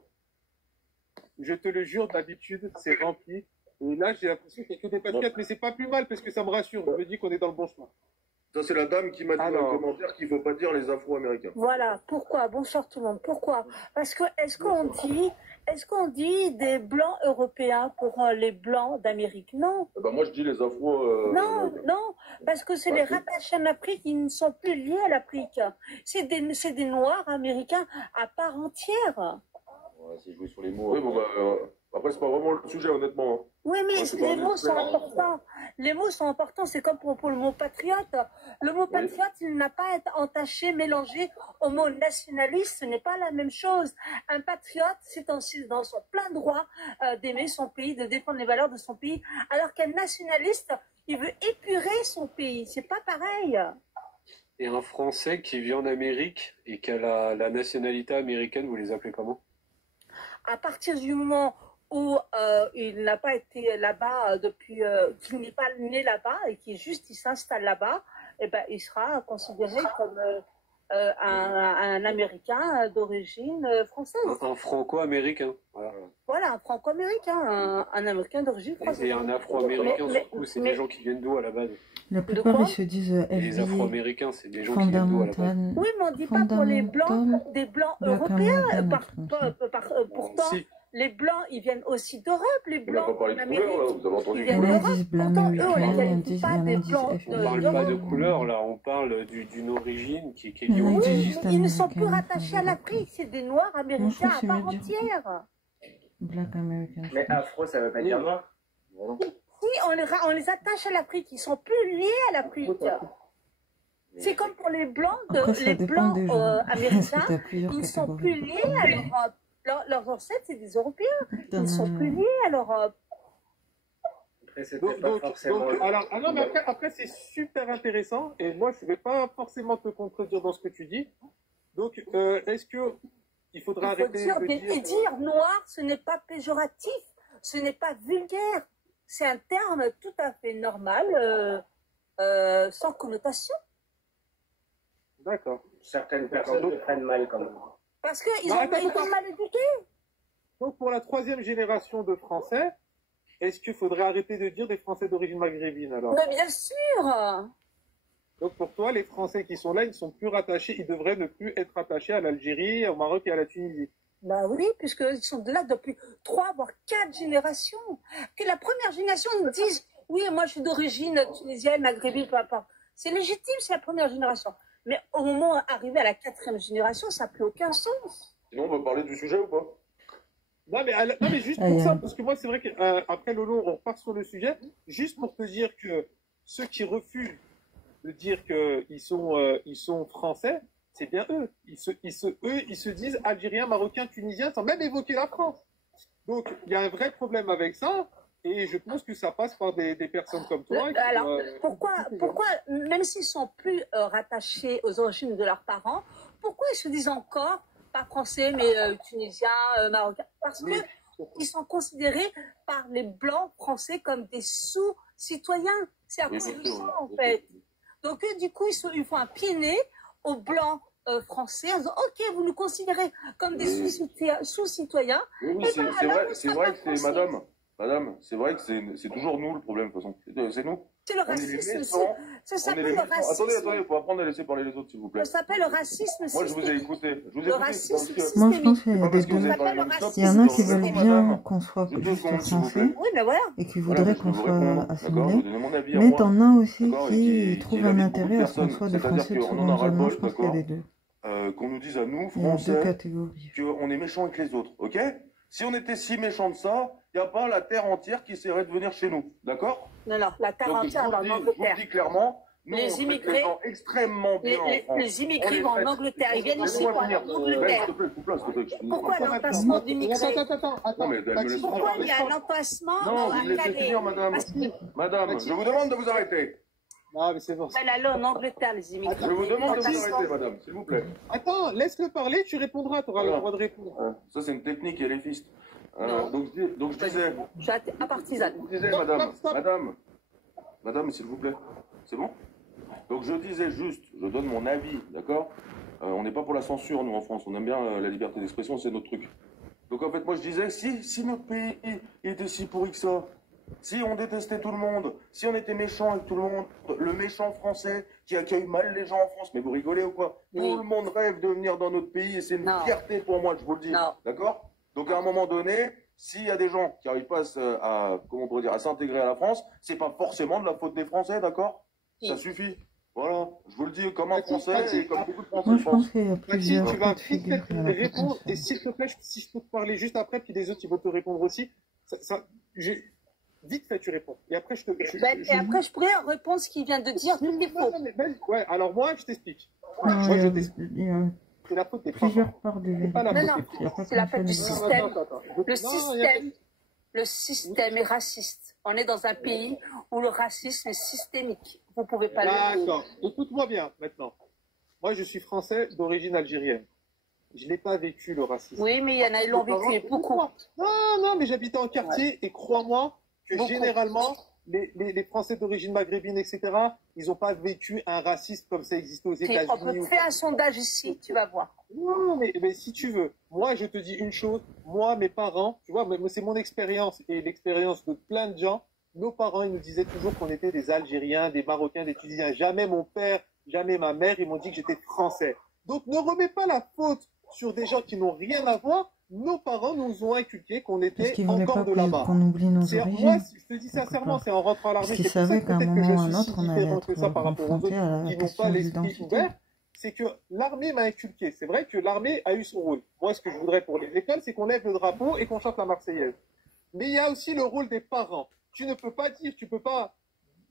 Je te le jure, d'habitude, c'est rempli. Et là, j'ai l'impression qu'il n'y a que des patriotes, mais c'est pas plus mal parce que ça me rassure. Je me dis qu'on est dans le bon chemin. Ça, c'est la dame qui m'a dit dans le commentaire qu'il ne faut pas dire les Afro-Américains. Voilà. Pourquoi? Bonsoir tout le monde. Pourquoi? Parce que est-ce qu'on dit des blancs européens pour les blancs d'Amérique? Non. Moi, je dis les Afro. Non, parce que c'est les rattachés en Afrique, ils ne sont plus liés à l'Afrique. C'est des Noirs américains à part entière. Ouais, c'est joué sur les mots. Oui, bon, après, c'est pas vraiment le sujet, honnêtement. Hein. Oui, mais les mots sont importants. Les mots sont importants. C'est comme pour le mot patriote. Le mot patriote, il n'a pas à être entaché, mélangé au mot nationaliste. Ce n'est pas la même chose. Un patriote, c'est aussi dans son plein droit d'aimer son pays, de défendre les valeurs de son pays. Alors qu'un nationaliste, il veut épurer son pays. C'est pas pareil. Et un Français qui vit en Amérique et qui a la nationalité américaine, vous les appelez comment? À partir du moment où il n'a pas été là-bas depuis, qu'il n'est pas né là-bas et qu'il s'installe là-bas, eh ben, il sera considéré comme un Américain d'origine française. Un Franco-Américain. Voilà, un Franco-Américain, un Américain d'origine française. Et un Afro-Américain, surtout, c'est des gens qui viennent d'où à la base? La plupart, ils se disent les Afro-Américains, c'est des gens qui viennent d'où à la base? Oui, mais on ne dit pas pour les Blancs, des Blancs européens. Pourtant, les Blancs, ils viennent aussi d'Europe, les Blancs en Amérique. Ils viennent d'Europe. Pourtant, eux, on ne les qualifie pas des Blancs d'Europe. On ne parle pas de couleur, là, on parle d'une origine qui est liée au pays. Ils ne sont plus rattachés à l'Afrique, c'est des Noirs américains à part entière. Black American. Mais afro, ça ne veut pas dire noir. Si, on les attache à l'Afrique, ils sont plus liés à l'Afrique. C'est comme pour les Blancs, Après, les Blancs américains, plusieurs ils sont catégories. plus liés à l'Europe. Leurs ancêtres, c'est des Européens. Ils ne sont plus liés à l'Europe. Après, c'était pas forcément... alors, non, mais après c'est super intéressant, et moi, je ne vais pas forcément te contredire dans ce que tu dis. Donc, est-ce que il faudra arrêter de dire... Et dire noir, ce n'est pas péjoratif, ce n'est pas vulgaire. C'est un terme tout à fait normal, sans connotation. D'accord. Certaines personnes le prennent mal quand même. Parce qu'ils ont été mal éduqués. Donc, pour la 3e génération de Français, est-ce qu'il faudrait arrêter de dire des Français d'origine maghrébine, alors? Mais bien sûr. Donc, pour toi, les Français qui sont là, ils ne sont plus rattachés, ils devraient ne plus être rattachés à l'Algérie, au Maroc et à la Tunisie. Bah oui, puisqu'ils sont là depuis 3 voire 4 générations. Que la première génération nous dise, oui, moi je suis d'origine tunisienne, maghrébine, peu importe. C'est légitime, c'est la première génération. Mais au moment d'arriver à la 4e génération, ça n'a plus aucun sens. Sinon, on va parler du sujet ou pas? Non, mais juste pour ça, parce que moi, c'est vrai qu'après Lolo, on repart sur le sujet, juste pour te dire que ceux qui refusent de dire qu'ils sont français, c'est bien eux. Ils se disent algériens, marocains, tunisiens, sans même évoquer la France. Donc, il y a un vrai problème avec ça, et je pense que ça passe par des personnes comme toi. Alors, pourquoi, même s'ils sont plus rattachés aux origines de leurs parents, pourquoi ils se disent encore pas français, mais tunisiens, marocains? Parce qu'ils sont considérés par les blancs français comme des sous-citoyens. C'est à cause de ça, en fait. Donc, du coup, ils font un pied nez aux blancs français en disant, OK, vous nous considérez comme des sous-citoyens. Oui, c'est vrai que c'est madame, c'est vrai que c'est toujours nous le problème, de toute façon. C'est nous. C'est le racisme. Ça s'appelle le racisme. Attendez, il faut apprendre à laisser parler les autres, s'il vous plaît. Ça s'appelle le racisme. Moi, je vous ai écouté. Le racisme. Moi, je pense qu'il y a des deux. Il y en a qui veulent bien qu'on soit juste français et qui voudraient qu'on soit assimilé. Mais t'en as aussi qui trouvent un intérêt à ce qu'on soit des Français de seconde zone. Moi, je pense qu'il y a des deux. Qu'on nous dise à nous, Il y a deux Français, catégories. qu'on est méchants avec les autres, ok? Si on était si méchants de ça, il n'y a pas la terre entière qui essaierait de venir chez nous, d'accord? Non, la terre entière en Angleterre. Je vous le dis clairement, nous, les immigrés, extrêmement bien les immigrés vont en Angleterre, ils viennent ici pour aller en Angleterre. Pourquoi l'entassement d'immigrés? Pourquoi il y a un entassement à Calais? Madame, je vous demande de vous arrêter. Non, mais c'est bon. Elle allait en Angleterre, les immigrés. Je vous demande de vous arrêter, madame, s'il vous plaît. Attends, laisse-le parler, tu répondras, tu auras le droit de répondre. Ça, c'est une technique éléphiste. Donc, je disais... Je suis à partisane. Je disais, madame, s'il vous plaît. C'est bon? Donc, je disais juste, je donne mon avis, d'accord? On n'est pas pour la censure, nous, en France. On aime bien la liberté d'expression, c'est notre truc. Donc, en fait, moi, je disais, si notre pays était si pourri que ça, si on détestait tout le monde, si on était méchant avec tout le monde, le méchant français qui accueille mal les gens en France, mais vous rigolez ou quoi? Tout le monde rêve de venir dans notre pays et c'est une fierté pour moi, je vous le dis. D'accord? Donc à un moment donné, s'il y a des gens qui n'arrivent pas à s'intégrer à la France, c'est pas forcément de la faute des Français, d'accord? Ça suffit. Voilà, je vous le dis comme un Français et comme beaucoup de Français. Moi, je pense qu'il y a plusieurs tu vas vite répondre, et s'il te plaît, si je peux te parler juste après, puis les autres ils vont te répondre aussi. Vite fait, tu réponds. Et après, après, je pourrais répondre ce qu'il vient de dire. Tout est faux. Ouais, alors moi, je t'explique. Moi, je t'explique. C'est la faute des plusieurs parts de vérité. C'est la faute du système. Le système est raciste. On est dans un pays où le racisme est systémique. Vous pouvez pas le dire. D'accord. Écoute-moi bien, maintenant. Moi, je suis français d'origine algérienne. Je n'ai pas vécu le racisme. Oui, mais il y en a, ils l'ont vécu beaucoup. Non, mais j'habitais en quartier et crois-moi que généralement, les Français d'origine maghrébine, etc., ils n'ont pas vécu un racisme comme ça existait aux États-Unis. On peut faire un sondage ici, tu vas voir. Non, mais si tu veux, moi, je te dis une chose, moi, mes parents, tu vois, c'est mon expérience et l'expérience de plein de gens, nos parents, ils nous disaient toujours qu'on était des Algériens, des Marocains, des Tunisiens. Jamais mon père, jamais ma mère, ils m'ont dit que j'étais français. Donc, ne remets pas la faute sur des gens qui n'ont rien à voir. Nos parents nous ont inculqué qu'on était encore de là-bas. Qu'on oublie nos origines. Moi, je te dis sincèrement, c'est en rentrant à l'armée. Parce qu'ils savaient qu'à un moment ou à un autre, on allait être confronté à la question de l'identité. C'est que l'armée m'a inculqué. C'est vrai que l'armée a eu son rôle. Moi, ce que je voudrais pour les écoles, c'est qu'on lève le drapeau et qu'on chante la Marseillaise. Mais il y a aussi le rôle des parents. tu ne peux pas dire, tu peux pas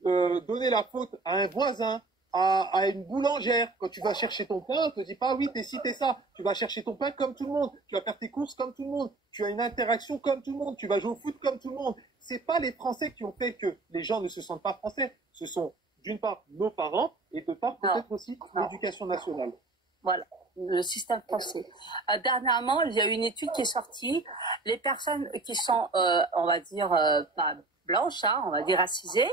donner la faute à un voisin, à une boulangère. Quand tu vas chercher ton pain, on te dit pas oui, t'es ci, t'es ça. Tu vas chercher ton pain comme tout le monde. Tu vas faire tes courses comme tout le monde. Tu as une interaction comme tout le monde. Tu vas jouer au foot comme tout le monde. C'est pas les Français qui ont fait que les gens ne se sentent pas français. Ce sont d'une part nos parents et de part peut-être aussi l'éducation nationale. Voilà, le système français. Dernièrement, il y a une étude qui est sortie. Les personnes qui sont, on va dire, pas blanches, hein, on va dire racisées,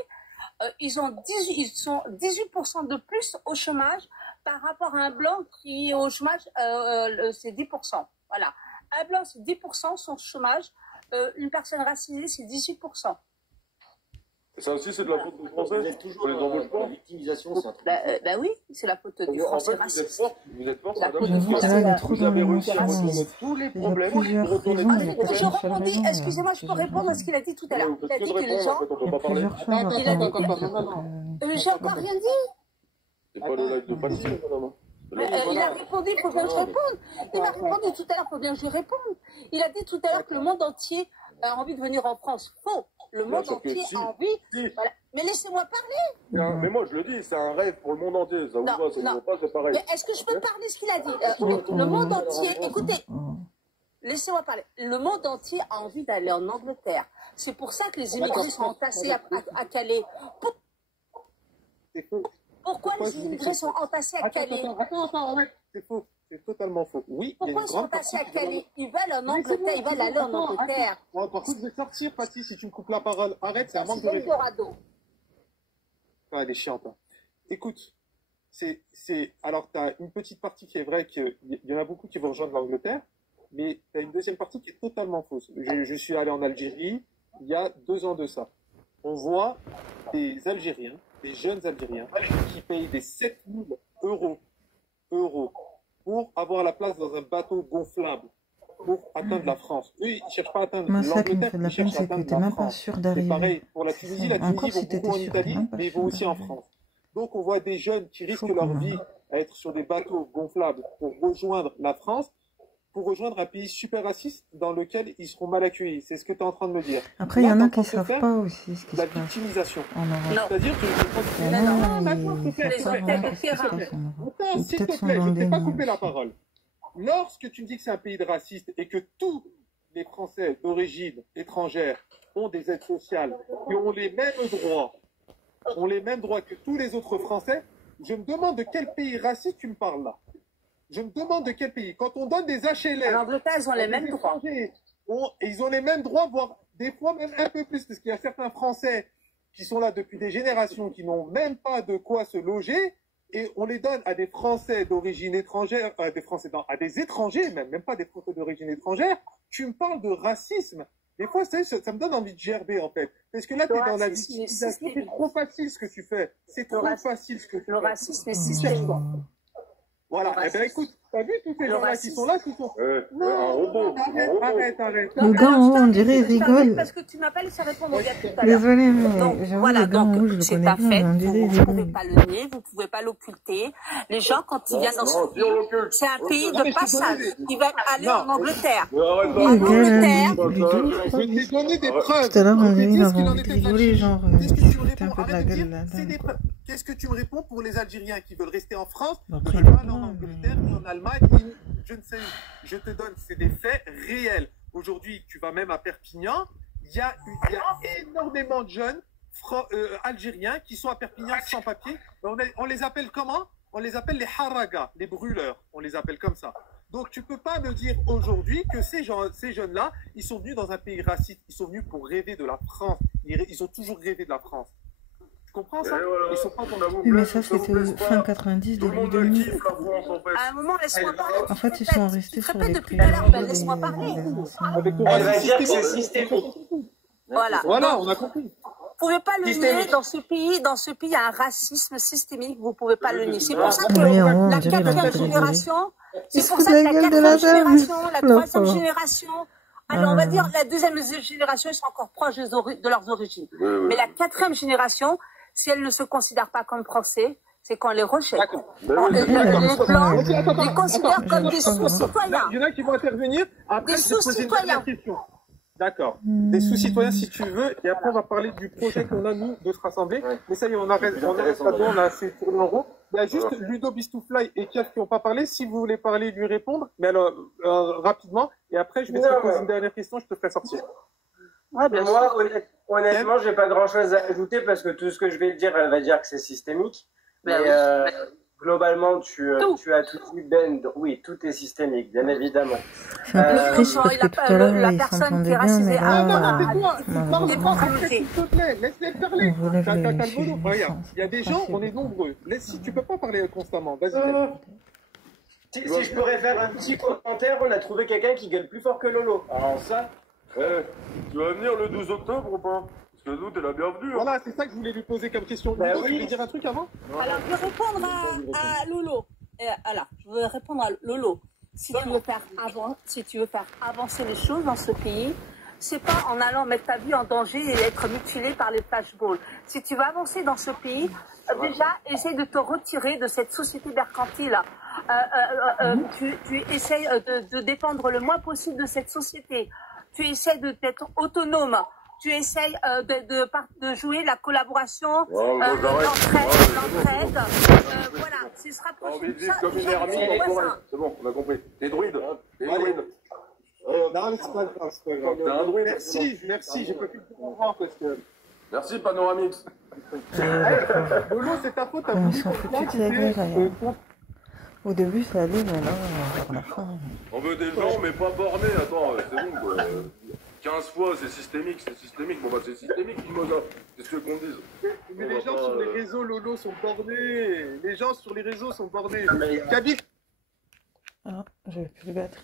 ils sont 18% de plus au chômage par rapport à un blanc qui est au chômage, c'est 10%. Voilà. Un blanc, c'est 10% son chômage. Une personne racisée, c'est 18%. Et ça aussi, c'est de la faute des Français. On les embauche pas. La victimisation, c'est un truc. Bah oui, c'est la faute du Français raciste. Vous êtes forte, J'avoue que là, il y a trop d'émotions. tous les Il y a problèmes. plusieurs raisons. Il y a plusieurs Je rebondis, excusez-moi, je peux répondre à ce qu'il a dit tout à l'heure. Il a dit que les gens. Il y a plusieurs choses à prendre. J'ai encore rien dit. C'est pas le live de Patsy, madame. Il a répondu, il faut bien que je réponde. Il m'a répondu tout à l'heure, il faut bien que je réponde. Il a dit tout à l'heure que le monde entier a envie de venir en France. Faux. Le monde entier a envie. Voilà. Mais laissez-moi parler. Mais moi, je le dis, c'est un rêve pour le monde entier. Ça vous va, ça vous va pas, c'est pareil. Mais est-ce que je peux parler ce qu'il a dit? Le monde entier, écoutez, laissez-moi parler. Le monde entier a envie d'aller en Angleterre. C'est pour ça que les immigrés sont entassés à Calais. Pourquoi les immigrés sont entassés à Calais? Attends, arrête. C'est faux. C'est totalement faux. Oui, pourquoi ils sont entassés à Calais? Ils veulent en Angleterre, ils veulent aller en Angleterre. Par contre, je vais sortir, Paty, si tu me coupes la parole. Arrête, c'est un manque de respect. Ah, elle est chiante. Hein. Écoute, alors, tu as une petite partie qui est vraie, qu'il y en a beaucoup qui vont rejoindre l'Angleterre, mais tu as une deuxième partie qui est totalement fausse. Je suis allé en Algérie il y a 2 ans de ça. On voit des Algériens, des jeunes Algériens, qui payent des 7 000 euros pour avoir la place dans un bateau gonflable pour atteindre la France. Eux, ils ne cherchent pas à atteindre l'Angleterre. Moi, ça qui me fait de la peine, c'est que tu n'es même pas sûr d'arriver. C'est pareil pour la Tunisie. La Tunisie vont beaucoup en Italie, mais ils vont aussi en France. Donc, on voit des jeunes qui risquent leur vie à être sur des bateaux gonflables pour rejoindre la France, pour rejoindre un pays super raciste dans lequel ils seront mal accueillis. C'est ce que tu es en train de me dire. Après, il y en a qui ne savent pas aussi ce qui se passe. La victimisation. C'est-à-dire que s'il te plaît, je ne t'ai pas coupé la parole. Lorsque tu me dis que c'est un pays de racistes et que tous les Français d'origine étrangère ont des aides sociales et ont les mêmes droits que tous les autres Français, je me demande de quel pays raciste tu me parles là. Je me demande de quel pays. Quand on donne des HLM... En Angleterre, ils ont les mêmes droits. Ils ont les mêmes droits, voire des fois même un peu plus, parce qu'il y a certains Français qui sont là depuis des générations, qui n'ont même pas de quoi se loger, et on les donne à des Français d'origine étrangère, à des étrangers même pas des Français d'origine étrangère. Tu me parles de racisme. Des fois, ça me donne envie de gerber, en fait. Parce que là, tu es dans la victimisation. C'est trop facile ce que tu fais. C'est trop facile ce que tu fais. Le racisme est systémique. Voilà, eh bien écoute, t'as vu tous ces gens-là qui sont là, qui sont... un robot. Arrête. Le gars en haut, on dirait, il rigole. Parce que tu m'as pas laissé répondre au gars tout à l'heure. Désolé, mais j'avoue, le gars en haut, je le connais pas, on dirait, il rigole. Vous pouvez pas le nier, vous pouvez pas l'occulter. Les gens, quand ils viennent dans ce pays, c'est un pays de passage. Ils veulent aller en Angleterre. En Angleterre. Je vais te donner des preuves. Tout à l'heure, on dirait, il avait envie de rigoler, genre, c'était un peu de la gueule, là. Qu'est-ce que tu me réponds pour les Algériens qui veulent rester en France, qui veulent pas aller en Angleterre, ni en Allemagne, ni je ne sais où. Je te donne, c'est des faits réels. Aujourd'hui, tu vas même à Perpignan, il y a énormément de jeunes Algériens qui sont à Perpignan sans papier. On les appelle comment? On les appelle les haragas, les brûleurs. On les appelle comme ça. Donc tu peux pas me dire aujourd'hui que ces jeunes-là, ils sont venus dans un pays raciste. Ils sont venus pour rêver de la France. Ils ont toujours rêvé de la France. Tu comprends ça? Ils sont pas oui, mais ça, c'était fin 90, début 2000. À un moment, laisse-moi parler. En fait, ils sont restés sur les prix. Laisse-moi parler. Elle va dire que c'est systémique. Voilà, on a compris. Vous ne pouvez pas le nier, dans ce pays, il y a un racisme systémique, vous ne pouvez pas le nier. C'est pour ça que la quatrième génération, la troisième génération, alors on va dire la deuxième génération, ils sont encore proches de leurs origines. Mais la quatrième génération, si elle ne se considère pas comme français, c'est qu'on les rejette. Les Blancs les considèrent comme des sous-citoyens. Il y en a qui vont intervenir. Après, des sous-citoyens. D'accord. Des sous-citoyens, si tu veux, et après on va parler du projet qu'on a, nous, de se rassembler. Mais ça y est, on a assez tourné en rond. Il y a juste Ludo Bistoufly et Kiaf qui n'ont pas parlé. Si vous voulez parler, lui répondre, mais alors, rapidement, et après je vais te poser une dernière question, je te ferai sortir. Moi, honnêtement, j'ai pas grand-chose à ajouter parce que tout ce que je vais dire, elle va dire que c'est systémique. Mais globalement, tu as tout dit, Ben. Oui, tout est systémique, bien évidemment. C'est un peu triste parce que tout à l'heure, ils s'entendaient bien, mais là... S'il te plaît, laisse-les parler. Regarde, il y a des gens, on est nombreux. Si tu peux pas parler constamment, vas-y. Si je pourrais faire un petit commentaire, on a trouvé quelqu'un qui gueule plus fort que Lolo. Alors ça... tu vas venir le 12 octobre ou pas? Parce que nous, t'es la bienvenue. Voilà, c'est ça que je voulais lui poser comme question. Bah tu voulais dire un truc avant? Alors, je vais répondre à Lolo. Alors, je vais répondre à Lolo. Si tu veux faire avancer les choses dans ce pays, c'est pas en allant mettre ta vie en danger et être mutilé par les flashballs. Si tu veux avancer dans ce pays, déjà, essaye de te retirer de cette société mercantile. Tu essayes de dépendre le moins possible de cette société. Tu essaies d'être autonome, tu essaies de jouer la collaboration, l'entraide, voilà, ce sera possible. Comme une ermite, c'est bon, on a compris. T'es druide, Non, mais c'est pas grave, c'est pas grave. T'es un druide. Merci, j'ai pas pu te comprendre parce que... Merci, Panoramix. Lolo, c'est ta faute, On s'en foutait de la gueule, au début, ça allait, mais là, on a faim. On veut des gens, mais pas bornés. Attends, c'est bon, quoi. 15 fois, c'est systémique. Bon, bah, c'est systémique, Mimosa. C'est ce qu'on dise. Mais les gens sur les réseaux, Lolo, sont bornés. Les gens sur les réseaux sont bornés. Kabik. Ah, j'avais plus de batterie.